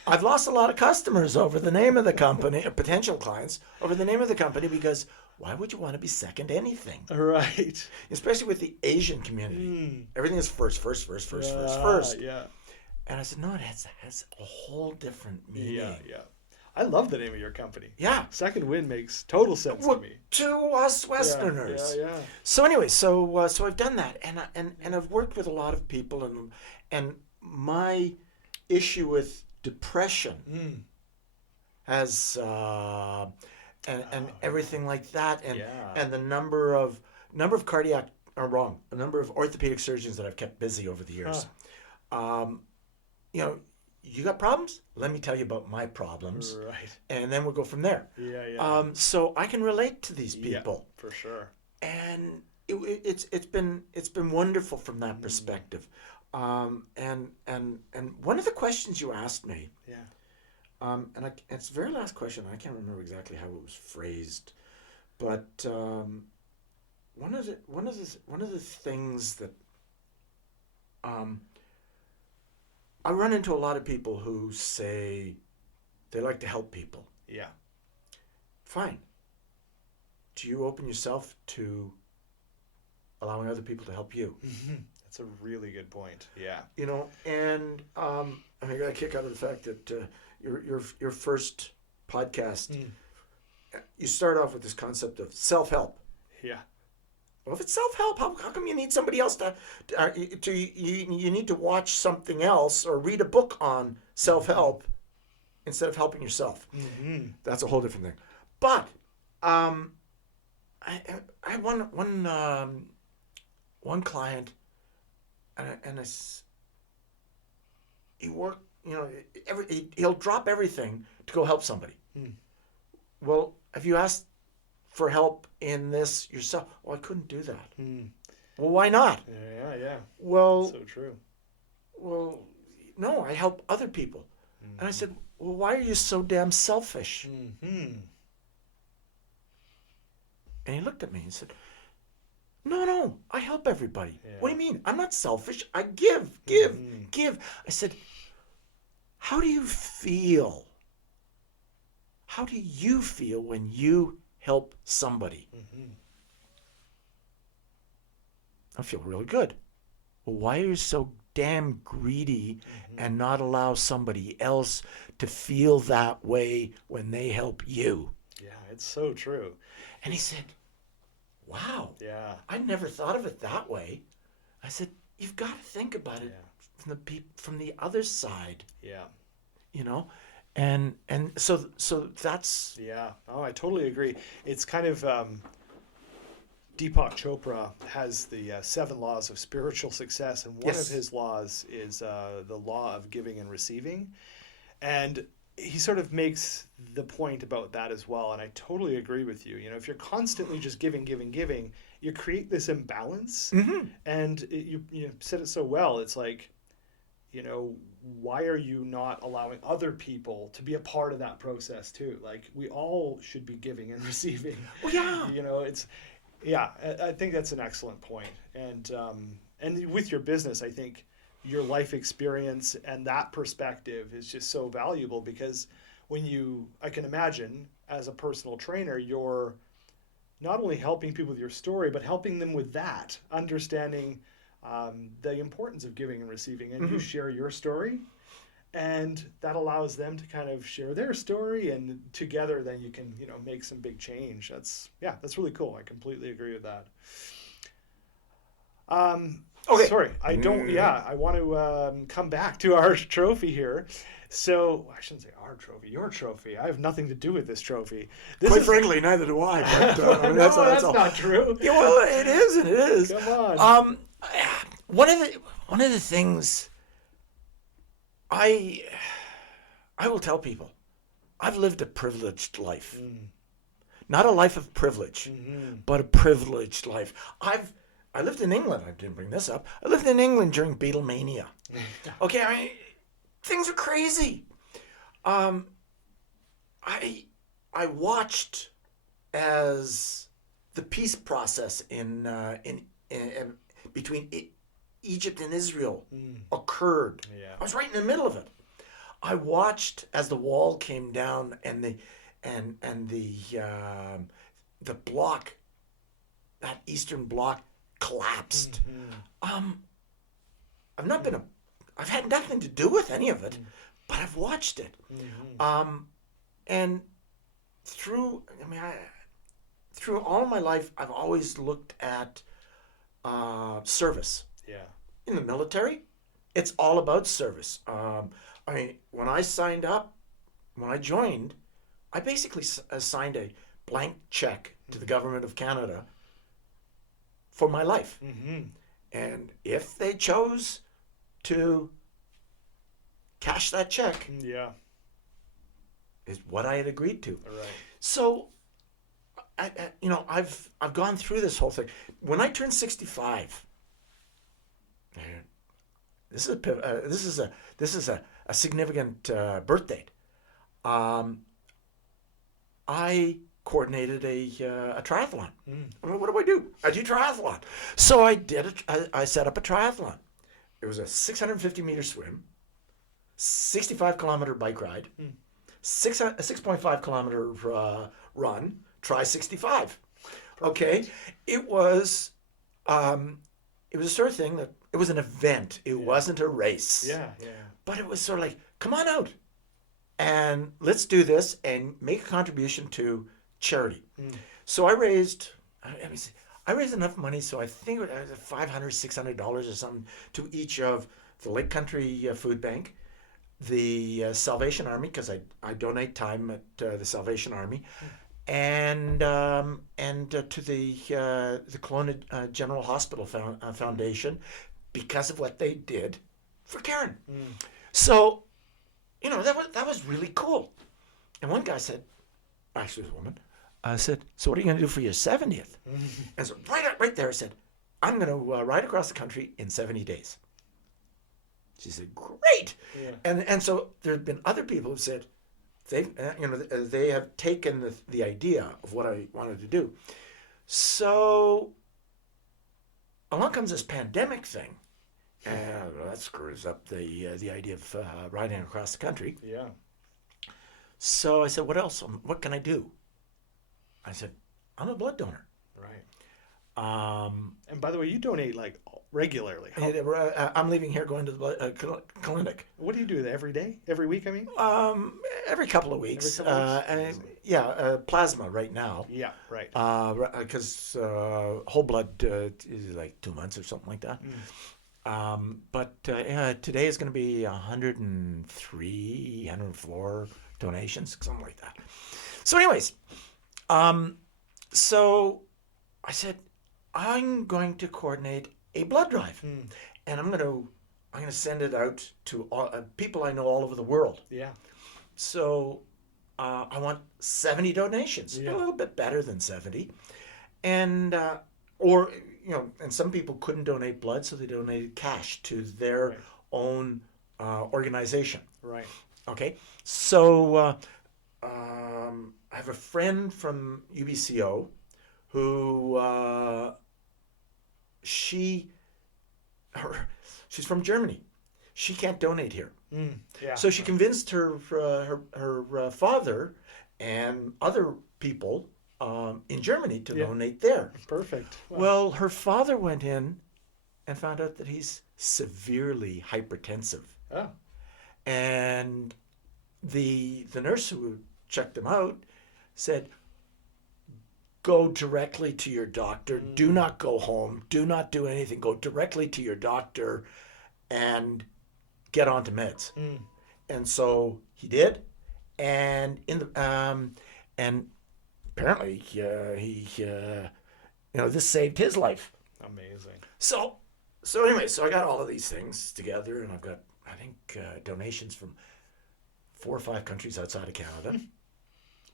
I've lost a lot of customers over the name of the company, potential clients, over the name of the company, because why would you want to be second to anything? Right. Especially with the Asian community. Everything is first. Yeah. And I said, no, it has a whole different meaning. Yeah. I love the name of your company. Yeah. Second Wind makes total sense to me. To us Westerners. Yeah. So anyway, so I've done that, and I've worked with a lot of people, and my issue with depression has and everything like that, and the number of cardiac are wrong, a number of orthopedic surgeons that I've kept busy over the years. You got problems? Let me tell you about my problems, Right. and then we'll go from there. Yeah. So I can relate to these people, For sure. and it's been wonderful from that perspective. And one of the questions you asked me, it's the very last question. I can't remember exactly how it was phrased, but one of the things that I run into a lot of people who say they like to help people. Yeah. Fine. Do you open yourself to allowing other people to help you? Mm-hmm. That's a really good point. Yeah. And I got a kick out of the fact that your first podcast, you start off with this concept of self-help. Yeah. Well, if it's self-help, how come you need somebody else you need to watch something else or read a book on self-help instead of helping yourself? Mm-hmm. That's a whole different thing. But I had one client, and he worked. He'll drop everything to go help somebody. Well, have you asked for help in this yourself? Well, I couldn't do that. Well, why not? Yeah. Well, so true. Well, no, I help other people. And I said, well, why are you so damn selfish? And he looked at me and said, no, I help everybody. Yeah. What do you mean? I'm not selfish. I give. I said, how do you feel? How do you feel when you help somebody? I feel really good. Well, why are you so damn greedy and not allow somebody else to feel that way when they help you? Yeah, it's so true. And he said, wow. Yeah. I never thought of it that way. I said, you've got to think about it from the other side. Yeah. And so that's... Yeah. Oh, I totally agree. It's kind of... Deepak Chopra has the 7 laws of spiritual success, and one of his laws is the law of giving and receiving. And he sort of makes the point about that as well, and I totally agree with you. If you're constantly just giving, you create this imbalance, and you said it so well. It's like, why are you not allowing other people to be a part of that process too? Like, we all should be giving and receiving. Well, yeah. Yeah, I think that's an excellent point. And with your business, I think your life experience and that perspective is just so valuable, because I can imagine as a personal trainer, you're not only helping people with your story, but helping them with that, understanding the importance of giving and receiving. And you share your story, and that allows them to kind of share their story, and together then you can make some big change. That's really cool. I completely agree with that. Okay, sorry, I don't. Yeah, I want to come back to our trophy here. So I shouldn't say our trophy, your trophy. I have nothing to do with this trophy. Quite frankly, neither do I. But, no, that's not true. Yeah, well, it is. Come on. One of the things I I will tell people, I've lived a privileged life. Not a life of privilege, but a privileged life. I lived in England. I didn't bring this up. I lived in England during Beatlemania. Okay, I mean, things are crazy. I watched as the peace process in between Egypt and Israel occurred. Yeah. I was right in the middle of it. I watched as the wall came down and the block, that Eastern Bloc, collapsed. I've had nothing to do with any of it, but I've watched it. And through all of my life, I've always looked at service. Yeah. In the military, it's all about service. I mean, when I signed up, when I joined, I basically signed a blank check to the government of Canada for my life. And if they chose to cash that check, is what I had agreed to. Right. So, I've gone through this whole thing. When I turned 65, this is a significant birth date. I coordinated a triathlon. What do? I do triathlon. So I set up a triathlon. It was a 650-meter swim, 65-kilometer bike ride, a 6.5-kilometer run, try 65. Okay? It was a sort of thing that it was an event. It wasn't a race. Yeah. But it was sort of like, come on out and let's do this and make a contribution to charity. So I raised enough money, so I think it was $500, $600 or something to each of the Lake Country Food Bank, the Salvation Army, because I donate time at the Salvation Army, and to the Kelowna General Hospital Foundation, because of what they did for Karen. So, that was really cool. And one guy said, actually it was a woman, said, so what are you going to do for your 70th? And so right there I said, I'm going to ride across the country in 70 days. She said, great. Yeah. And so there have been other people who said, they have taken the idea of what I wanted to do. So along comes this pandemic thing. And that screws up the idea of riding across the country. Yeah. So I said, what else? What can I do? I said, I'm a blood donor. Right. And by the way, you donate like regularly. I'm leaving here, going to the blood clinic. What do you do? Every day? Every week, I mean? Every couple of weeks. Plasma right now. Yeah, right. Because whole blood is like 2 months or something like that. But today is going to be 103, 104 donations, something like that. So anyways, so I said, I'm going to coordinate a blood drive, and I'm going to send it out to all, people I know all over the world. Yeah. So I want 70 donations, a little bit better than 70, and and some people couldn't donate blood, so they donated cash to their own organization. Right. Okay. So I have a friend from UBCO who she's from Germany. She can't donate here. So she convinced her father and other people in Germany to donate there. Perfect. Wow. Well, her father went in and found out that he's severely hypertensive. Oh. And the nurse who checked him out said, go directly to your doctor. Do not go home. Do not do anything. Go directly to your doctor and get onto meds. And so he did. And and apparently he this saved his life. Amazing. So anyway, so I got all of these things together, and I've got, I think, donations from 4 or 5 countries outside of Canada.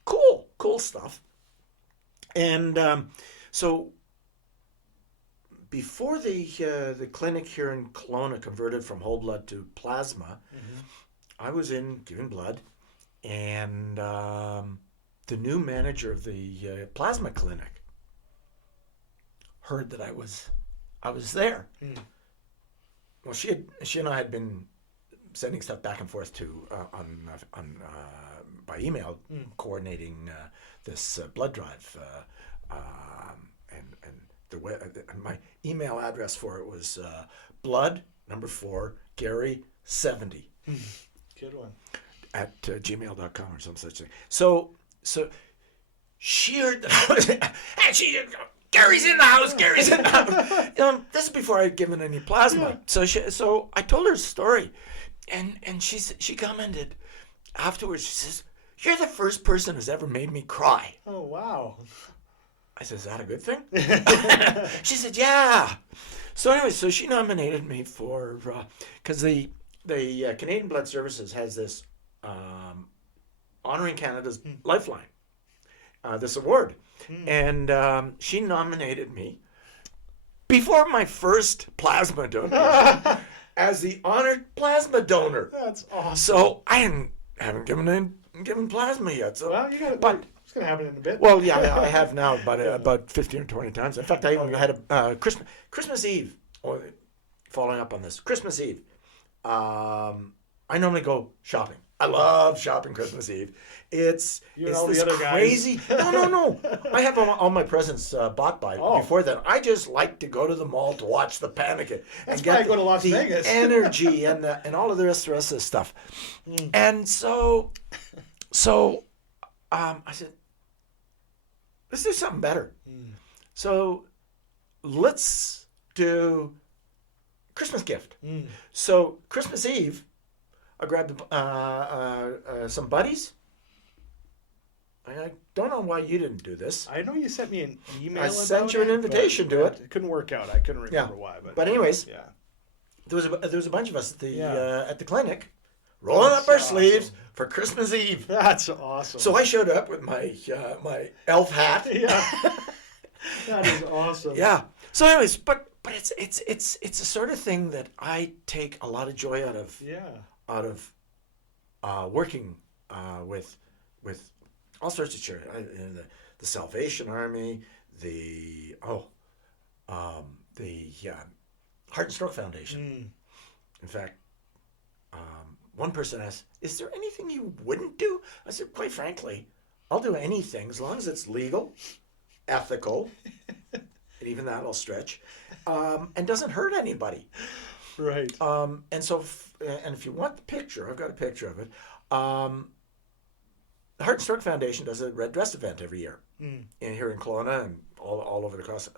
Cool stuff. And so before the clinic here in Kelowna converted from whole blood to plasma, I was in giving blood, and the new manager of the plasma clinic heard that I was there. Well, she and I had been sending stuff back and forth to by email, coordinating this blood drive, and my email address for it was blood number 4 Garry 70. Good one. At gmail.com or some such thing. So she heard that I was, and she, Gary's in the house. Gary's in the house. This is before I had given any plasma. Yeah. So I told her a story, and she commented afterwards. She says, "You're the first person who's ever made me cry." Oh wow. I said, "Is that a good thing?" She said, "Yeah." So anyway, so she nominated me for because the Canadian Blood Services has this honoring Canada's Lifeline, this award. And she nominated me before my first plasma donation as the honored plasma donor. That's awesome. So I haven't given plasma yet. So, well, you got it. But it's going to happen in a bit. Well, yeah, I have now about 15 or 20 times. In fact, I even had a Christmas Eve, or following up on this, Christmas Eve. I normally go shopping. I love shopping Christmas Eve. It's this crazy. No. I have all my presents bought by before then. I just like to go to the mall to watch the panic and get go to Las Vegas. energy and all of the rest of this stuff. And so I said, let's do something better. So let's do Christmas gift. So Christmas Eve, I grabbed some buddies. I don't know why you didn't do this. I know you sent me an email. I sent you an invitation to it. It couldn't work out. I couldn't remember why. But anyways, there was a bunch of us at the clinic rolling up our sleeves for Christmas Eve. That's awesome. So I showed up with my elf hat. Yeah, that is awesome. Yeah. So anyways, but it's a sort of thing that I take a lot of joy out of. Yeah. Out of working with all sorts of charity, the Salvation Army, the Heart and Stroke Foundation. In fact, one person asked, "Is there anything you wouldn't do?" I said, "Quite frankly, I'll do anything as long as it's legal, ethical, and even that I'll stretch, and doesn't hurt anybody." Right. And so, and if you want the picture, I've got a picture of it. The Heart and Stroke Foundation does a red dress event every year here in Kelowna and all over across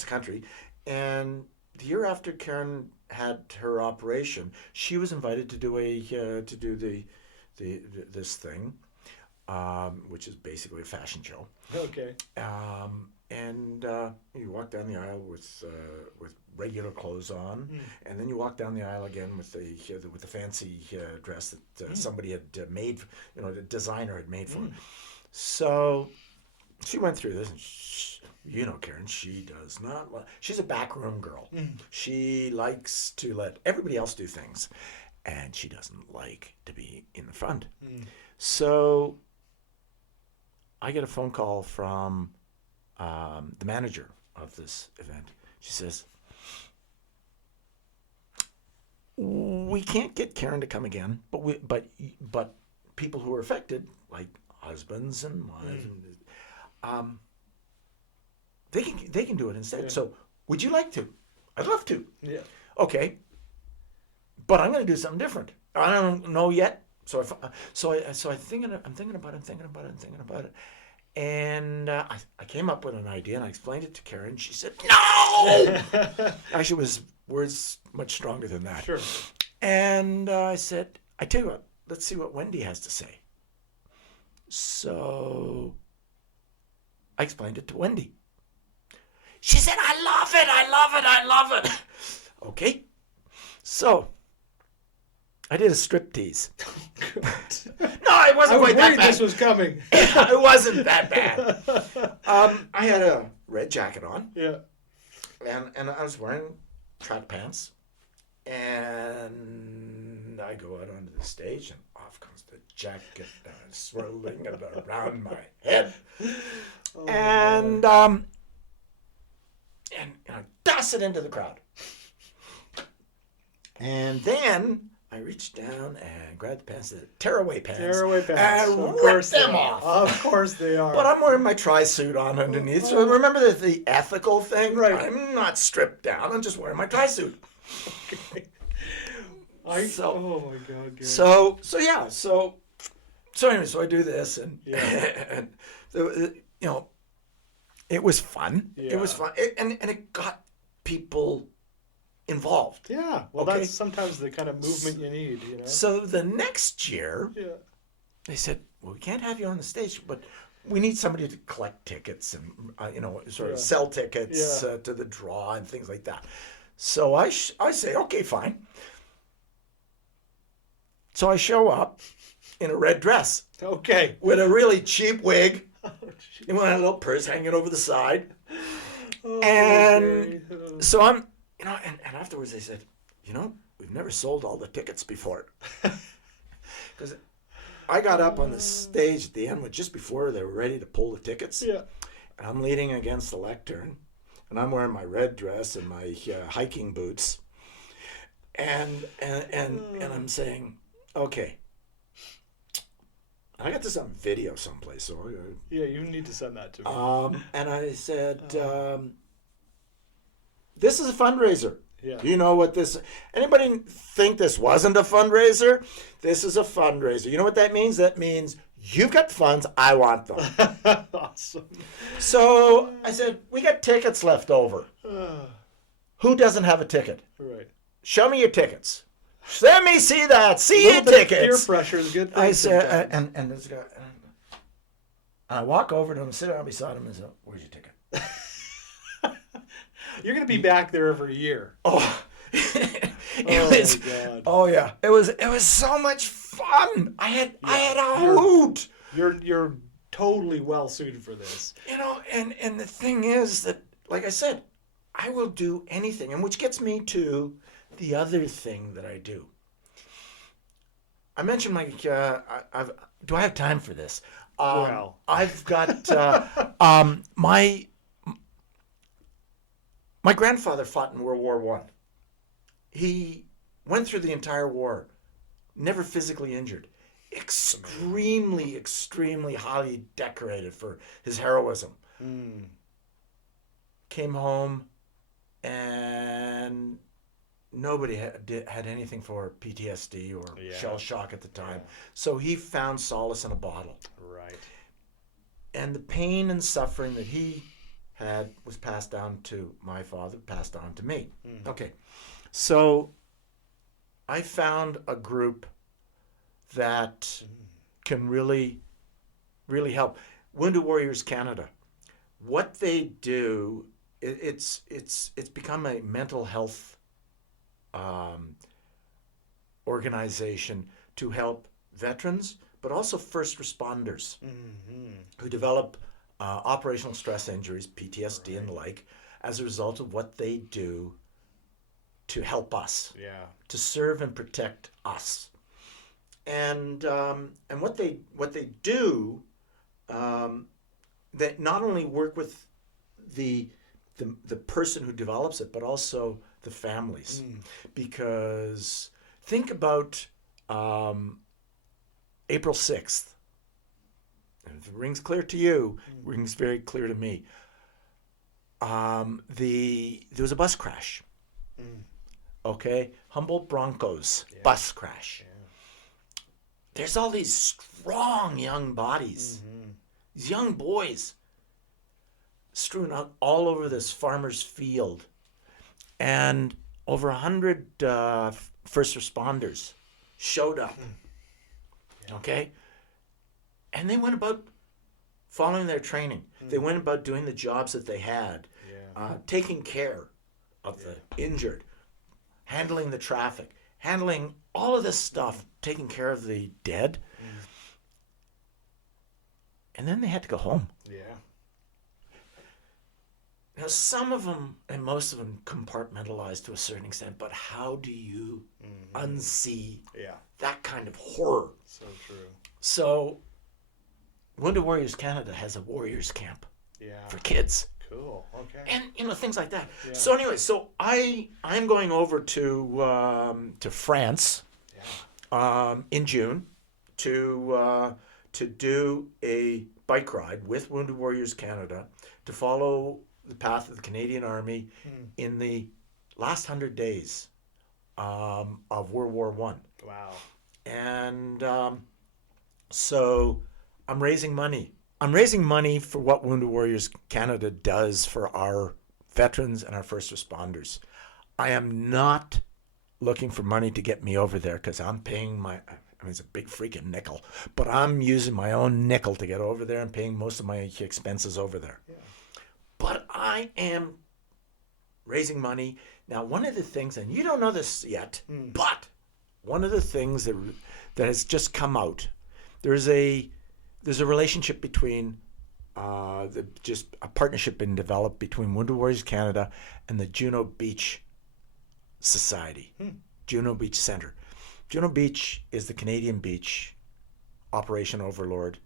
the country. And the year after Karen had her operation, she was invited to do this thing, which is basically a fashion show. Okay. And you walk down the aisle with regular clothes on, and then you walk down the aisle again with the fancy dress that somebody had made, the designer had made for her. So she went through this, and Karen, she does not. She's a backroom girl. She likes to let everybody else do things, and she doesn't like to be in the front. So I get a phone call from the manager of this event. She says, "We can't get Karen to come again, but people who are affected, like husbands and wives, they can do it instead. Yeah. So would you like to?" "I'd love to." Yeah. "Okay, but I'm going to do something different. I don't know yet." So I'm thinking about it. And I came up with an idea, and I explained it to Karen. She said, "No!" Actually, words much stronger than that. Sure. And I said, "I tell you what, let's see what Wendy has to say." So I explained it to Wendy. She said, "I love it. I love it. I love it." Okay. So I did a striptease. No, it wasn't quite that bad. This was coming. It wasn't that bad. I had a red jacket on. Yeah. And I was wearing track pants. And I go out onto the stage, and off comes the jacket, swirling it around my head. Oh, and I toss it into the crowd. And then I reached down and grabbed the pants, the tearaway pants. Tearaway pants. And ripped them off. Of course they are. But I'm wearing my tri-suit on underneath. So remember the ethical thing? Right. I'm not stripped down. I'm just wearing my tri-suit. Okay. Oh my God, Garry. So anyway, so I do this, and, yeah. and it was fun. Yeah. It was fun, and it got people involved. Yeah, well, okay. That's sometimes the kind of movement you need, So the next year, yeah. They said, well, we can't have you on the stage, but we need somebody to collect tickets and, sort of sell tickets to the draw and things like that. So I say, okay, fine. So I show up in a red dress. Okay. With a really cheap wig. And with a little purse hanging over the side. And so I'm, and afterwards they said, we've never sold all the tickets before. Because I got up on the stage at the end, just before they were ready to pull the tickets. Yeah. And I'm leaning against the lectern. And I'm wearing my red dress and my hiking boots. And I'm saying, okay, I got this on video someplace. So yeah, you need to send that to me. And I said, this is a fundraiser. Yeah. Do you know what this? Anybody think this wasn't a fundraiser? This is a fundraiser. You know what that means? That means you've got funds. I want them. Awesome. So I said, we got tickets left over. Who doesn't have a ticket? Right. Show me your tickets. Let me see that. See your tickets. Peer pressure is a good thing. I said, and this guy, and I walk over to him, sit down beside him, and say, "Where's your ticket?" You're going to be back there every year. Oh, my God. Oh yeah, it was so much fun. I had a hoot. You're totally well suited for this. And the thing is that, like I said, I will do anything, and which gets me to the other thing that I do. I mentioned do I have time for this? Well, I've got my grandfather fought in World War I. He went through the entire war, never physically injured, extremely, extremely highly decorated for his heroism. Came home, and nobody had anything for PTSD or shell shock at the time. Yeah. So he found solace in a bottle. Right. And the pain and suffering that he had was passed down to my father, passed on to me. Okay. So I found a group that can really, really help. Wounded Warriors Canada. What they do, it's become a mental health organization to help veterans, but also first responders who develop operational stress injuries, PTSD and the like, as a result of what they do to help us, to serve and protect us. And what they do, they not only work with the person who develops it, but also the families. Because think about April 6th. And if it rings clear to you, it rings very clear to me. There was a bus crash. Okay? Humboldt Broncos bus crash. Yeah. There's all these strong young bodies. These young boys strewn out all over this farmer's field. And over 100 first responders showed up. Okay? And they went about following their training. They went about doing the jobs that they had, taking care of the injured, handling the traffic, handling all of this stuff, taking care of the dead. And then they had to go home. Yeah. Now, some of them and most of them compartmentalized to a certain extent, but how do you unsee that kind of horror? So true. So, Wounded Warriors Canada has a Warriors Camp for kids. Cool. Okay. And things like that. Yeah. So anyway, I'm going over to France in June to do a bike ride with Wounded Warriors Canada to follow the path of the Canadian Army in the last 100 days of World War I. Wow. And so I'm raising money. I'm raising money for what Wounded Warriors Canada does for our veterans and our first responders. I am not looking for money to get me over there because I'm paying it's a big freaking nickel, but I'm using my own nickel to get over there and paying most of my expenses over there. Yeah. But I am raising money. Now, one of the things, and you don't know this yet, but one of the things that has just come out, there's a relationship between just a partnership been developed between Wounded Warriors Canada and the Juno Beach Society, Juno Beach Center. Juno Beach is the Canadian beach operation overlord,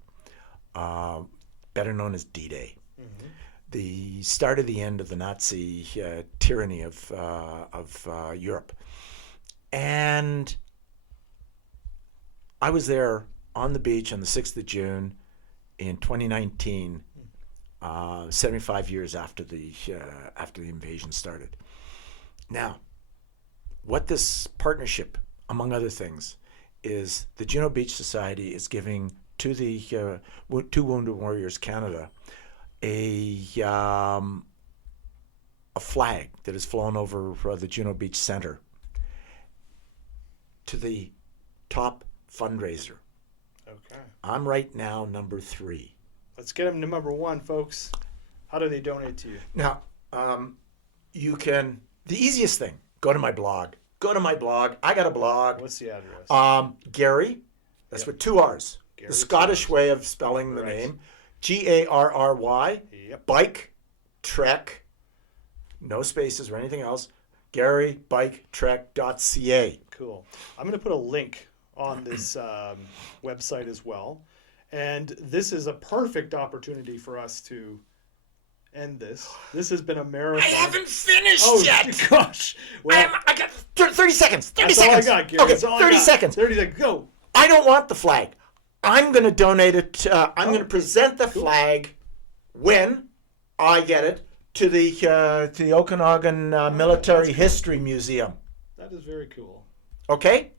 better known as D-Day. The start of the end of the Nazi tyranny of Europe. And I was there on the beach on the 6th of June in 2019, 75 years after the invasion started. Now, what this partnership, among other things, is the Juno Beach Society is giving to the to Wounded Warriors Canada a flag that is flown over the Juno Beach Center to the top fundraiser. Okay. I'm right now number 3. Let's get them to number 1, folks. How do they donate to you? Now, you can, the easiest thing, go to my blog. I got a blog. What's the address? Garry, that's with 2 R's. Garry, the Scottish way of spelling the name. Garry, bike, trek, no spaces or anything else, GarryBikeTrek.ca. Cool. I'm going to put a link on this website as well. And this is a perfect opportunity for us to end this. This has been a marathon. I haven't finished yet. Oh, gosh. Well, I got 30 seconds. 30 that's seconds. All I got, Garry. Okay, 30 seconds. 30 seconds. Go. I don't want the flag. I'm going to donate it. I'm going to present the flag when I get it to the Okanagan Military History Museum. That is very cool. Okay?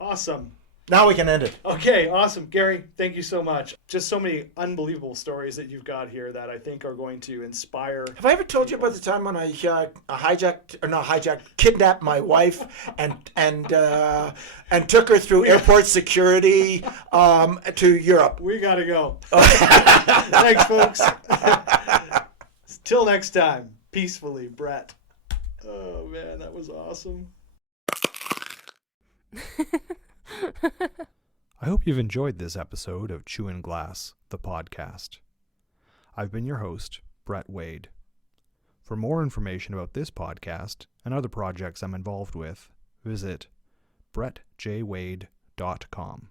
Awesome. Now we can end it. Okay, awesome. Garry, thank you so much. Just so many unbelievable stories that you've got here that I think are going to inspire. Have I ever told you about the time when I kidnapped my wife and took her through airport security to Europe? We got to go. Thanks, folks. Till next time, peacefully, Brett. Oh, man, that was awesome. I hope you've enjoyed this episode of Chewin' Glass, the podcast. I've been your host, Brett Wade. For more information about this podcast and other projects I'm involved with, visit brettjwade.com.